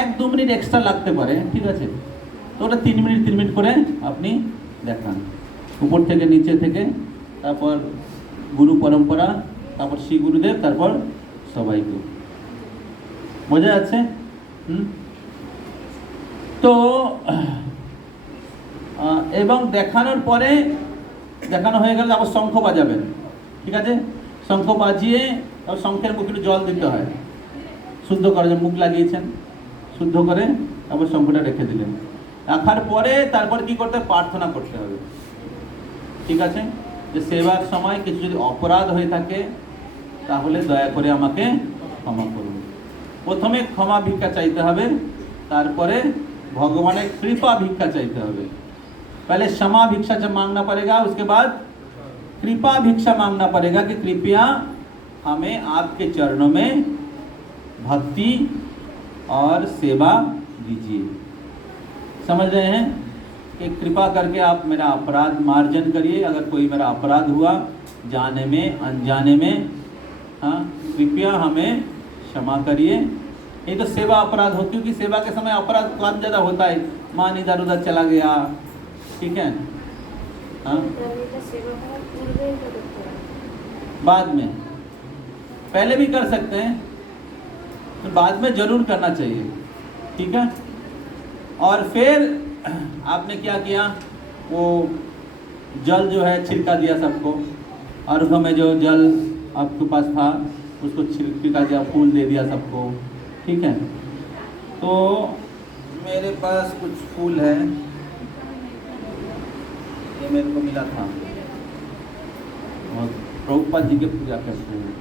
1-2 মিনিট এক্সট্রা লাগতে পারে, ঠিক আছে, তো ওটা 3 মিনিট করে আপনি দেখান, উপর থেকে নিচে থেকে, তারপর গুরু পরম্পরা, তারপর শ্রী গুরুদেব, তারপর সবাইকে। বোঝা যাচ্ছে? তো এবং দেখানোর পরে, দেখানো হয়ে গেলে আবার শঙ্খ বাজাবেন, ঠিক আছে, শঙ্খ বাজিয়ে তারপর শঙ্খের মুখে একটু জল দিতে হয়, শুদ্ধ করার জন্য। মুখ লাগিয়েছেন, শুদ্ধ করে তারপর শঙ্খটা রেখে দিলেন। রাখার পরে তারপর কি করতে হবে? প্রার্থনা করতে হবে, ঠিক আছে, যে সেবার সময় কিছু যদি অপরাধ হয়ে থাকে তাহলে দয়া করে আমাকে ক্ষমা করুন। প্রথমে ক্ষমা ভিক্ষা চাইতে হবে, তারপরে भगवान कृपा भिक्षा चाहते হবে। पहले क्षमा भिक्षा जब मांगना पड़ेगा, उसके बाद कृपा भिक्षा मांगना पड़ेगा कि कृपया हमें आपके चरणों में भक्ति और सेवा दीजिए। समझ रहे हैं कि कृपा करके आप मेरा अपराध मार्जन करिए। अगर कोई मेरा अपराध हुआ जाने में अनजाने में, हाँ, कृपया हमें क्षमा करिए। ये तो सेवा अपराध हो, क्योंकि सेवा के समय अपराध कम ज़्यादा होता है। मान इधर उधर चला गया, ठीक है, हाँ, बाद में, पहले भी कर सकते हैं तो बाद में ज़रूर करना चाहिए, ठीक है। और फिर आपने क्या किया, वो जल जो है छिड़का दिया सबको, अर्घ में जो जल आपके पास था उसको छिड़का दिया, फूल दे दिया सबको, ठीक है। तो मेरे पास कुछ फूल है, ये मेरे को मिला था, और प्रभुपाद जी के पूजा करते हैं।